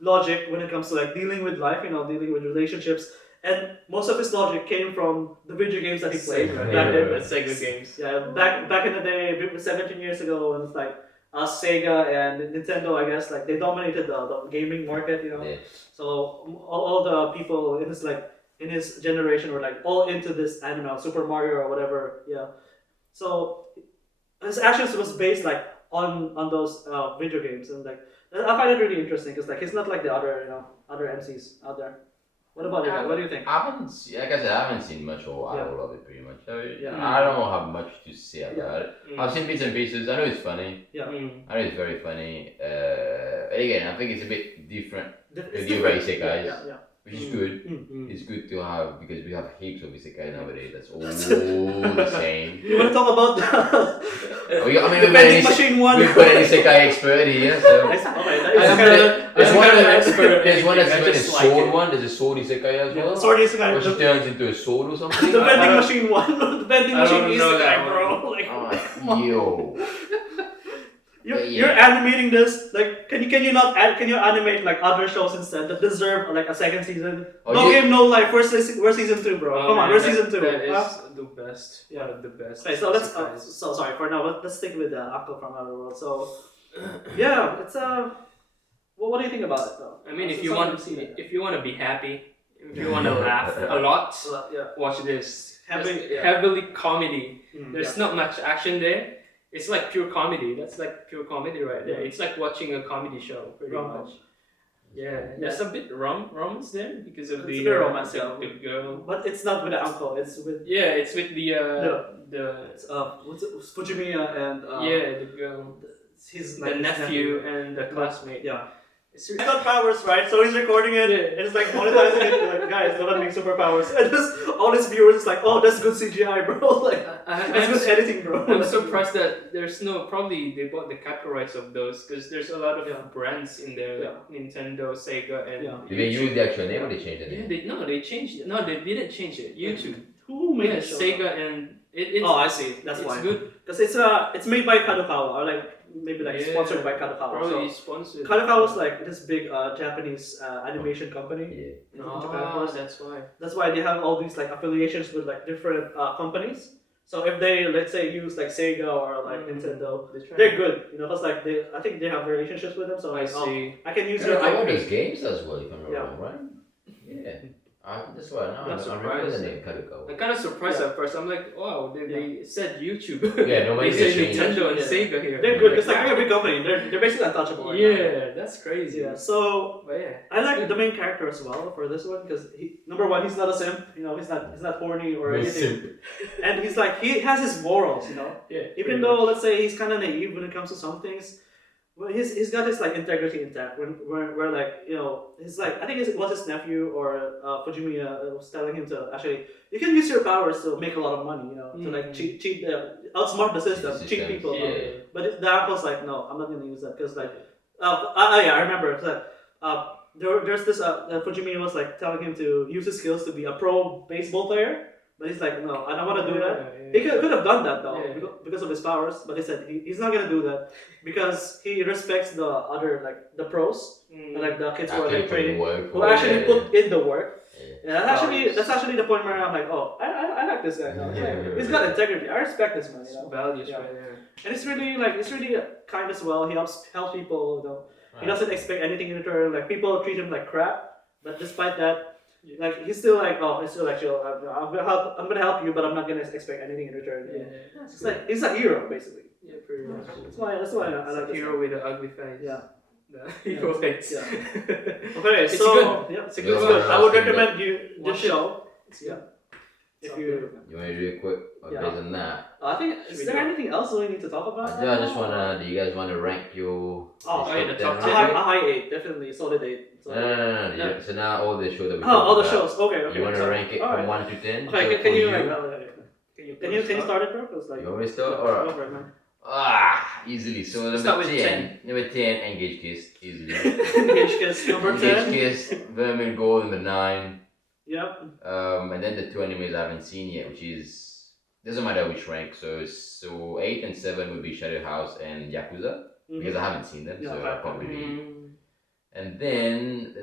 logic when it comes to like dealing with life, you know, dealing with relationships. And most of his logic came from the video games that he played back then. Sega games. Yeah, back in the day, 17 years ago, when it's like Sega and Nintendo, I guess, like they dominated the gaming market, you know. Yeah. So all the people in his generation were like all into this, I don't know, Super Mario or whatever. Yeah. So his actions was based like on those video games, and like I find it really interesting because like he's not like the other other MCs out there. What about you guys? What do you think? I haven't seen much or all of it pretty much. So, Yeah. I don't have much to say about it. I've seen bits and pieces. I know it's funny. Yeah. I know it's very funny. Again, I think it's a bit different It's to the other isekais. Yeah. Which is good. It's good to have because we have heaps of isekai nowadays. That's all the same. You want to talk about the vending machine one? We've got an isekai expert here. So. There's one that's a sword one. There's a sword isekai as well. Sword isekai. Where she turns into a sword or something. The vending machine one. The vending machine isekai, bro. Like, come on. Yo. You're animating this, like can you animate like other shows instead that deserve like a second season? No Game No Life, where's season 2, bro? Come on, where's season 2? That is the best. Yeah. One of the best. Okay, so let's so sorry for now, let's stick with Uncle from Another World. So yeah, it's what do you think about it though? I mean, if you want to be happy, if you want to laugh a lot, watch this. Heavily comedy. There's not much action there. It's like pure comedy. That's like pure comedy right there. It's like watching a comedy show, pretty much. Yeah, there's a bit romance there because of the romance, the girl. But it's not with the uncle. It's with it's with the what's it, Fujimiya and the girl. His the nephew and the classmate. Yeah. He's got powers, right? So he's recording it, and it's like monetizing it. Like, guys, don't make superpowers. And just all his viewers is like, oh, that's good CGI, bro. Like, that's good editing, bro. I'm surprised that there's probably they bought the copyrights of those because there's a lot of brands in there, like Nintendo, Sega, and. Did they use the actual name or they changed the name? They changed it. No, they didn't change it. YouTube. Who made it? Sega and Oh, I see. That's why. It's good. Because it's made by Kadokawa, or like maybe like sponsored by Kadokawa. Probably So sponsored. Kadokawa is like this big Japanese animation company in Japan, of course. That's why. That's why they have all these like affiliations with like different companies. So if they, let's say, use like Sega or like Nintendo, they're good, you know, because like I think they have relationships with them. So like, I can use your all those IP. games as well, if I'm not wrong, right? Yeah. That's why now I remember the name Kadokawa. I'm kind of surprised at first. I'm like, wow, they said YouTube. Yeah, nobody they said said Nintendo and Sega here. They're good because like they're a big company. They're basically untouchable. Right yeah, that's crazy. Yeah. So but yeah, I like the main character as well for this one because number one, he's not a simp. You know, he's not horny or anything. And he's like he has his morals. You know. Yeah. Even though let's say he's kind of naive when it comes to some things. Well, he's got his like integrity intact. Where like you know he's like I think it was his nephew or Fujimiya was telling him to actually you can use your powers to make a lot of money. You know to like cheat outsmart the system, cheat people. Yeah. But the uncle's like no, I'm not gonna use that because like yeah I remember it's like there's this Fujimiya was like telling him to use his skills to be a pro baseball player. But he's like, no, I don't want to do that. He could have done that though, because of his powers. But he said he's not gonna do that because he respects the other like the pros, like the kids who are like training, who actually put in the work. Yeah, that's actually the point where I'm like, oh, I like this guy. No? He's got integrity. I respect this man. You know, values right there. And it's really kind as well. He helps people. You know, he doesn't expect anything in return. Like people treat him like crap, but despite that. Like he's still like chill. I'm gonna help you, but I'm not gonna expect anything in return. Yeah, it's like he's a hero basically. Yeah, pretty much. That's why I like a hero with an ugly face. Yeah. The hero face. Yeah. Okay, it's so good. It's good. I would recommend you this show. Yeah. If you want to do it quick based on that? I think is there anything else we need to talk about? I just wanna. Do you guys wanna rank your? The top 10. A high 8, definitely solid 8. No. So now all the shows that we. All the shows. Okay. You wanna rank it from 1 to 10? Okay, can you start it, bro? You want me to start? Alright. Easily. So number 10. Number 10, Engage Kiss. Easily. Engage Kiss. Number 10. Engage Kiss. Vermeil In Gold. Number 9. Yep. And then the two animes I haven't seen yet, which is doesn't matter which rank. So 8 and 7 would be Shadow House and Yakuza because I haven't seen them, so I can't really. And then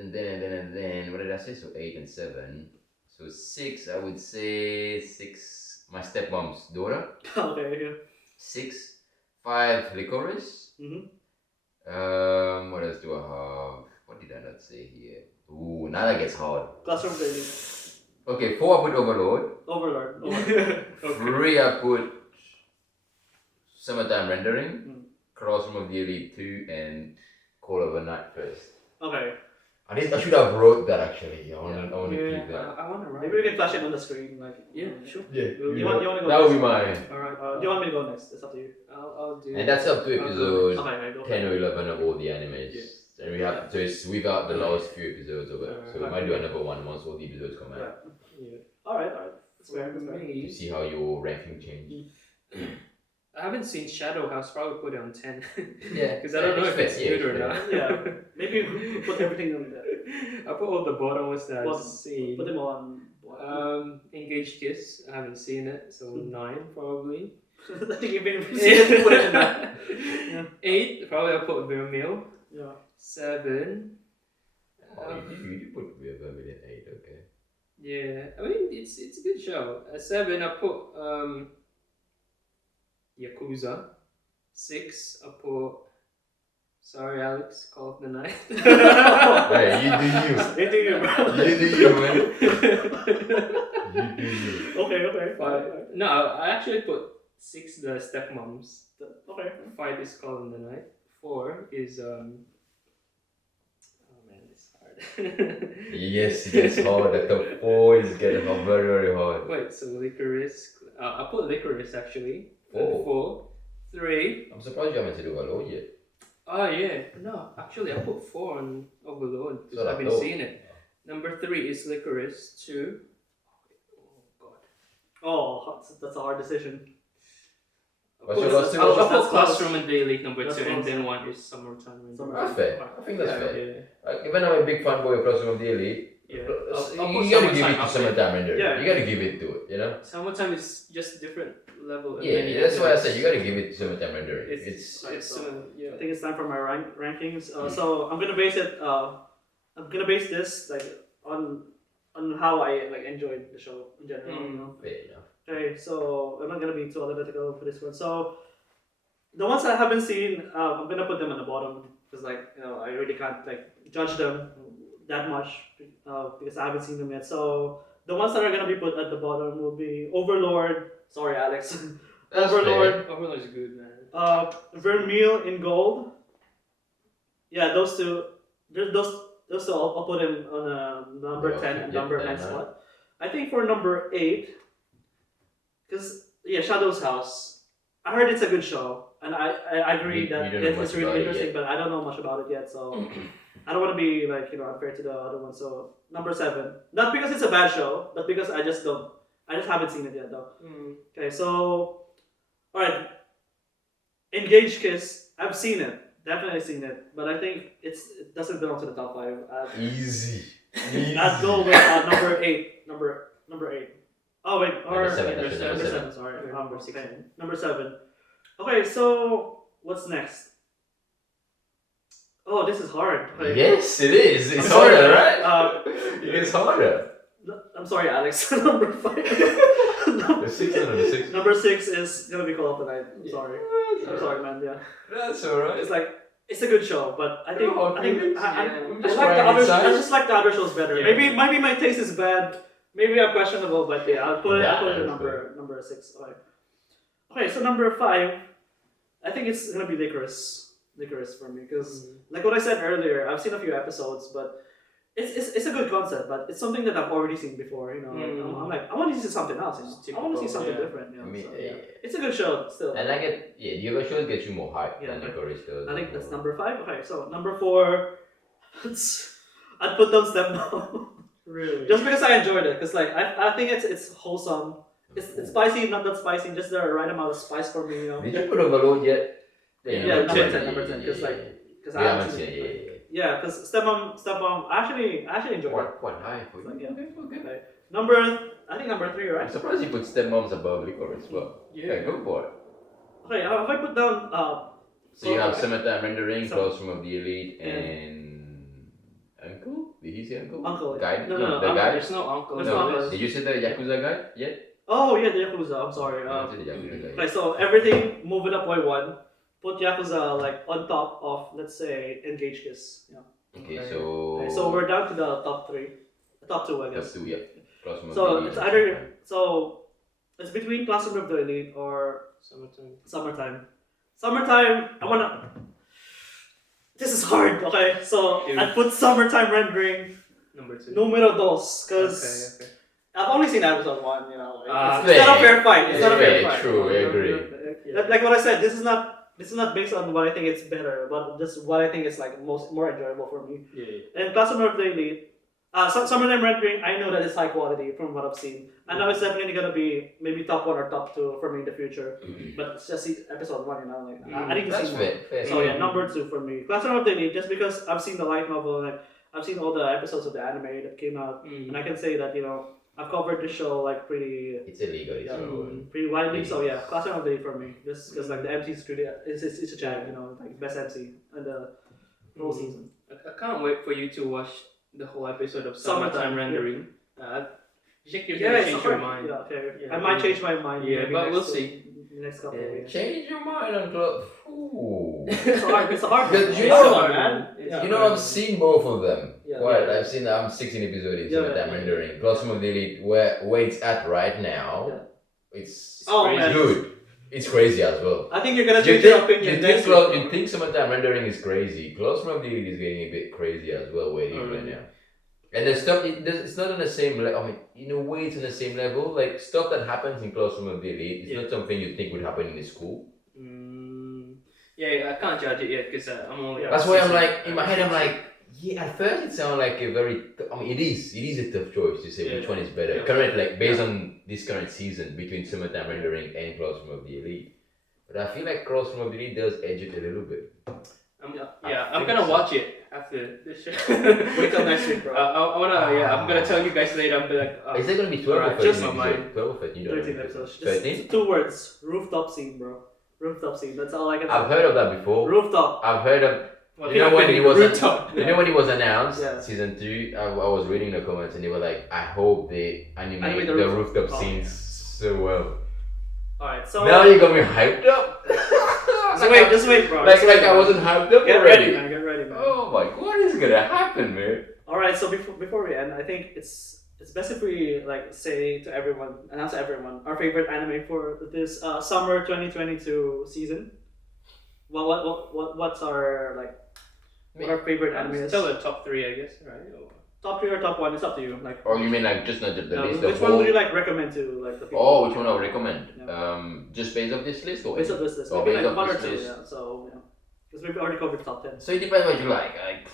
what did I say? So 8 and 7. So 6, I would say 6. My stepmom's daughter. Okay. 6, 5 Lycoris. What else do I have? What did I not say here? Ooh, now that gets hard. Classroom Baby. Okay, 4 I put Overlord. Overlord. 3 I put Summertime Rendering, Crossroom of the Elite 2, and Call of a Night first. Okay. I should have wrote that actually. I want to keep that. I want to write. Maybe we can flash it on the screen. Like sure. Yeah. You want to go? That would be next? mine. Alright. Do you want me to go next? It's up to you. I'll do. And that's up to episode Okay, 10 or 11 of all the animes. Yeah. And we have so it's without the last few episodes of it. So we might do another one once all the episodes come out. Yeah. Alright. That's fair. To see how your ranking changes. I haven't seen Shadow House. Probably put it on 10. Yeah. Because I don't know if it's good or not. Yeah. Maybe we put everything on there. I put all the bottom ones that I've seen. Put them on. Engaged Kiss. I haven't seen it, so 9 probably. I think you've been seen it. Put it in there. Yeah. 8 probably I'll put Vermeil. Yeah. 7. You put Vermeil in 8, okay. Yeah, I mean it's a good show. 7 I put Yakuza. 6 I put. Sorry, Alex. Call of the Night. Hey, you do you. You do you, bro. You do you, man. You do you. Okay. 5. No, I actually put 6 the stepmoms. Okay. 5 is Call of the Night. 4 is Oh man, it's hard. Yes, it gets hard. The top 4 is getting hard, very, very hard. Wait, so Lycoris. I put Lycoris actually. 4. 3. I'm surprised you haven't said Overlord yet. Oh yeah, no, actually I put 4 on Overlord because So I've been seeing it. Number 3 is Lycoris. 2. Oh god. Oh, that's a hard decision. I'll put Classroom and Daily number That's 2, and close. then 1 is Summertime. That's fair. I think that's fair. Yeah. Like, even I'm a big fanboy of Classroom of the Elite, Yeah. you gotta give it to Summertime Rendering. Yeah. You gotta give it to it, you know? Summertime is just different level. Yeah, that's why I said you gotta give it to Summertime Rendering. It's yeah. I think it's time for my rankings. So I'm gonna base it. I'm gonna base this like on how I like enjoyed the show in general. You know. Fair enough. Okay, so I'm not gonna be too analytical for this one. So the ones I haven't seen, I'm gonna put them at the bottom because I really can't like judge them that much because I haven't seen them yet. So the ones that are gonna be put at the bottom will be Overlord. Sorry, Alex. That's Overlord. Overlord is good, man. Vermeil in Gold. Yeah, those two. Those two. I'll put him on a number 10 and number 9 slot. I think for number 8, because Shadow's House. I heard it's a good show, and I agree that it's really interesting, but I don't know much about it yet, so I don't want to be unfair to the other one. So number 7, not because it's a bad show, but because I just haven't seen it yet though. Okay, so all right, Engage Kiss. I've seen it, definitely seen it, but I think it doesn't belong to the top 5. Easy. I'd go with number 8. Number 8. Oh wait, or Number 7, number 7. Sorry, Number 6. okay. Number 7. Okay, so what's next? Oh, this is hard. Like, Yes, it is. It's I'm sorry, harder, right? It's harder. I'm sorry, Alex. Number 5. Number 6 and number 6. Number 6 is gonna be Call of the Night. I'm sorry. I'm sorry, man. Yeah, That's alright. it's a good show, but I think I just like the other shows better. Yeah. Maybe my taste is bad. Maybe I'm questionable, but yeah, I'll put it at number 6. Okay, so number 5, I think it's gonna be Lycoris for me because, like what I said earlier, I've seen a few episodes, but it's a good concept, but it's something that I've already seen before. You know, I'm like, I want to see something else. I want to see something different. You know, it's a good show still. And the other shows get you more hype than the Lycoris does. I think that's number 5. Okay, so number 4, I'd put down Stepmom. Really? Just because I enjoyed it, because I think it's wholesome. It's spicy, not that spicy, just the right amount of spice for me. You know. Did you put Overlord yet? Yeah, number 10, because I haven't seen it. Yeah, because Stepmom, I actually enjoyed it. Quite high for you. Okay. I think number 3, right? I'm surprised you put Stepmoms above Lycoris, but Yeah, go for it. Okay, if I put down So you have Summertime Rendering, Classroom of the Elite, and Uncle? Did he say Uncle? Uncle. Guide? No, the guide? There's no Uncle. There's no Uncle. Did you say the Yakuza guide yet? Oh yeah, the Yakuza. I'm sorry. No, the Yakuza guide. Okay, so everything move it up by 1. Put Yakuza on top of, let's say, Engage Kiss. Yeah. Okay, so... Okay, so we're down to the top 3. Top 2, I guess. Top 2, yeah. Classroom of So the Elite it's and either it's between Classroom of the Elite or Summertime. I wanna. This is hard. Okay, so I'd put Summertime Rendering Number 2. numero 2 because Okay. I've only seen episode 1. You know, It's it's not a fair. fair fight. It's not a fair Very fight. true, I agree. Like what I said, this is not based on what I think it's better, but just what I think is like more enjoyable for me. Yeah. And Classroom of the Elite, Summertime Rendering, I know that it's high quality from what I've seen. I know it's definitely gonna be maybe top 1 or top 2 for me in the future. But it's just episode 1, you know. Like I need to That's see fair. more. So yeah, number 2 for me. Classroom of the Elite, just because I've seen the light novel, like I've seen all the episodes of the anime that came out, and I can say that I've covered the show like pretty. It's illegal, Pretty widely, so yeah, Classroom of the Elite for me. Just because like the MC is pretty, it's a jam, like best MC and the whole season. I can't wait for you to watch the whole episode of Summertime Rendering. You think you're gonna change your mind? Yeah, okay. Yeah, I might change my mind. Yeah, maybe but next we'll see. Next couple of weeks. Change your mind on Club. Ooh. It's a hard But one. you know, Hard, man. Yeah. You know, I've seen both of them. Yeah. Quite. I've seen. I'm 16 episodes in Summertime Rendering. Classroom of the Elite, where it's at right now, it's man. good. It's crazy as well. I think you're gonna change your opinion. You think Summertime Rendering is crazy. Classroom of the Elite is getting a bit crazy as well, where it is right now. And the stuff, it's not on the same level. I mean, in a way, it's on the same level. Like, stuff that happens in Classroom of the Elite, it's not something you think would happen in the school. Yeah, I can't judge it yet because I'm only. That's why I'm like, in my head, I'm like, yeah, at first it sounds like a very, it is a tough choice to say which one is better. Yeah. Current, like, based on this current season, between Summertime Rendering and Classroom of the Elite. But I feel like cross mobility does edge it a little bit. I'm gonna watch it after this show. Wait till next week, bro. I'm gonna tell you guys later. I'm like, Is there gonna be 12 or 13 just my mind. episodes? 12 or 13? You don't 13 know. episodes. 13? Just 2 words. Rooftop scene, bro. Rooftop scene. That's all I can say. I've heard of that before. Rooftop. I've heard of. What You know when he was rooftop? you know when it was announced, Yeah. season 2, I was reading the comments and they were like, I hope they animate the rooftop scenes so well. Alright, so Now you got me hyped up. just wait, bro. Like I wasn't hyped up Get already. ready, man. Get ready, man. Oh my god, what is gonna happen, man? Alright, so before we end, I think it's best if we like say to everyone, announce to everyone our favorite anime for this summer 2022 season. What's our like what our favorite anime is? Tell the top 3, I guess, right? Top 3 or top 1? It's up to you. Like, Or you mean like just not the list? which one would you like recommend to like the people? Oh, which one I would recommend? Yeah. Just based off this list or Based on this list, or maybe based like off 1 or this 2, list? yeah. So yeah, because we've already covered top 10. So it depends what you like. Like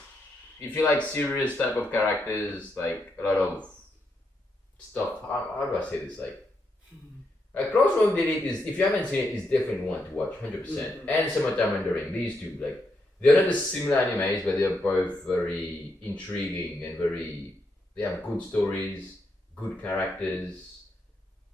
if you like serious type of characters, like a lot of stuff. How do I say this? Like Crossroad Delete is, if you haven't seen it, it's definitely one to watch, 100%. Mm-hmm. And Summertime Rendering, these two, like they're not the similar animes, but they're both very intriguing and they have good stories, good characters,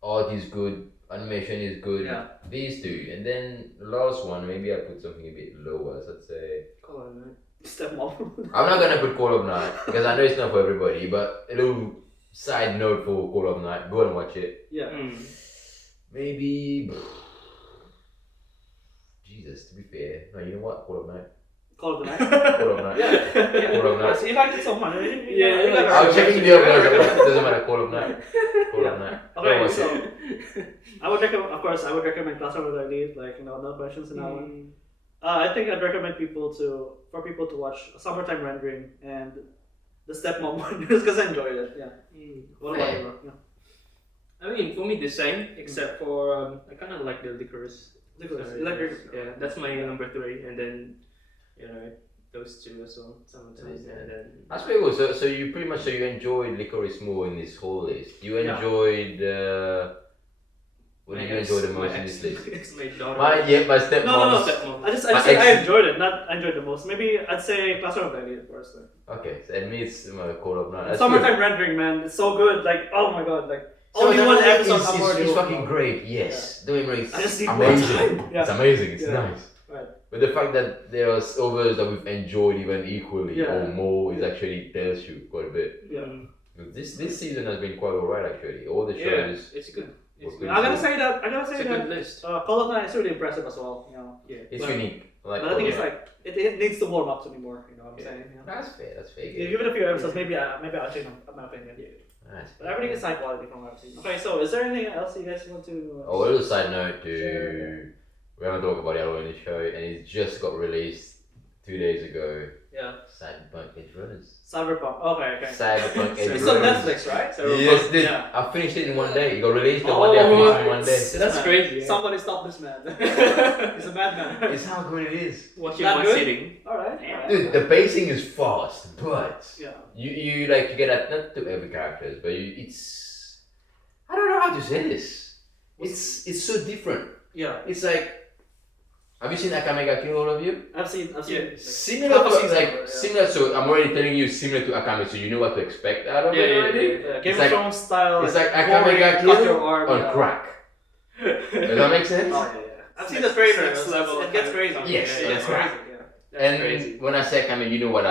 art is good, animation is good. Yeah. These two, and then the last one, maybe I put something a bit lower. So I'd say Come on, man. Stepmom. I'm not gonna put Call of Night because I know it's not for everybody, but a little side note for Call of Night, go and watch it. Yeah. Maybe Jesus, to be fair. No, you know what? Call of Night. Call of the Night. Call of Night. Yeah. Call of Night. So you liked it so much. Yeah, I'll check in the others. It doesn't matter. Call of Night. Call of Night. Okay, so I would recommend, of course, Class of the Elite. Like no questions in that one. I think I'd recommend people to watch Summertime Rendering and the Stepmom one just because I enjoyed it. Yeah. What about you? Yeah. I mean, for me, the same, except for I kind of like the Lycoris. Yeah, that's my number 3, and then those 2 as well. Sometimes, and then. That's pretty cool. So you pretty much you enjoyed Lycoris more in this whole list. You enjoyed. What did you enjoy the most in this list? My daughter. My stepmom. No. Stepmom. I just said I enjoyed it. Not I enjoyed the most. Maybe I'd say Class of the Elite, of course. Okay, so and me it's my Call of Night. That's Summertime good. Rendering, man, it's so good. Like, oh my god, like. So only one episode I'm already it's over. fucking great, yes. Don't get me wrong, I just it's need more amazing. time. Yeah. It's amazing, it's Yeah. nice. Right. But the fact that there are others that we've enjoyed even equally Yeah. or more is actually tells you quite a bit. Yeah. This season has been quite alright actually. All the shows. It's good. It's Good. good. I'm gonna say that. It's a good list. Call of Night is really impressive as well. You know. Yeah. It's But- unique. Like, But I think it's like it needs to warm up to me more. You know what I'm saying? You know? That's fair. That's fair. You give it a few episodes, maybe I'll change my opinion. That's But everything is high quality from what I've seen. Okay, so is there anything else you guys want to? Oh, a little side note to Sure. we haven't talked about it all in the show, and it just got released 2 days ago. Yeah. Cyberpunk Edge Runners. Cyberpunk. Okay. Cyberpunk Edge It's Runners. on Netflix, right? Yes, dude. Yeah. I finished it in 1 day. It got released in 1 day. I finished it in 1 day. That's crazy. Yeah. Somebody stop this man. He's a madman. It's how good it is. Watching That one good? sitting. Alright. Dude, the pacing is fast, but Yeah. you like to get at not to every character, but it's I don't know how to say this. It's so different. Yeah. It's like, have you seen Akame ga Kill, all of you? I've seen. Similar half a to season like over, yeah. similar. So I'm already telling you similar to Akame, so you know what to expect out of it already. Game It's of like- Thrones style. It's like boring, Akame ga cut Kill your arm, on yeah. crack. Does that make sense? Oh yeah. I've seen the trailer. Next level It gets of crazy. Yes, it gets that's crazy. right. Yeah. That's And crazy. when I say Akame, you know what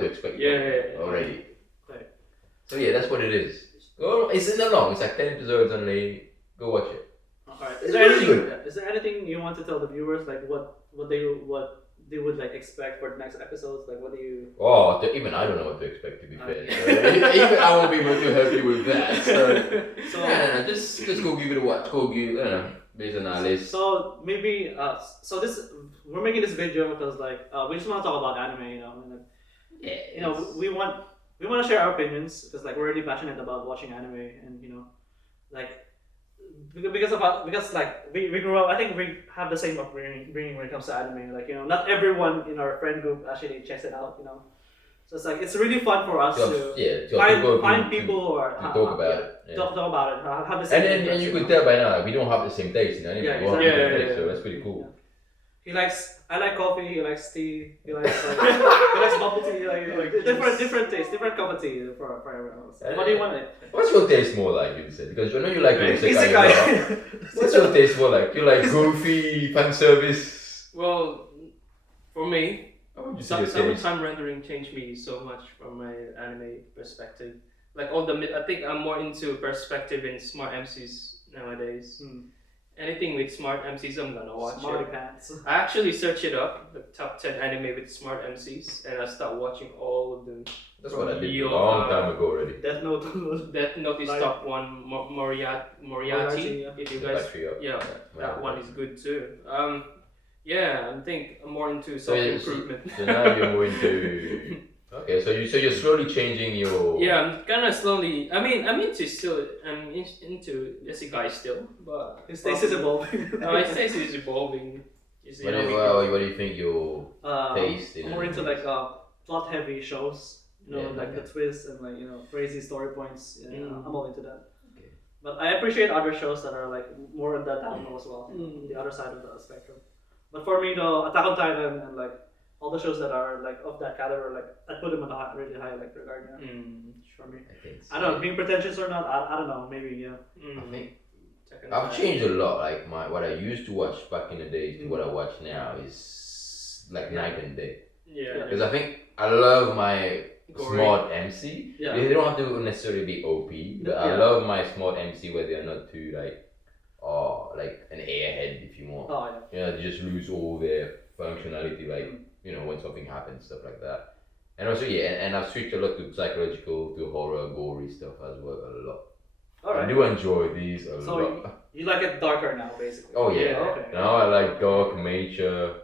to expect. Yeah. Already. Okay. So yeah, that's what it is. Oh, it's not long. It's like 10 episodes only. Go watch it. Alright. It's really good. Is there anything you want to tell the viewers, like what they would like expect for the next episodes? Like what do you? Oh, even I don't know what to expect, to be fair. Okay. So, even I won't be able to help you with that. So, So no. Just go give it a watch. Go give, I don't know, based on our list. So maybe we're making this video because we just want to talk about anime, you know. And, we want to share our opinions because we're really passionate about watching anime, and because we grew up. I think we have the same upbringing when it comes to anime. Not everyone in our friend group actually checks it out, you know. So it's like it's really fun for us to find people who are to talk about it. Yeah. Talk about it. Have the same and you could tell by now, like, we don't have the same taste in anime. Yeah, We have exactly. different tastes, so that's pretty cool. Yeah. I like coffee. He likes tea. He likes he likes bubble tea. Like different taste, different cup of tea for everyone else. What do you want? What's your taste more like? You said because I know you like Isekai. What's your taste more like? You like goofy fan service? Well, for me. Summertime rendering changed me so much from my anime perspective. Like I think I'm more into perspective in smart MCs nowadays. Anything with smart MCs, I'm gonna watch Smarty it. pants. I actually search it up, the top 10 anime with smart MCs, and I start watching all of them. That's what I did a long time ago already. Death Note. Death Note is top one. Moriarty. If you guys, that one is good too. Yeah, I think I'm more into self-improvement. So now you're more into... Okay, so you're slowly changing your... Yeah, I'm kind of slowly... I'm into Isekai still, but... His taste is evolving. No, his taste is evolving. What do you think your taste is? More into like plot-heavy shows. Like the twists and like crazy story points. I'm all into that. Okay. But I appreciate other shows that are like more in that download as well. The other side of the spectrum. But for me though, Attack on Titan and like all the shows that are like of that caliber, like I put them in a really high like regard. For me, I think so. I don't know, being pretentious or not, I don't know, maybe I think I've changed a lot. Like what I used to watch back in the days to what I watch now is like night and day. Yeah. Because I think I love my smart MC. Yeah. They don't have to necessarily be OP, but I love my smart MC where they're not too like an airhead if you want. Oh yeah. They just lose all their functionality, like when something happens, stuff like that. And also and I've switched a lot to psychological, to horror, gory stuff as well a lot. Alright. I do enjoy these a lot. So you like it darker now, basically. Oh yeah. Okay. Now I like dark, mature.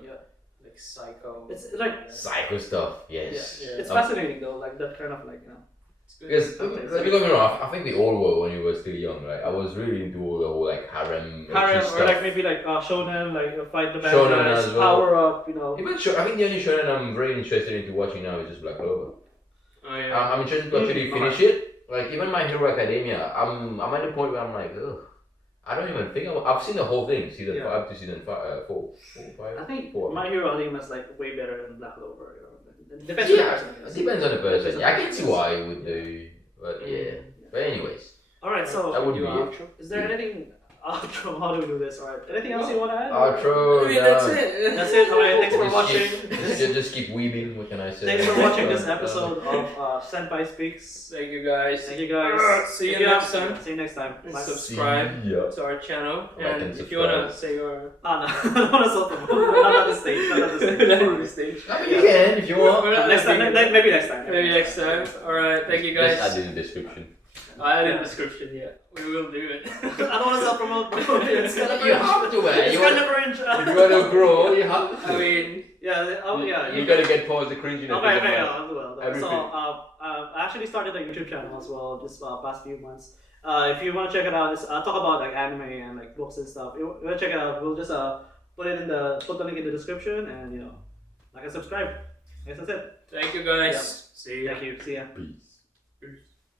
Like psycho. It's like psycho stuff. Yes. Yeah. It's fascinating though, like that kind of like Because don't get me wrong, I think we all were when we were still young, right? I was really into all the whole like harem or like maybe like shonen, like fight the bad shonen guys, as well. power up, Even I think the only shonen I'm very interested into watching now is just Black Clover. Oh yeah. I'm interested to actually finish it. Like even My Hero Academia, I'm at the point where I'm like, ugh, I don't even think I've seen the whole thing, season 5 to season 4, 5. I think 4. My Hero Academia is like way better than Black Clover. Depends on the person. It depends on the person. I can see why you would do, but But anyways. Alright, so that would be it. Is there anything outro? How do we do this? Alright. Anything else you want to add? Outro. That's it. That's it. Alright, thanks for watching. Just keep weaving. What can I say? Thanks for watching this episode of Senpai Speaks. Thank you guys. Thank you guys. See you next time. See you next time. Bye. Subscribe to our channel. Like and if you wanna say your no, I don't wanna self-promote. Not at this stage. Not at this stage. I mean, you can if you want. Next time. Maybe next time. Maybe next time. Alright, thank you guys. Just add in the description. I added in the description, we will do it. I don't want to self-promote. It's gonna You have to, man. It's gonna cringe. If you want to grow, you have to. I mean, yeah. You gotta get past the cringiness. Okay, I'll do it. So, I actually started a YouTube channel as well this past few months. If you want to check it out, I talk about like anime and like books and stuff. You want to check it out? We'll just put the link in the description and like and subscribe. I guess that's it. thank you guys. Yeah. See ya. Thank you. See ya. Peace. Peace.